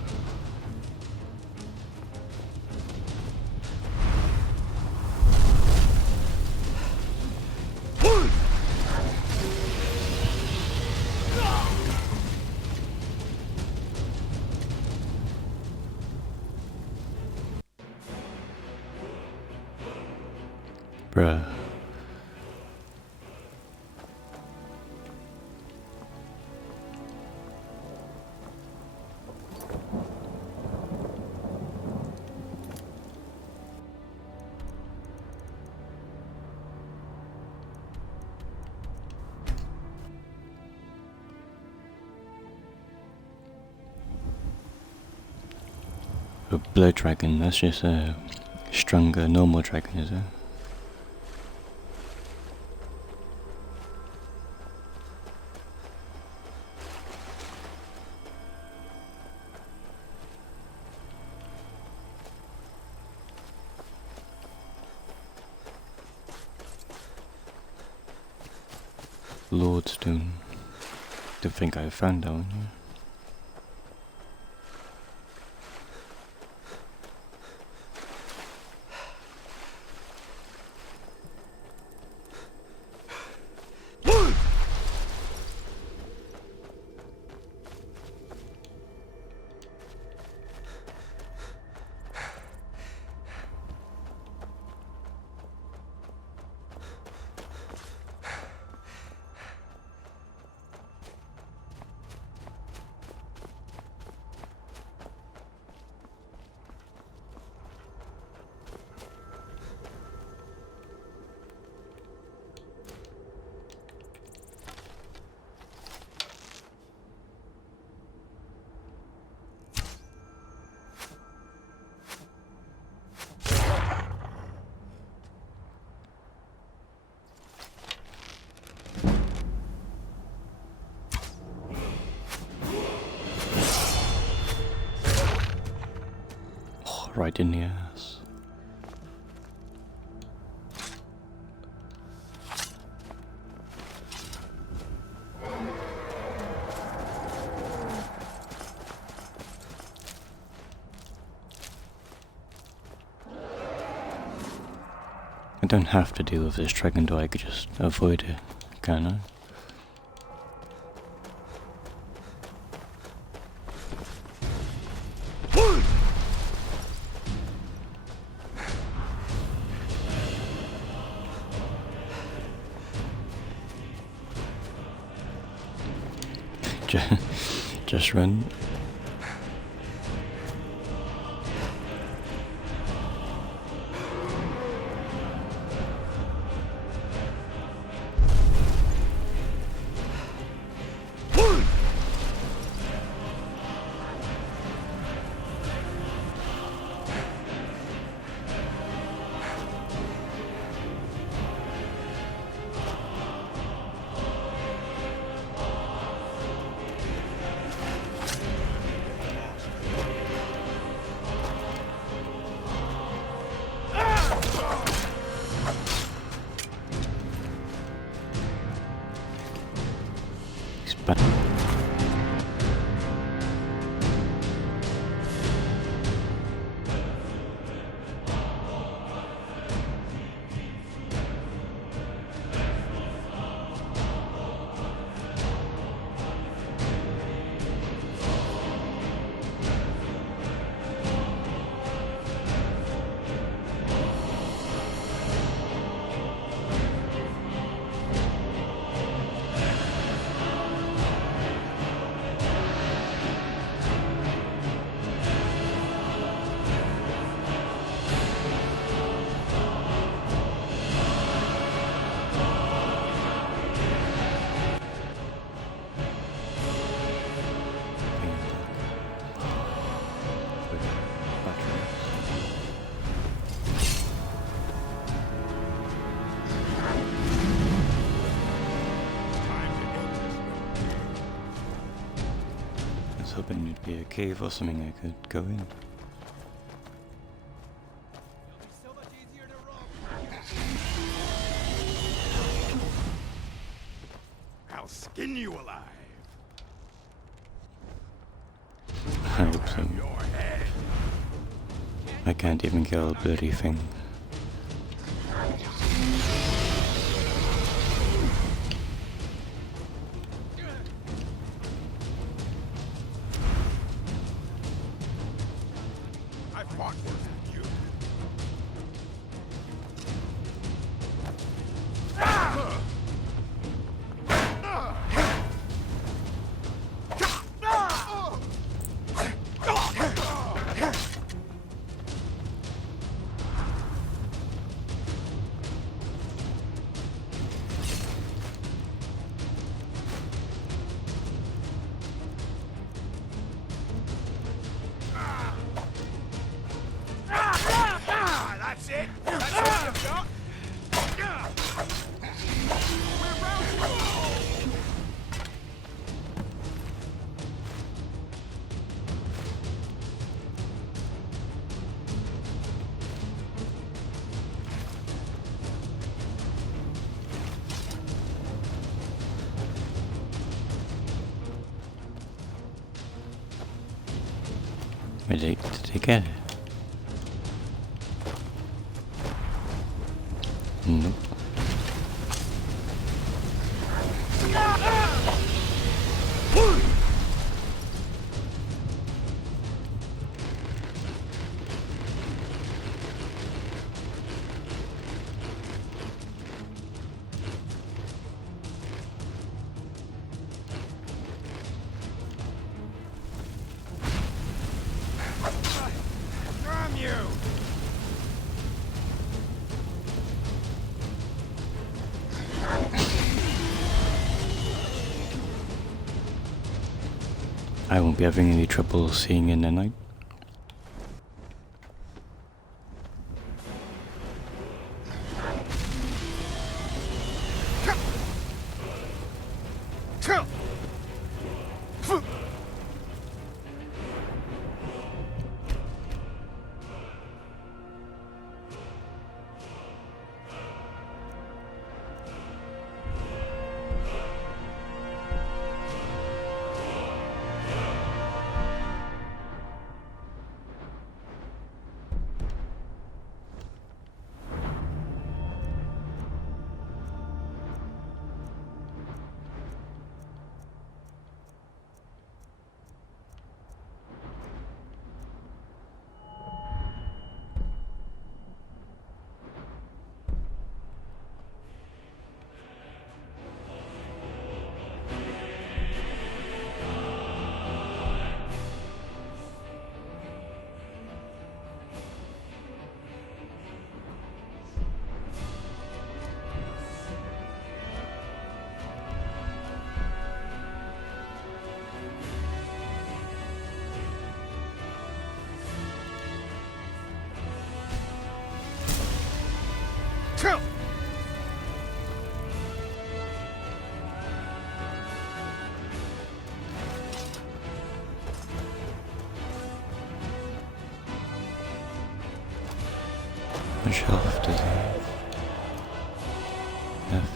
Bruh. A blood dragon, that's just a stronger normal dragon, is it? Lordstone. Don't think I found that one yet. Right in the ass. I don't have to deal with this dragon, though. I could just avoid it, can't I? Just run. hoping it'd be a cave or something I could go in. I'll skin you alive. I hope so. I can't even kill a bloody thing. I fought worse than you. That's it. That's all you've got. We're round. Did they get it? Nope. Damn you! I won't be having any trouble seeing in the night. What shelf does it have?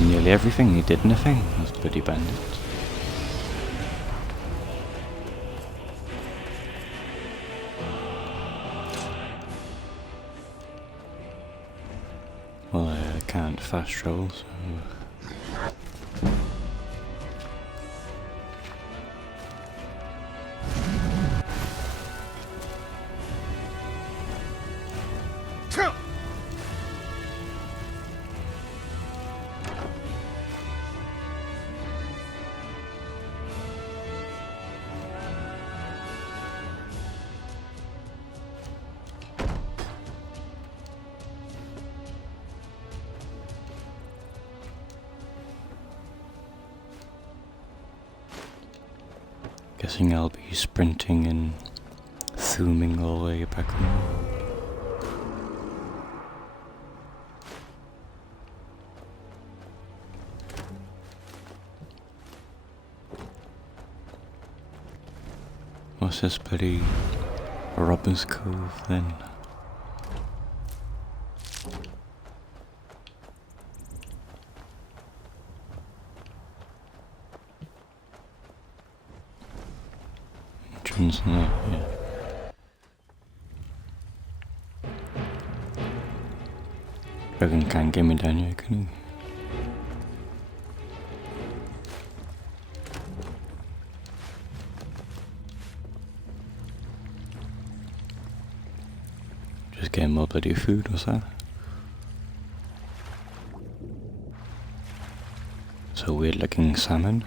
Nearly everything he did nothing. Those bloody bandits. Well, I can't fast travel, so... Guessing I'll be sprinting and zooming all the way back home. Was this bloody Robber's Cove then? Entrance there, yeah. Dragon can't get me down here, can he? Just getting more bloody food, what's that? So weird looking salmon.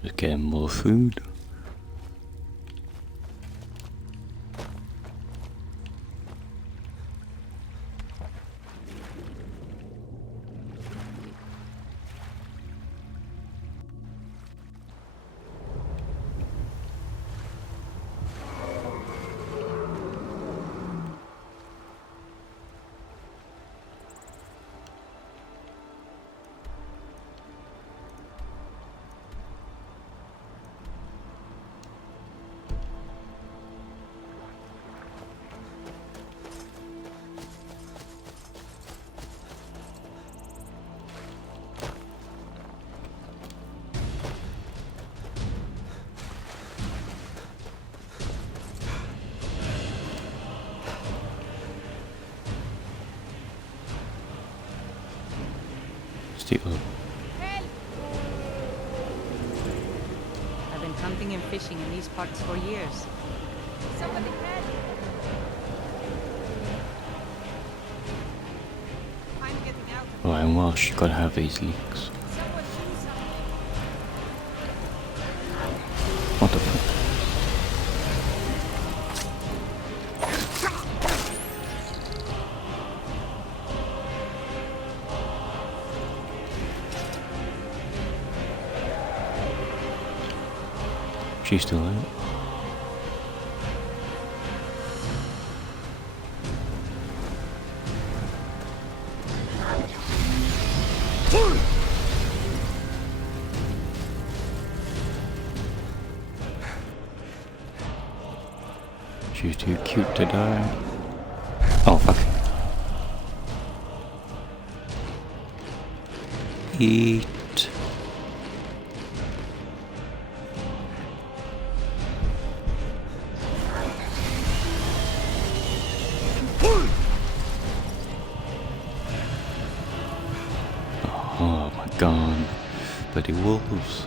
Just getting more food. Steal. I've been hunting and fishing in these parts for years. Somebody help! I'm getting out. Oh, and Welsh, you gotta have these leaks. What the fuck? She's still out. She's too cute to die. Oh fuck. Eat. Oh my god. Bloody wolves.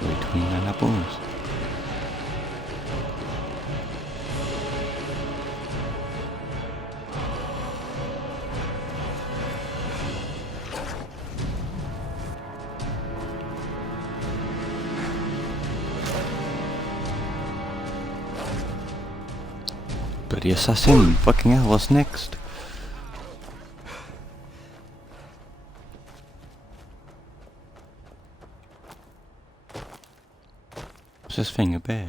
Between the apples. Bloody assassin, fucking hell, what's next? What's this thing, a bear?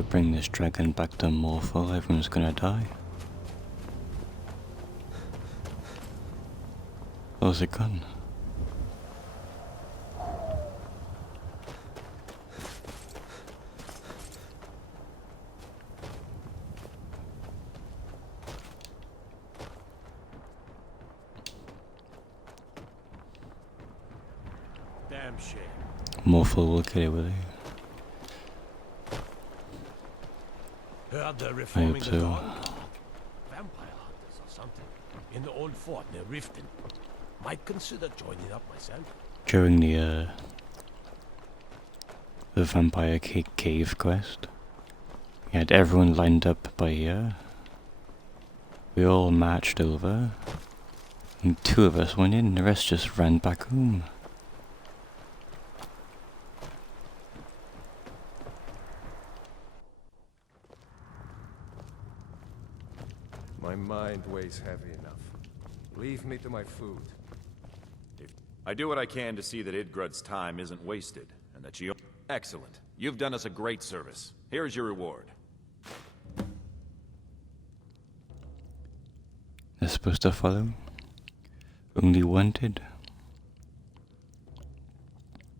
I bring this dragon back to Morphle, everyone's gonna die. Where's it gone? Damn shame. Morphle will get it with it. Heard they're I reforming hope the so. Dawn Guard. Vampire hunters or something. In the old fort near Riften. Might consider joining up myself. During the Vampire Cave quest, we had everyone lined up by here. We all marched over, and 2 of us went in, the rest just ran back home. My mind weighs heavy enough. Leave me to my food. I do what I can to see that Idgrud's time isn't wasted, and that she... Excellent. You've done us a great service. Here's your reward. They're supposed to follow. Only wanted.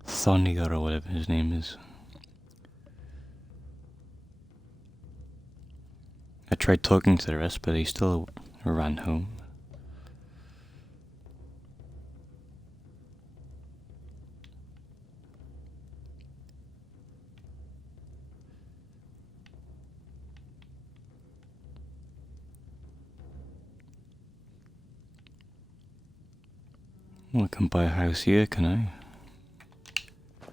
Thonier or whatever his name is. I tried talking to the rest, but they still ran home. Well, I can buy a house here, can I?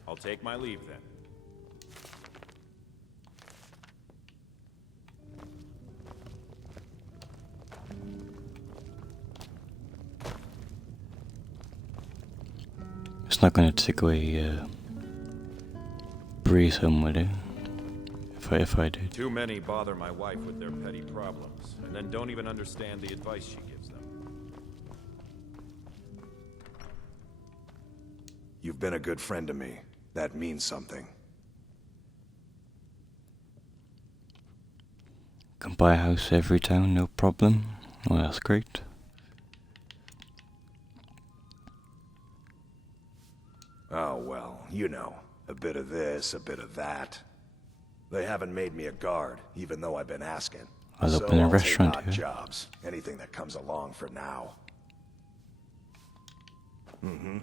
I'll take my leave then. It's not gonna take away Breeze home, would it? If I did. Too many bother my wife with their petty problems, and then don't even understand the advice she gives them. You've been a good friend to me. That means something. Can buy a house every town, no problem. Well, that's great. Oh, well, you know. A bit of this, a bit of that. They haven't made me a guard, even though I've been asking. I'll open a restaurant take odd here. jobs. Anything that comes along for now. Mm-hmm.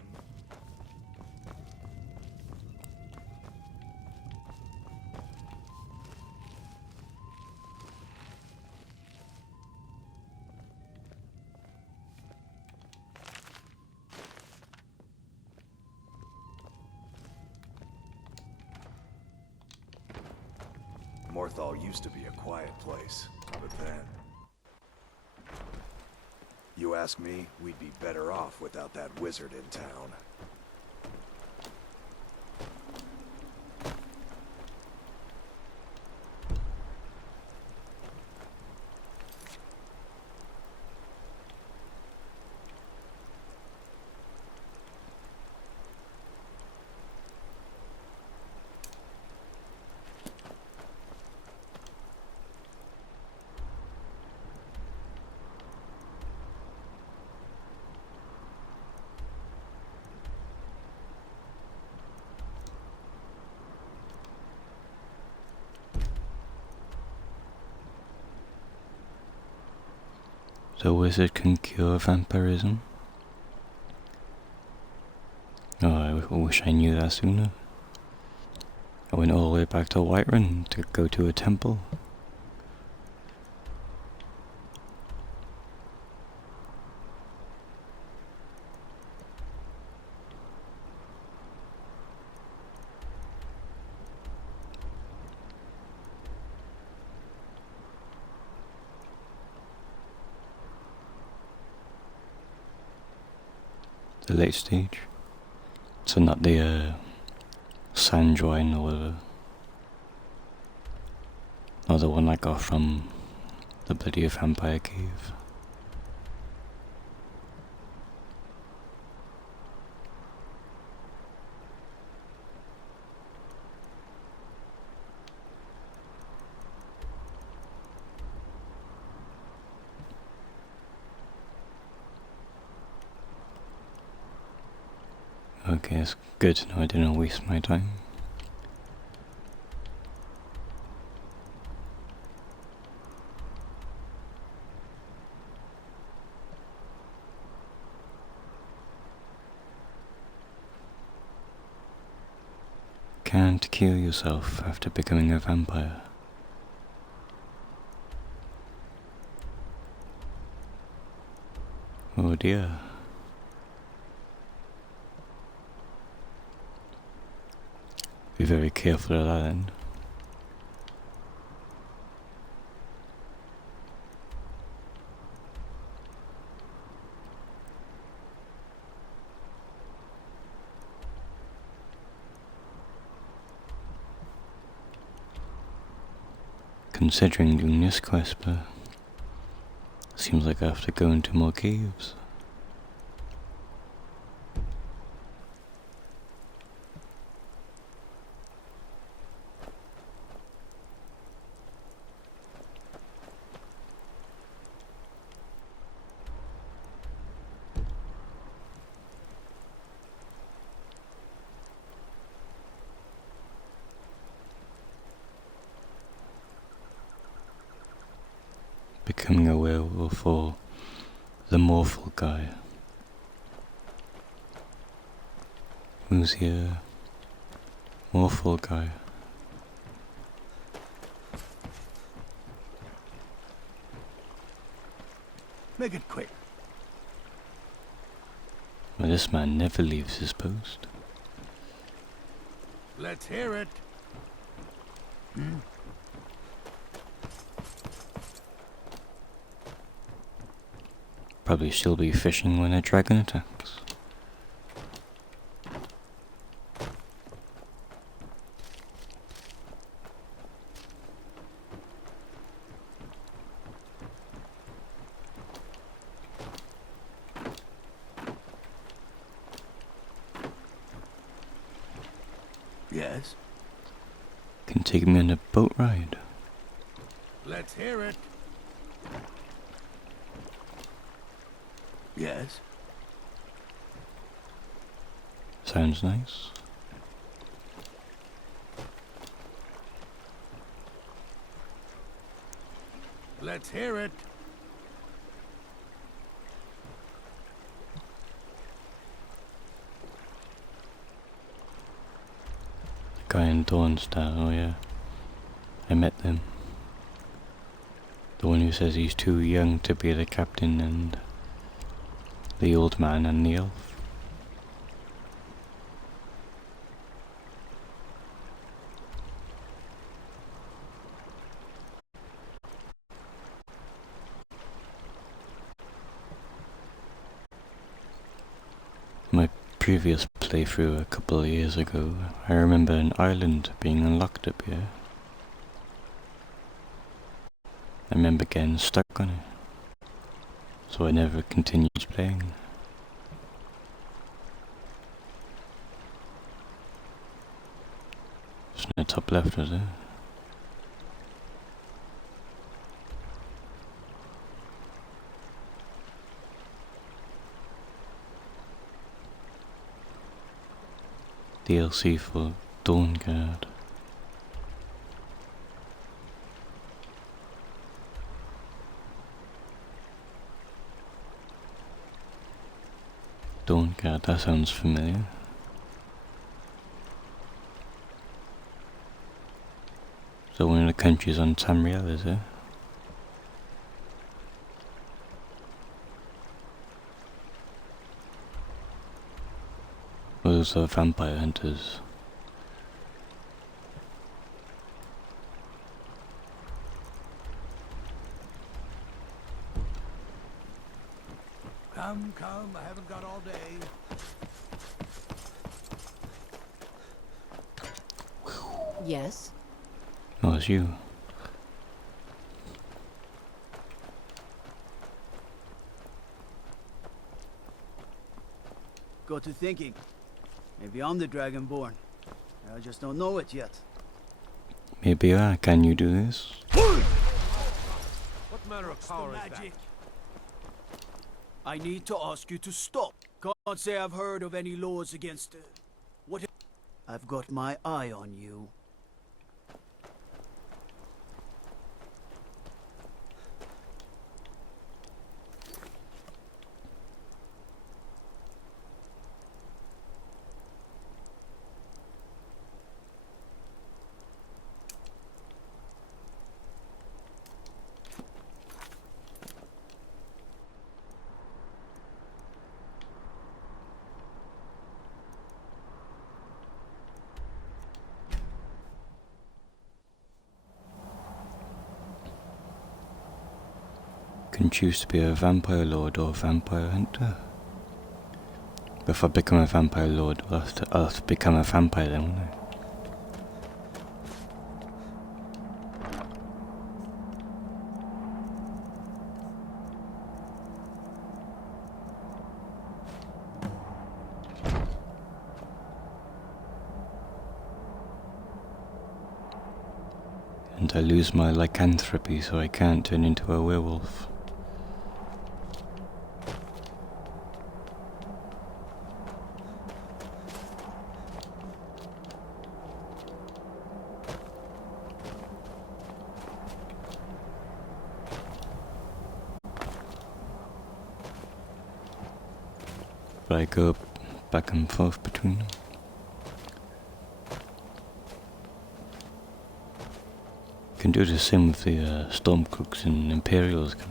Morthal used to be a quiet place, but then... You ask me, we'd be better off without that wizard in town. The wizard can cure vampirism. Oh, I wish I knew that sooner. I went all the way back to Whiterun to go to a temple. The late stage. So not the Sandwine or whatever. Or the one I got from the bloody vampire cave. Okay, it's good to know I didn't waste my time. Can't kill yourself after becoming a vampire. Oh dear. Be very careful of that then. Considering doing this quest, but seems like I have to go into more caves. Becoming a werewolf or the mortal guy. Who's here? Mortal guy. Make it quick. Well, this man never leaves his post. Let's hear it. Hmm? Probably still be fishing when a dragon attacks. Yes. Can take me on a boat ride. Let's hear it. Yes. Sounds nice. Let's hear it. The guy in Dawnstar, oh yeah. I met them. The one who says he's too young to be the captain, and the old man and the elf. My previous playthrough a couple of years ago, I remember an island being unlocked up here. I remember getting stuck on it, so I never continued playing. It's in the top left, was it? DLC for Dawn Guard. Dawn Guard, that sounds familiar. So one of the countries on Tamriel, is it? Those are vampire hunters. Come, I haven't got all day. Yes? Oh, it's you. Got to thinking. Maybe I'm the Dragonborn. I just don't know it yet. Maybe you are. Can you do this? What manner of power is that? I need to ask you to stop. Can't Can't say I've heard of any laws against what... I've got my eye on you. Can choose to be a vampire lord or a vampire hunter. But if I become a vampire lord, I'll have to become a vampire then, won't I? And I lose my lycanthropy, so I can't turn into a werewolf. But I go back and forth between them. Can do the same with the Stormcloaks and Imperials, can I?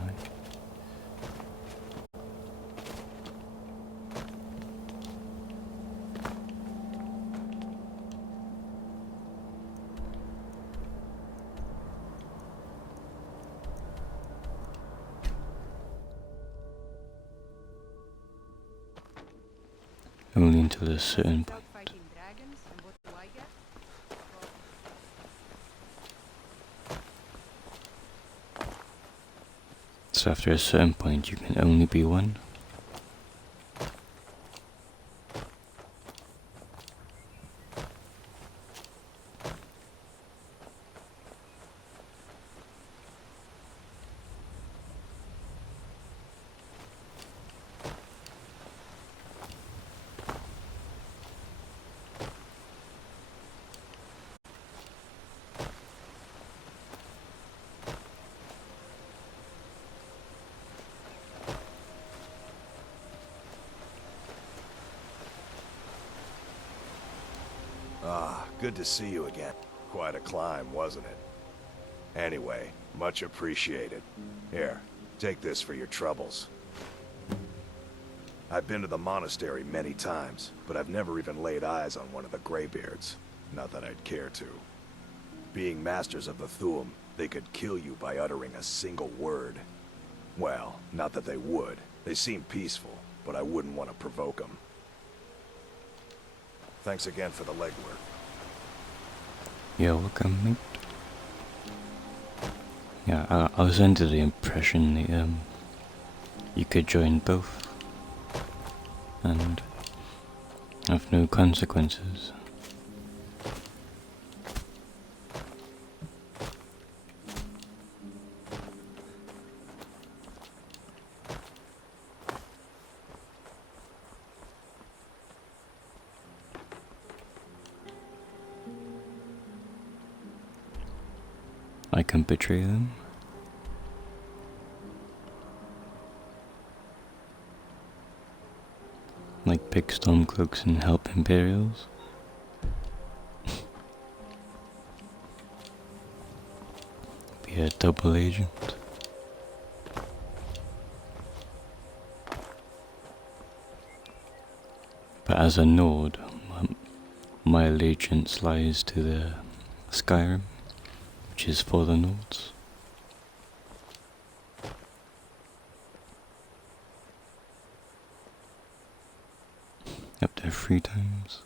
Only until a certain point. So after a certain point you can only be one. Ah, good to see you again. Quite a climb, wasn't it? Anyway, much appreciated. Here, take this for your troubles. I've been to the monastery many times, but I've never even laid eyes on one of the Greybeards. Not that I'd care to. Being masters of the Thu'um, they could kill you by uttering a single word. Well, not that they would. They seem peaceful, but I wouldn't want to provoke them. Thanks again for the legwork. You're welcome, mate. Yeah, I was under the impression that you could join both and have no consequences. I can betray them. Like pick Stormcloaks and help Imperials. Be a double agent. But as a Nord, my allegiance lies to the Skyrim, which is for the Nords. Up there 3 times.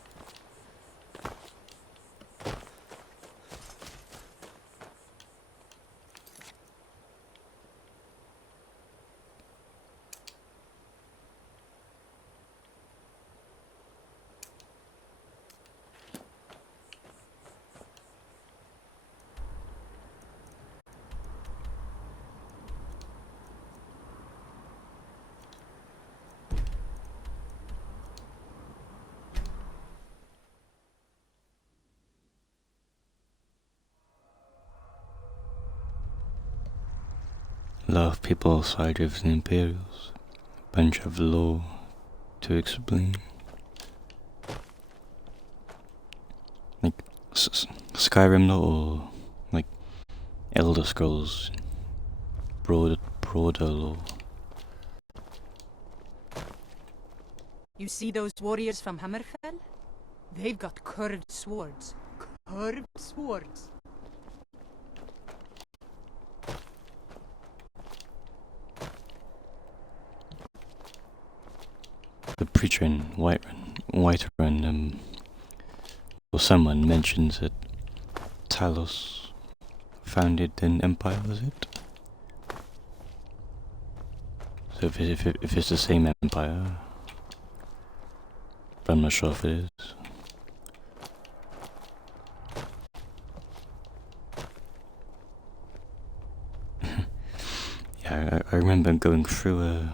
a lot of people side with the Imperials. Bunch of law to explain. Like Skyrim law or like Elder Scrolls broader law. You see those warriors from Hammerfell? They've got curved swords. Curved swords. The preacher in Whiterun, or someone mentions that Talos founded an empire, was it? So if it's the same empire, but I'm not sure if it is. Yeah, I remember going through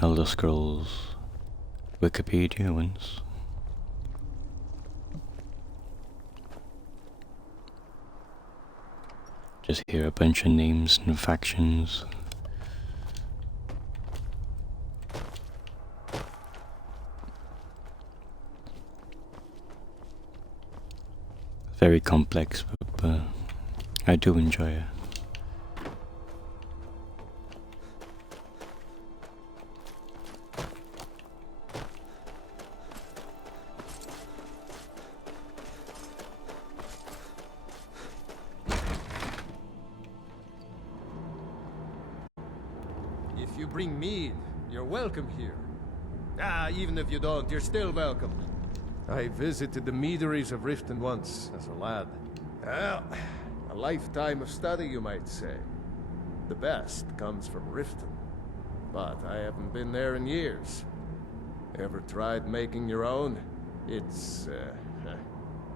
Elder Scrolls Wikipedia once. Just hear a bunch of names and factions. Very complex, but I do enjoy it. If you bring mead, you're welcome here. Even if you don't, you're still welcome. I visited the meaderies of Riften once, as a lad. Well, a lifetime of study, you might say. The best comes from Riften, but I haven't been there in years. Ever tried making your own? It's,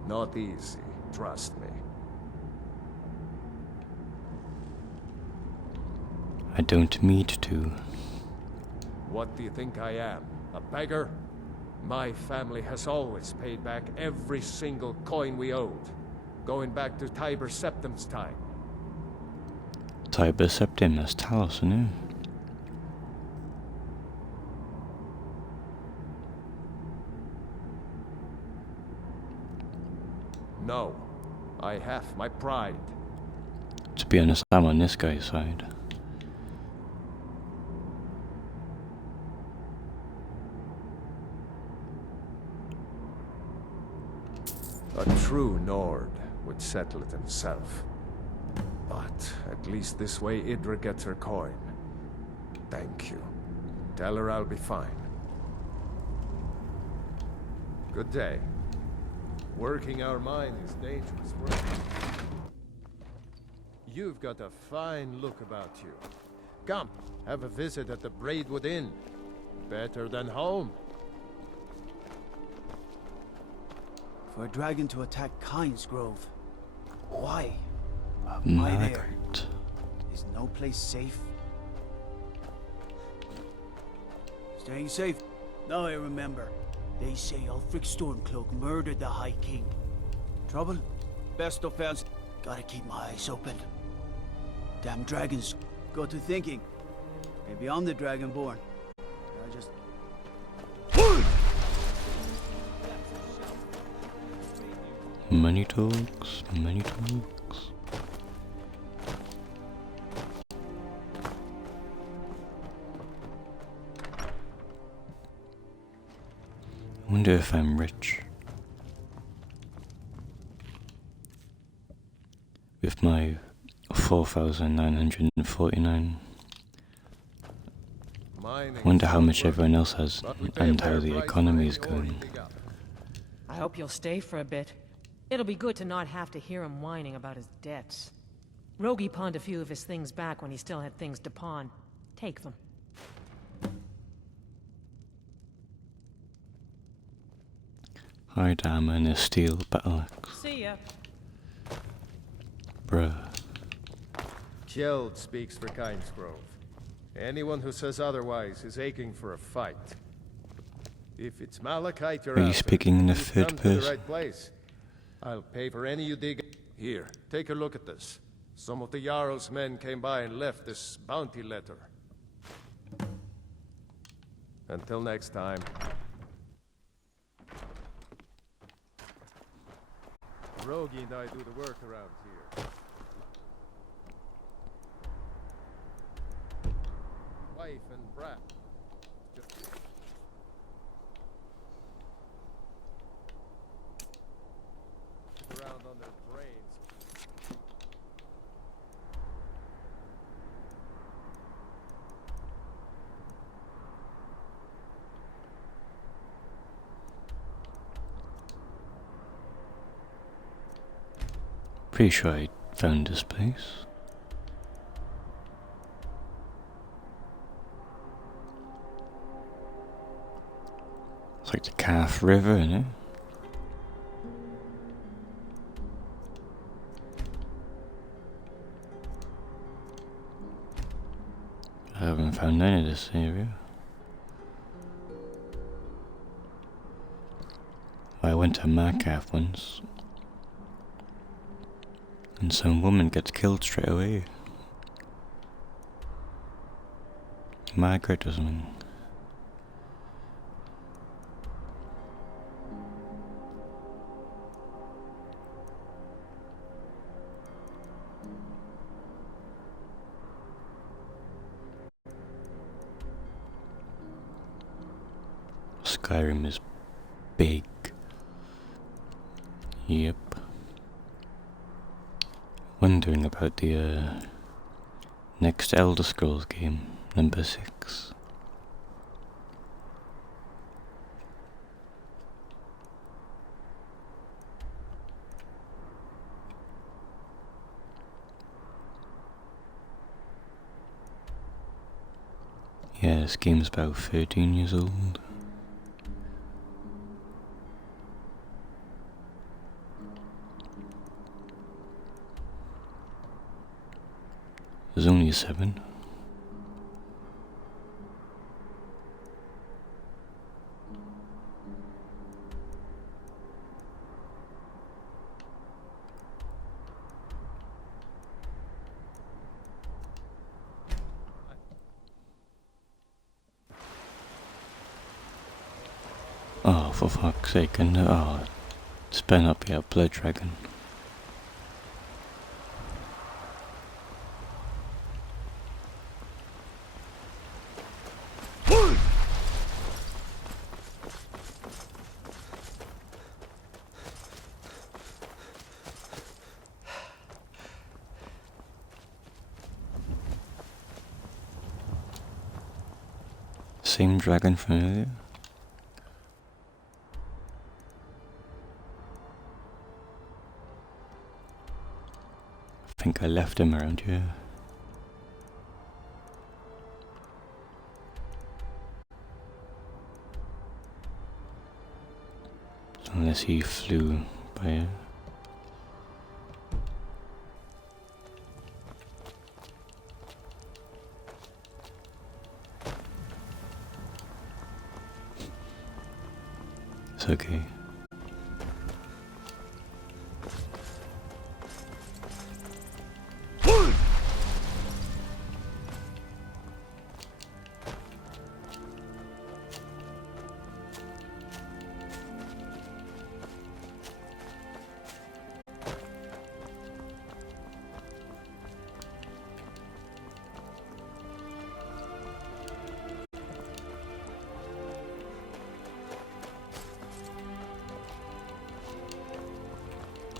not easy, trust me. I don't need to. What do you think I am? A beggar? My family has always paid back every single coin we owed, going back to Tiber Septim's time. Tiber Septim, that's Talos, isn't it? No, I have my pride. To be honest, I'm on this guy's side. A true Nord would settle it himself. But at least this way Idra gets her coin. Thank you. Tell her I'll be fine. Good day. Working our mine is dangerous work. You've got a fine look about you. Come, have a visit at the Braidwood Inn. Better than home. For a dragon to attack Kyne's Grove. Why? Why there? Margaret. Is no place safe? Staying safe? Now I remember. They say Ulfric Stormcloak murdered the High King. Trouble? Best offense. Gotta keep my eyes open. Damn dragons. Got to thinking. Maybe I'm the Dragonborn. I just... Money talks, money talks. I wonder if I'm rich. With my 4,949. I wonder how much everyone else has and how the economy is going. I hope you'll stay for a bit. It'll be good to not have to hear him whining about his debts. Rogi pawned a few of his things back when he still had things to pawn. Take them. Hide armor and a steel battle axe. See ya. Bruh. Kjeld speaks for Kyne's Grove. Anyone who says otherwise is aching for a fight. If it's Malachite you're Are you after, speaking in the you've third come to the person? right place. I'll pay for any you dig. Here, take a look at this. Some of the Jarl's men came by and left this bounty letter. Until next time. Rogi and I do the work around here. Wife and brat. Just... around on their brains. Pretty sure I found this place. It's like the Calf River, isn't it? I haven't found any of this area. I went to Markaf once, and some woman gets killed straight away. Margaret or something. Skyrim is big. Yep. Wondering about the next Elder Scrolls game, number 6. Yeah, this game's about 13 years old. There's only 7. Oh, for fuck's sake, and it's better not be a blood dragon. Same dragon from earlier? I think I left him around here. Unless he flew by it. It's okay.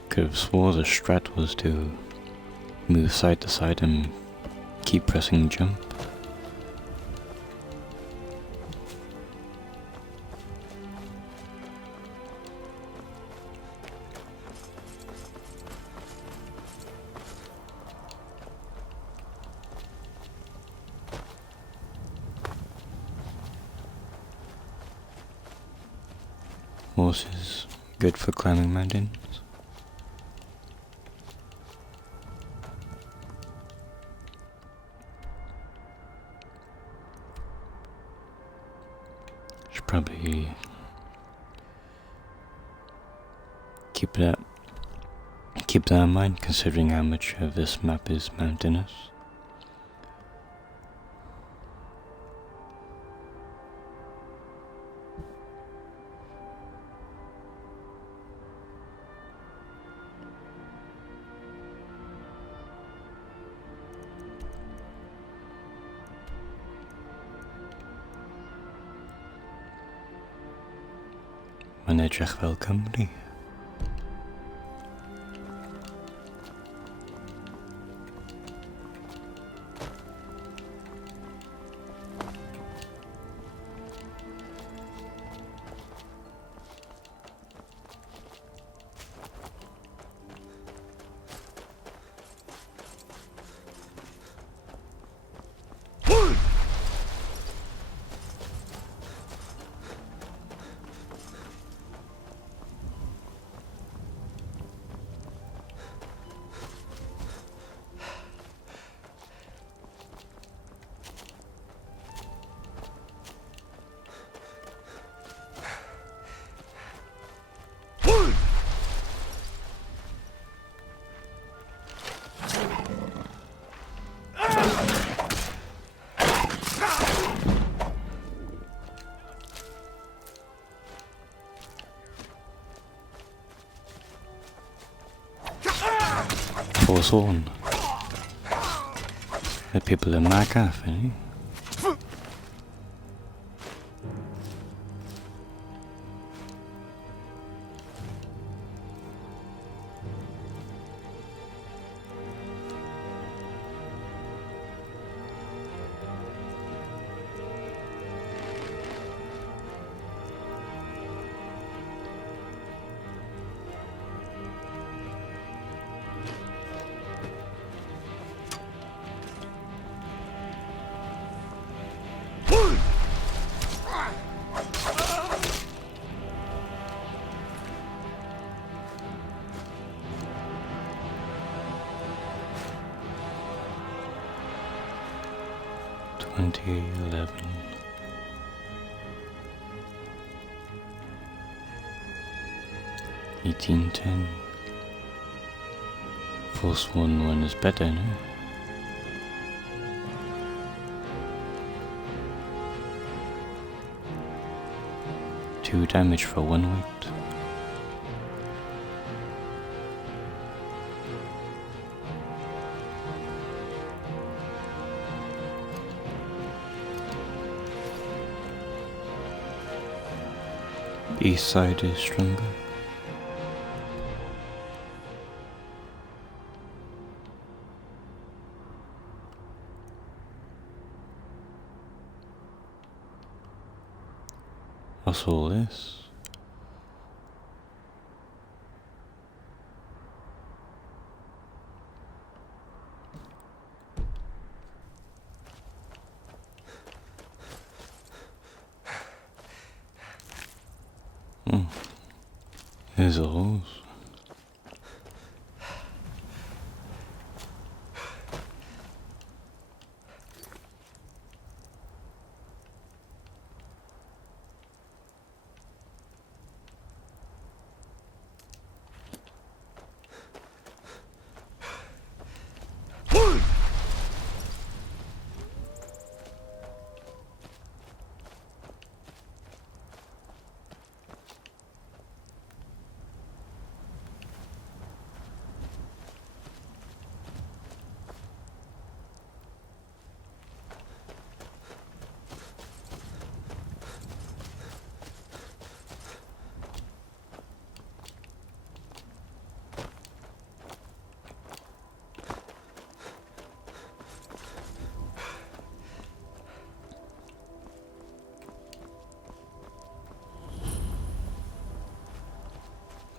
Could have swore the strat was to move side to side and keep pressing jump. Horses, good for climbing mountains. Should probably keep keep that in mind considering how much of this map is mountainous. Mae'n edrych fel Cymru. Force on. The people in my cafe. $18.10. Force one is better, no? Two damage for one weight. East side is stronger. What's all this? There's a hose.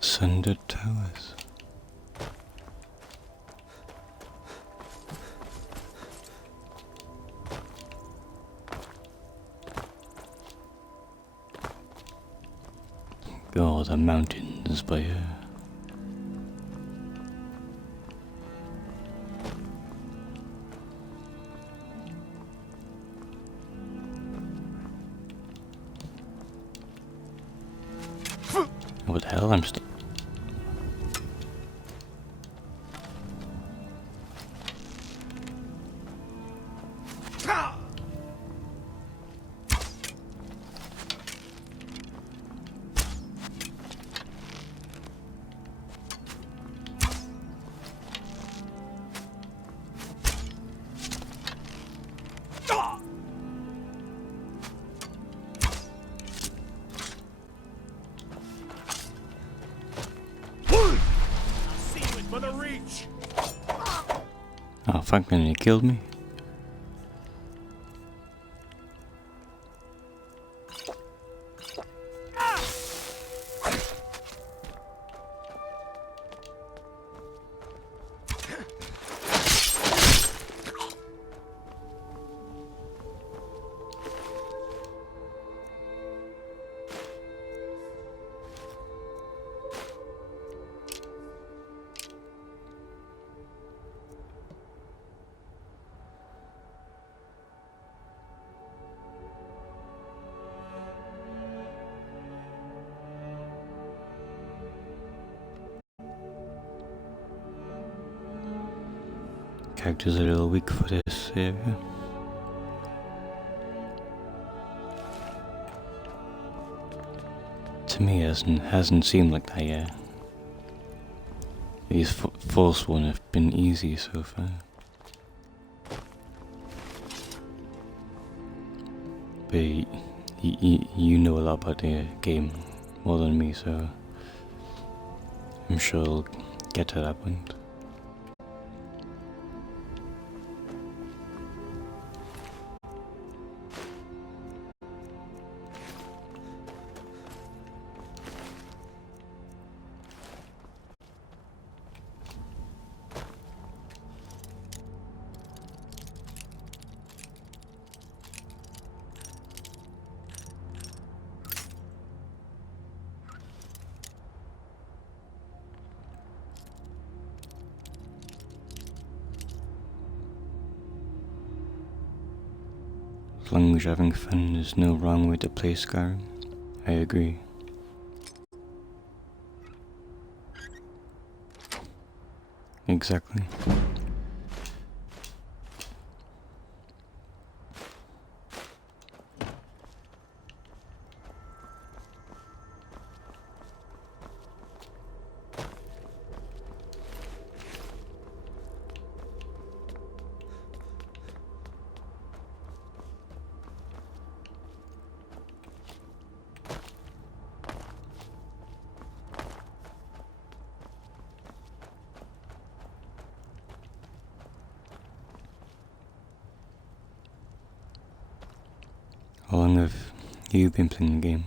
Sundered towers. Oh, the mountains by here. What the hell? I'm still. Fuck, man, he killed me. Characters are a little weak for this area. To me, it hasn't seemed like that yet. These false ones have been easy so far. But you know a lot about the game more than me, so I'm sure I'll get to that point. As long as you're having fun, there's no wrong way to play Skyrim. I agree. Exactly. How long have you been playing the game?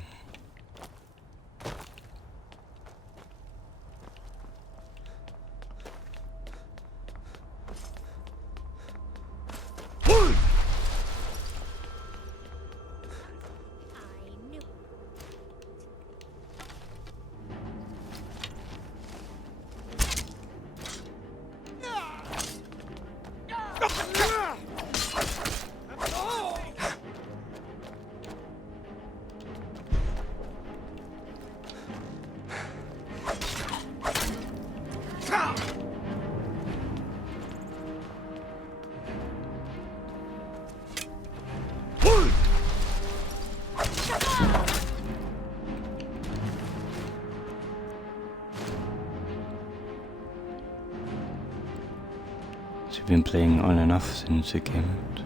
So you've been playing on and off since it came out?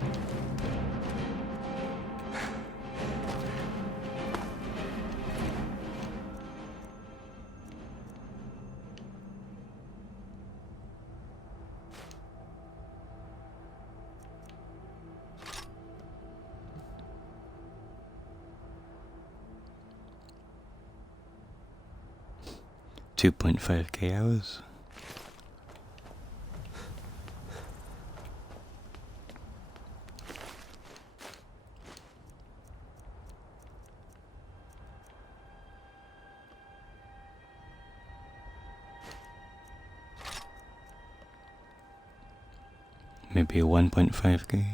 $2.5k hours. Maybe 1.5k.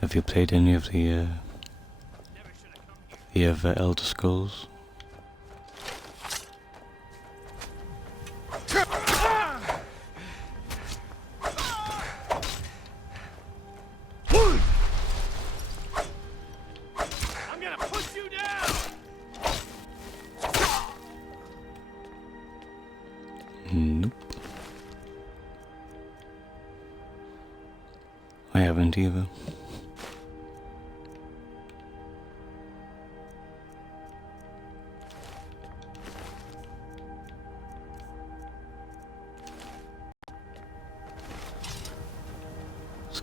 Have you played any of the Elder Scrolls? I'm gonna put you down! Nope. I haven't either.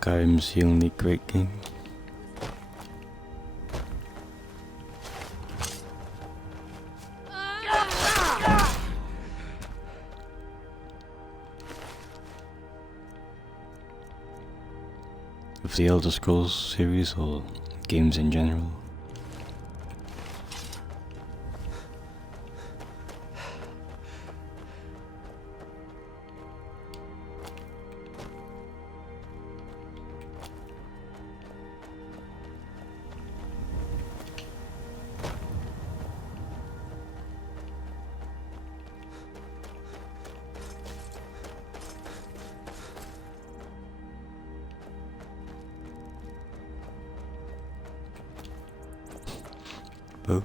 Skyrim's the only great game. Of the Elder Scrolls series or games in general. Both.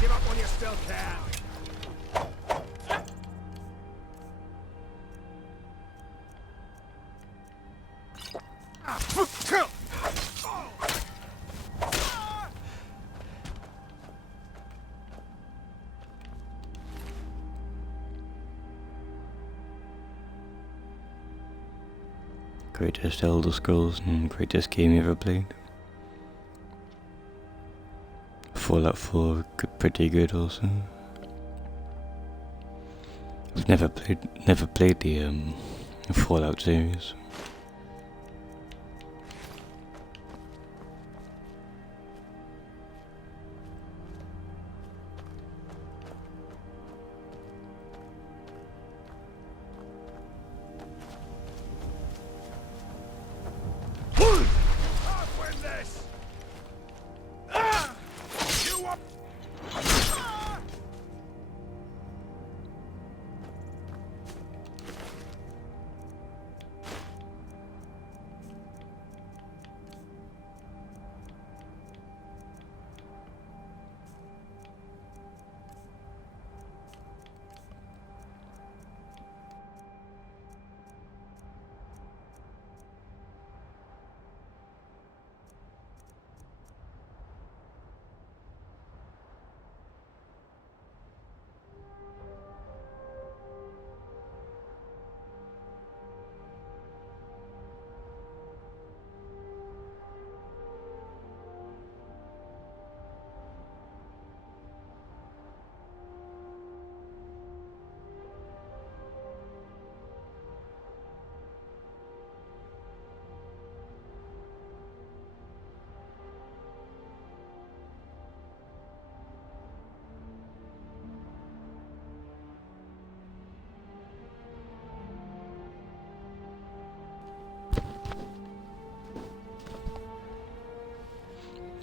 Give up when you still can. Greatest Elder Scrolls and greatest game you ever played. Fallout 4, pretty good also. I've never played the Fallout series.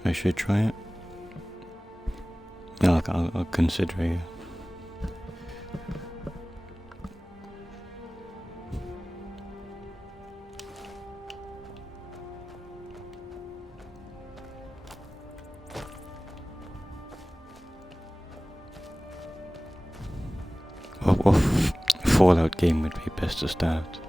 I should try it. No, I'll consider it. What Fallout game would be best to start?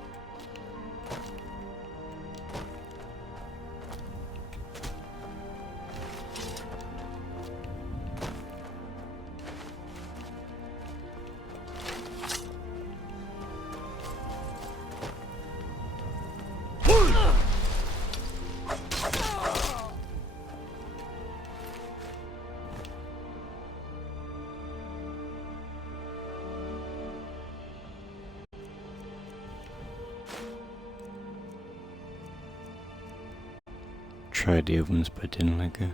Tried the other ones but didn't like it.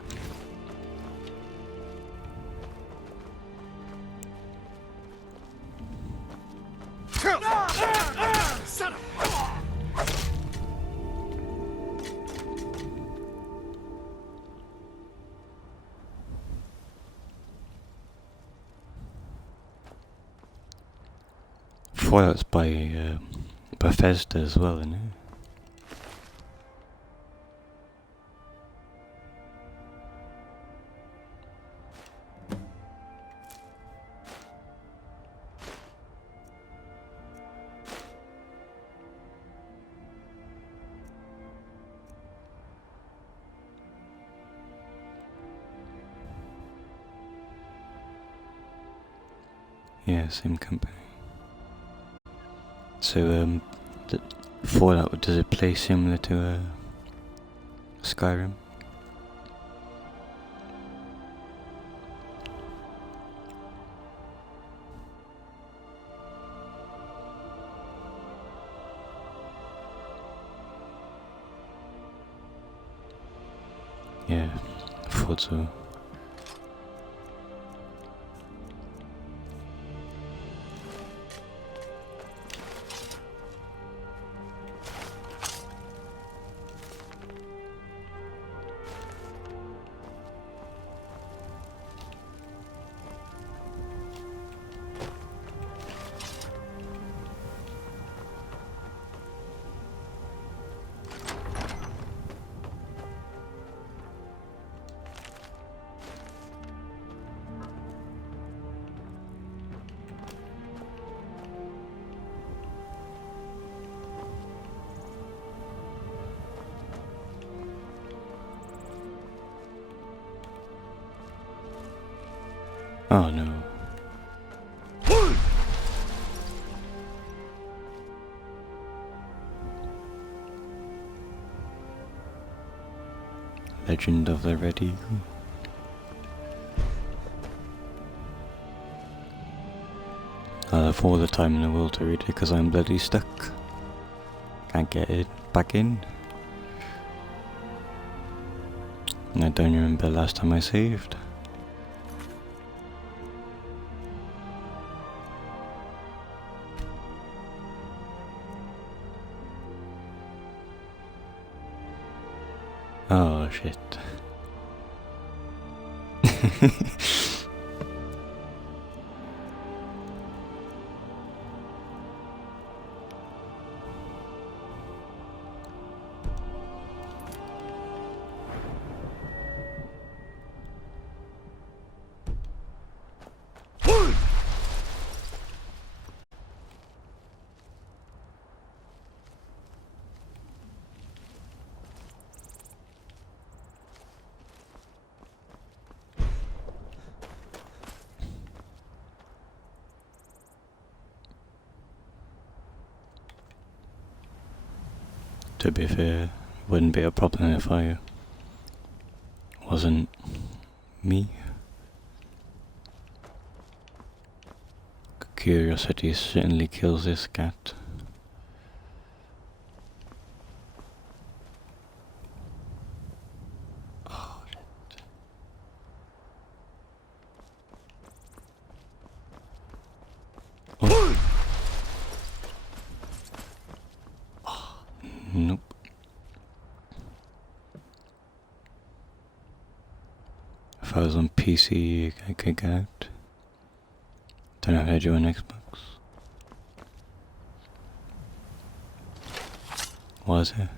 Son of Fallout's by Bethesda as well, isn't it? Yeah, same company. So, the Fallout, does it play similar to Skyrim? Yeah, I thought so. Oh no. Legend of the Red Eagle. I'll have all the time in the world to read it because I'm bloody stuck. Can't get it back in. And I don't remember last time I saved. Oh shit. To be fair, wouldn't be a problem if I wasn't me. Curiosity certainly kills this cat. Oh, shit. Oh. Oh, nope. If I was on PC, I could get out. Don't know how to do on Xbox. Was it?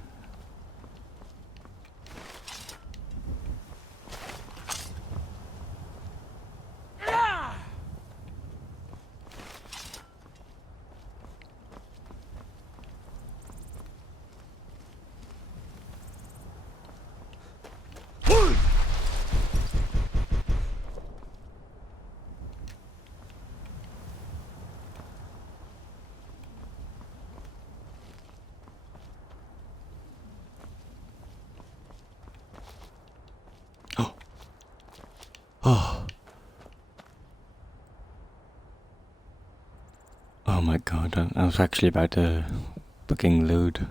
Oh. Oh my god, I was actually about to fucking load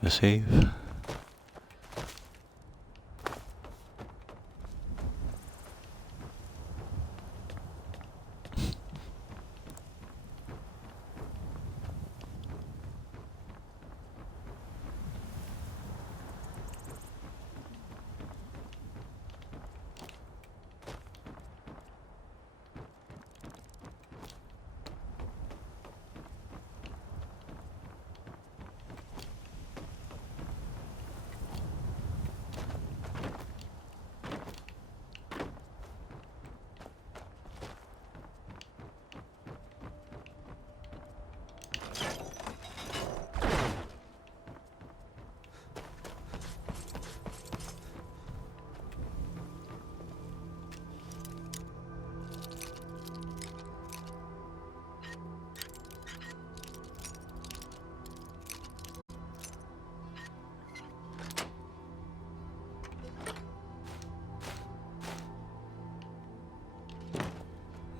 the save.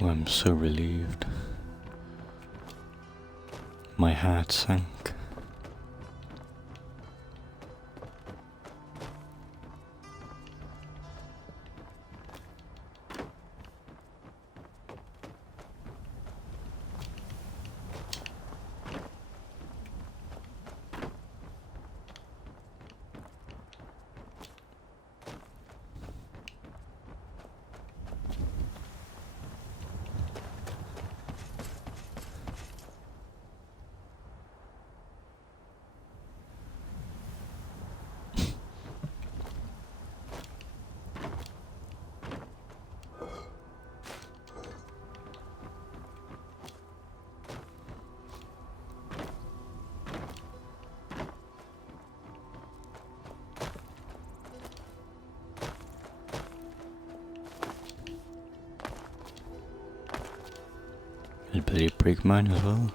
Oh, I'm so relieved. My heart sank. I'd better break mine as well.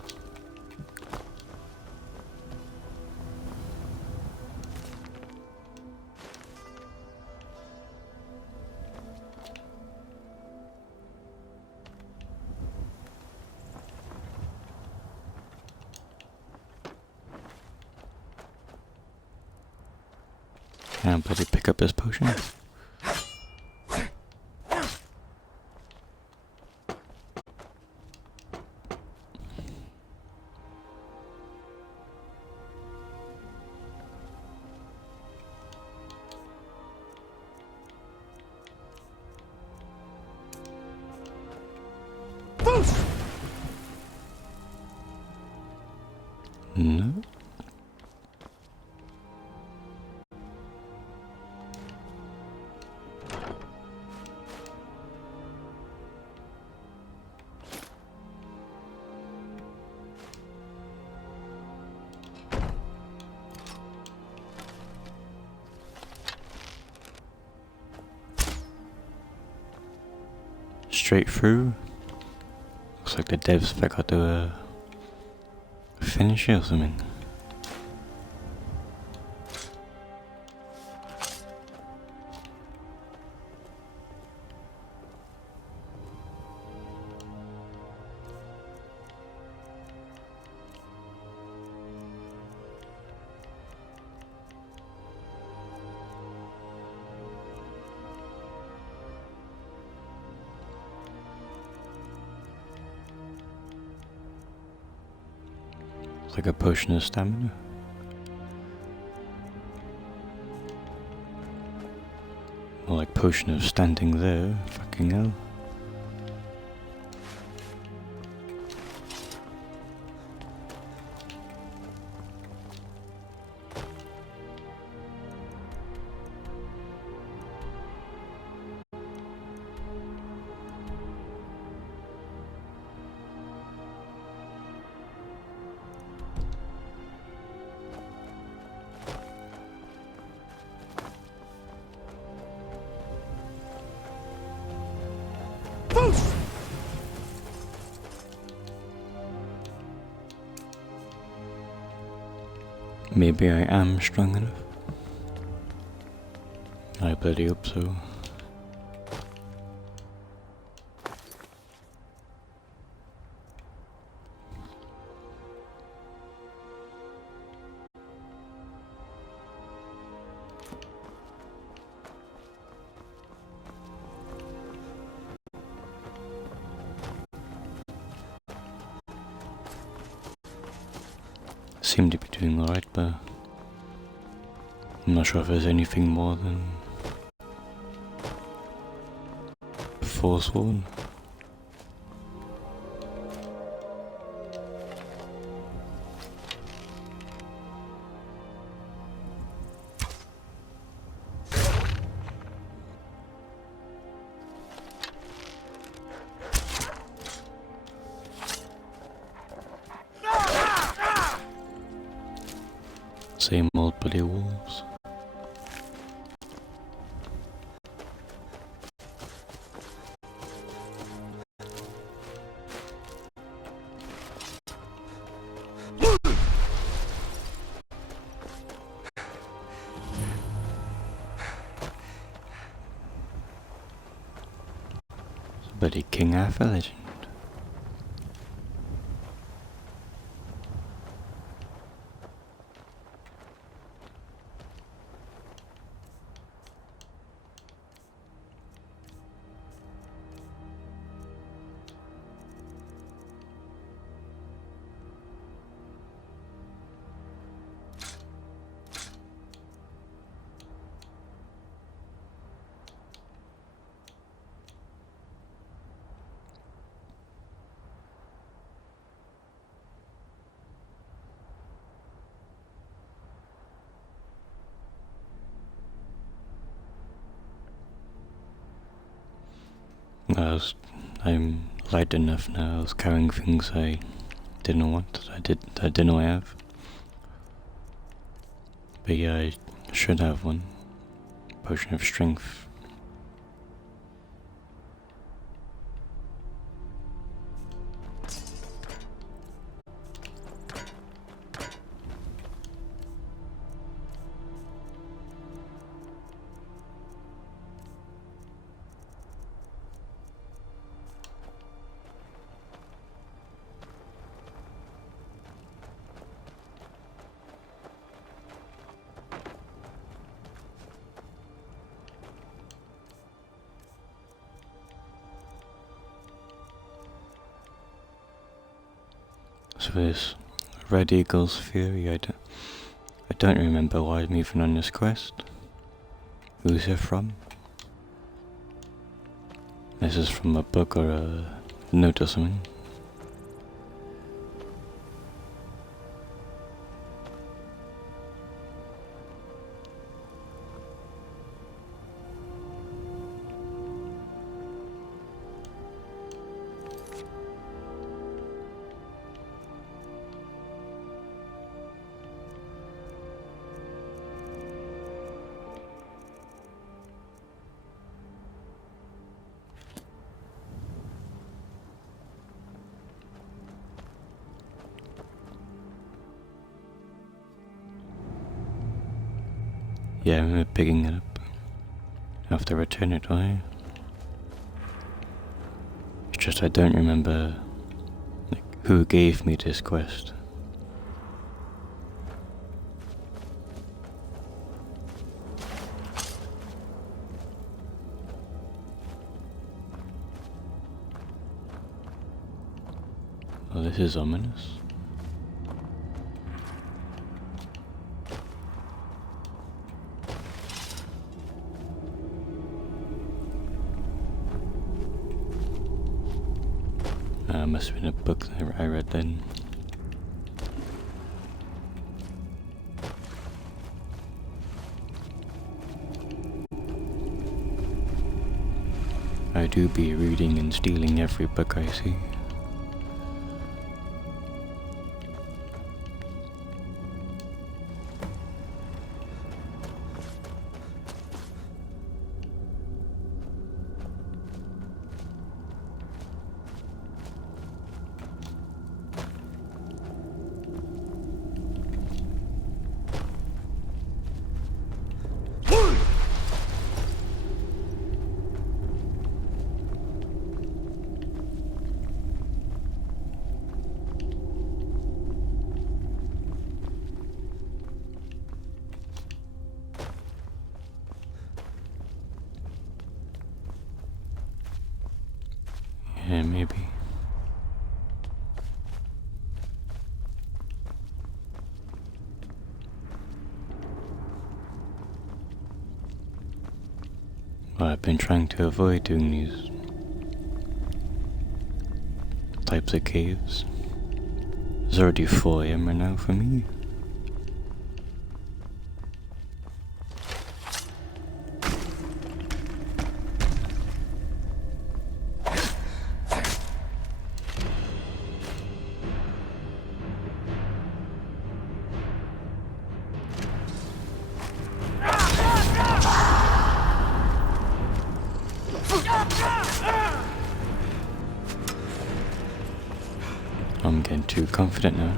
I'll better pick up this potion. No. Straight through. Looks like the devs forgot to finish it or something. It's like a potion of stamina. More like potion of standing there. Fucking hell. Maybe I am strong enough. I bloody hope so. Seem to be doing alright, but I'm not sure if there's anything more than Forsworn. Same old bloody wolves. Bloody King Arthur legend. I'm light enough now. I was carrying things I didn't want. I didn't have. But yeah, I should have one. Potion of strength. So this Red Eagle's Fury, I don't remember why I'm even on this quest. Who's it from? This is from a book or a note or something. Yeah, I remember picking it up. I have to return it, do I? It's just I don't remember who gave me this quest. Oh, this is ominous. Must have been a book that I read then. I do be reading and stealing every book I see. Yeah, maybe. Well, I've been trying to avoid doing these types of caves. It's already 4 AM right now for me. I'm getting too confident now.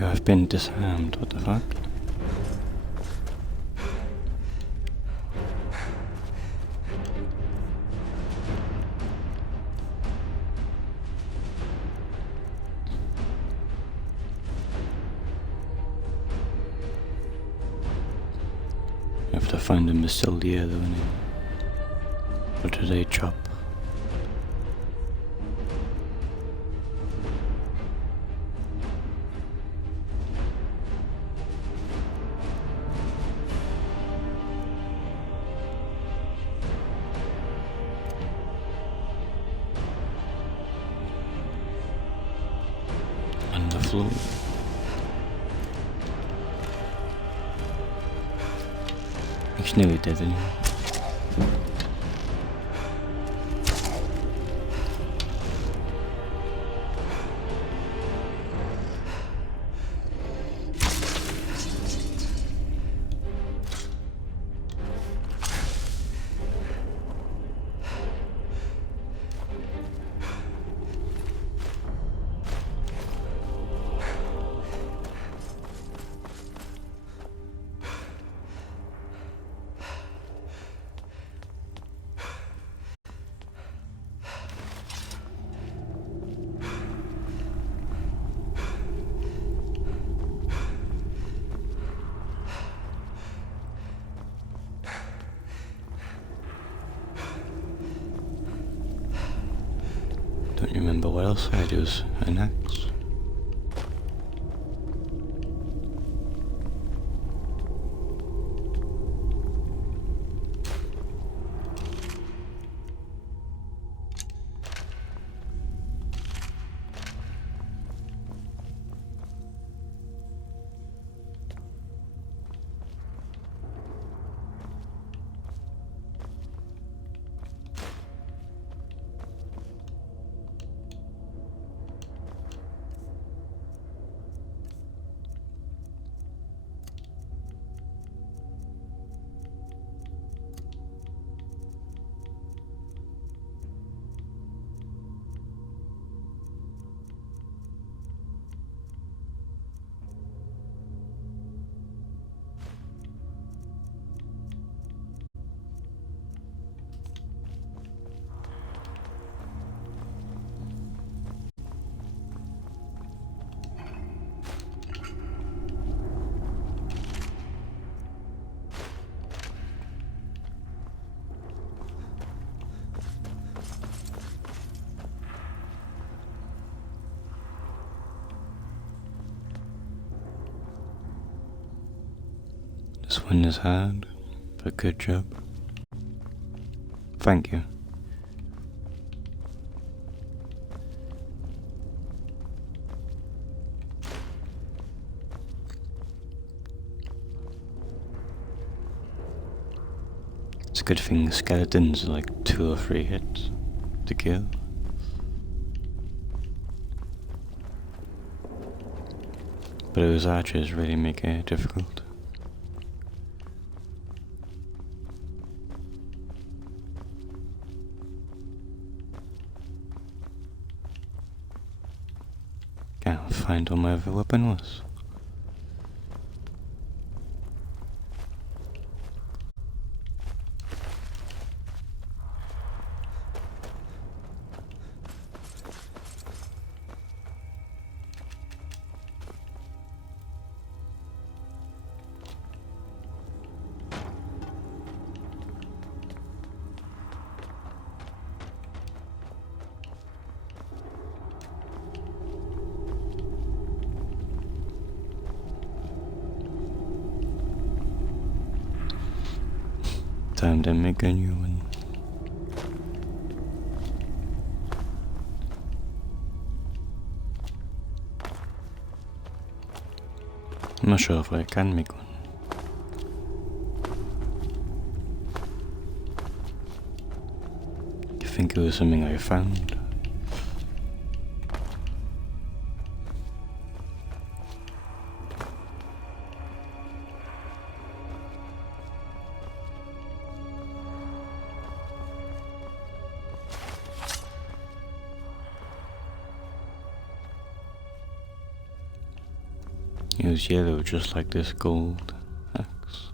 You have been disarmed, what the fuck? You have to find them still the other one. What do they chop? On the floor. He's nearly dead anyway. Don't remember what else I had. It was an axe. This one is hard, but good job. Thank you. It's a good thing the skeletons are like 2 or 3 hits to kill. But those archers really make it difficult. Can't find where my other weapon was. Time to make a new one. I'm not sure if I can make one. I think it was something I found. It was yellow just like this gold axe.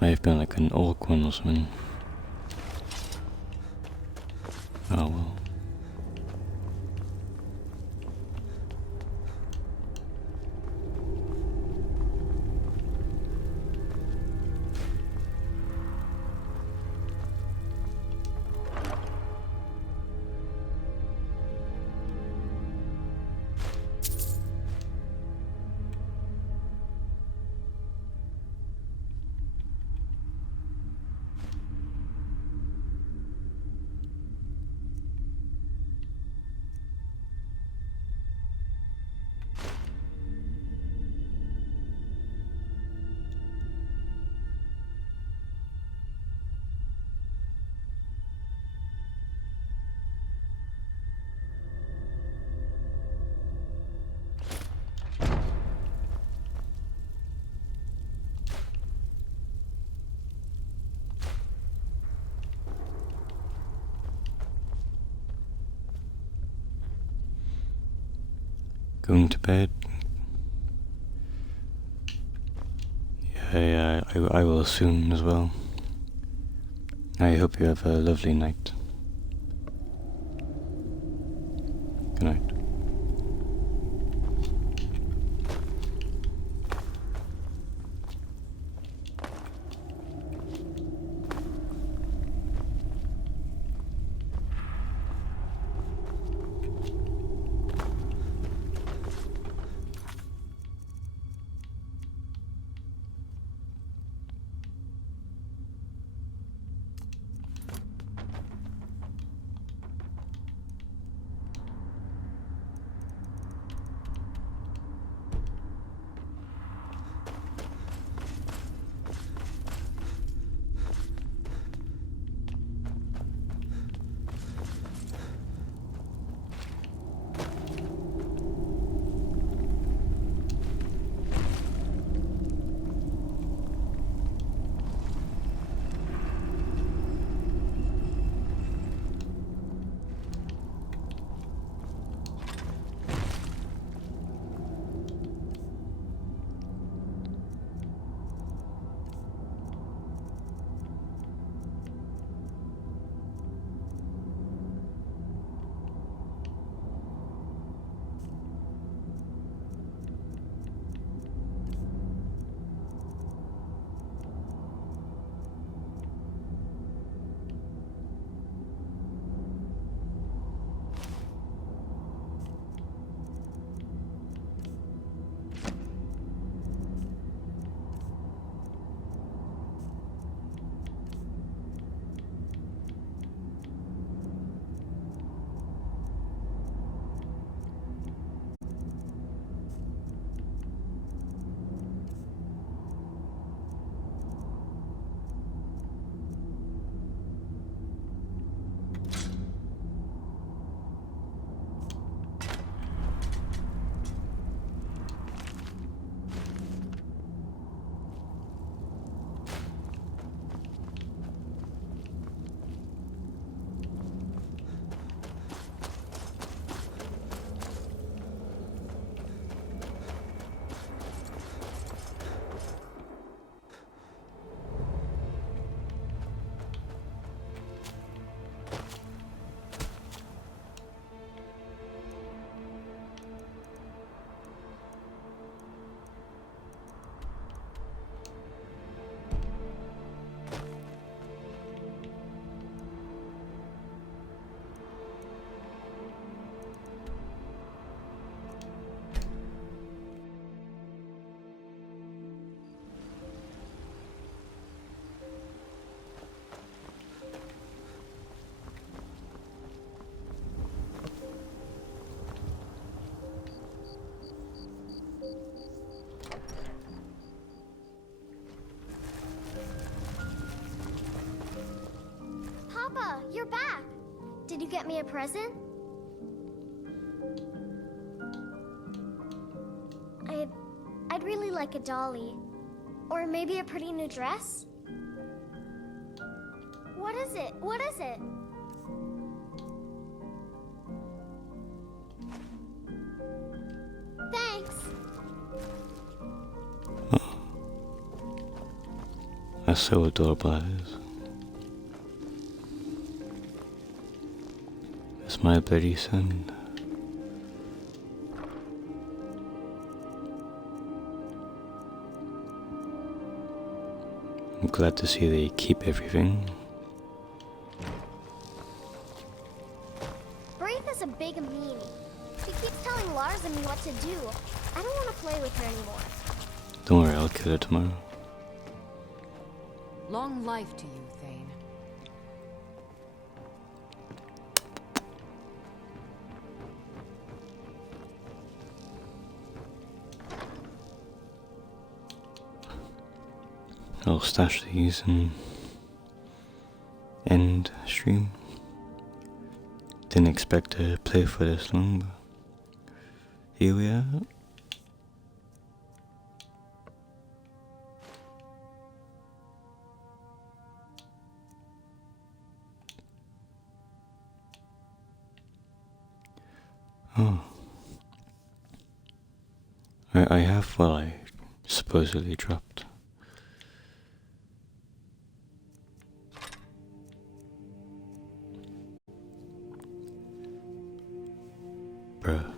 May have been like an oak one or something. Oh well. Going to bed? Yeah, I will soon as well. I hope you have a lovely night. Good night. Papa, you're back. Did you get me a present? I'd really like a dolly. Or maybe a pretty new dress? What is it? What is it? Thanks. That's so adorable, that is. That's my bloody son. I'm glad to see they keep everything. Braith is a big meanie. She keeps telling Lars and me what to do. I don't want to play with her anymore. Don't worry, I'll kill her tomorrow. Long life to you, Thane. I'll stash these and end stream. Didn't expect to play for this long, but here we are. Oh. I have what I supposedly dropped. Bruh.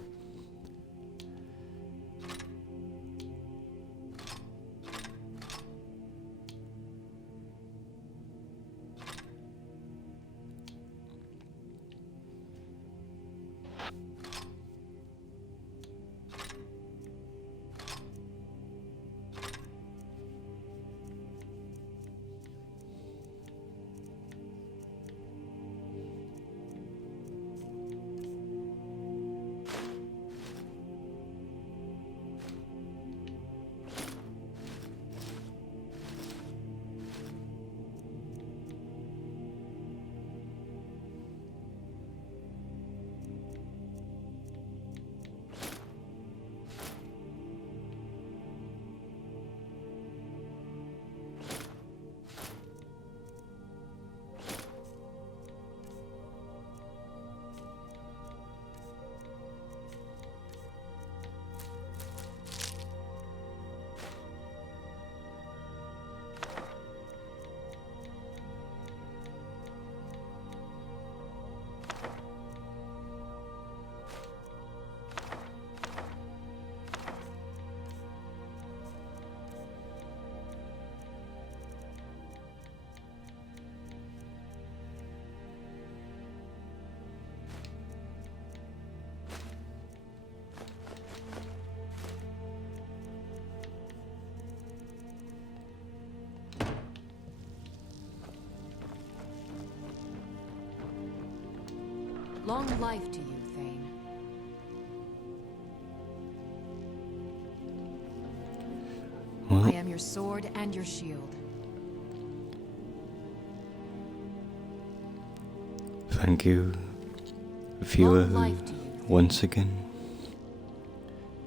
Long life to you, Thane. Well, I am your sword and your shield. thank you, viewer, Long who life to you. once again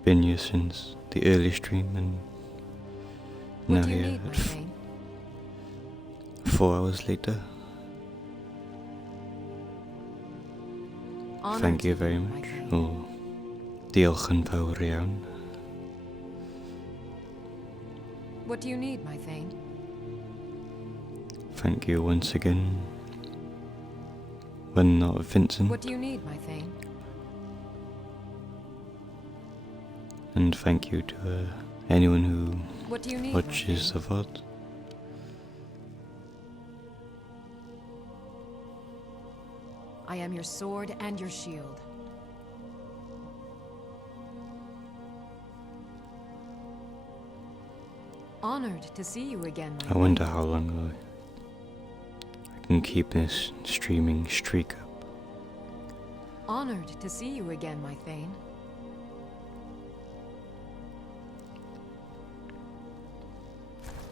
been here since the early stream and What now do you here need, my at Thane? 4 hours later. Honor Thank to you very my much. Thane. Oh, diolch yn fawr iawn. What do you need, my Thane? Thank you once again. When not Vincent. What do you need, my Thane? And thank you to anyone who What do you need, watches the VOD. I am your sword and your shield. Honored to see you again, my I wonder how long I can keep this streaming streak up. Honored to see you again, my Thane.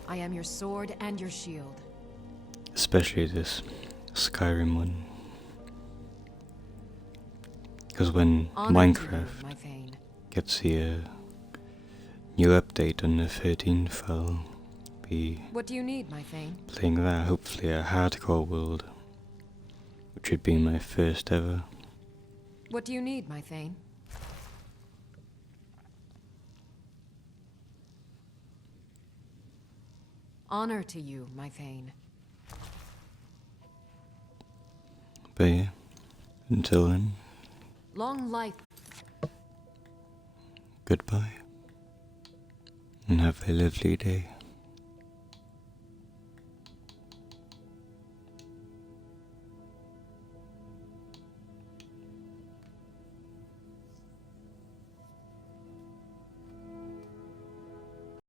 I am your sword and your shield. Especially this Skyrim one. Because when Honor to you, Minecraft my Thane. gets the new update on the 13th, I'll be What do you need, my Thane? playing that, hopefully a hardcore world, which would be my first ever. What do you need, my Thane? Honor to you, my Thane. But yeah, until then, Long life. goodbye. And have a lovely day.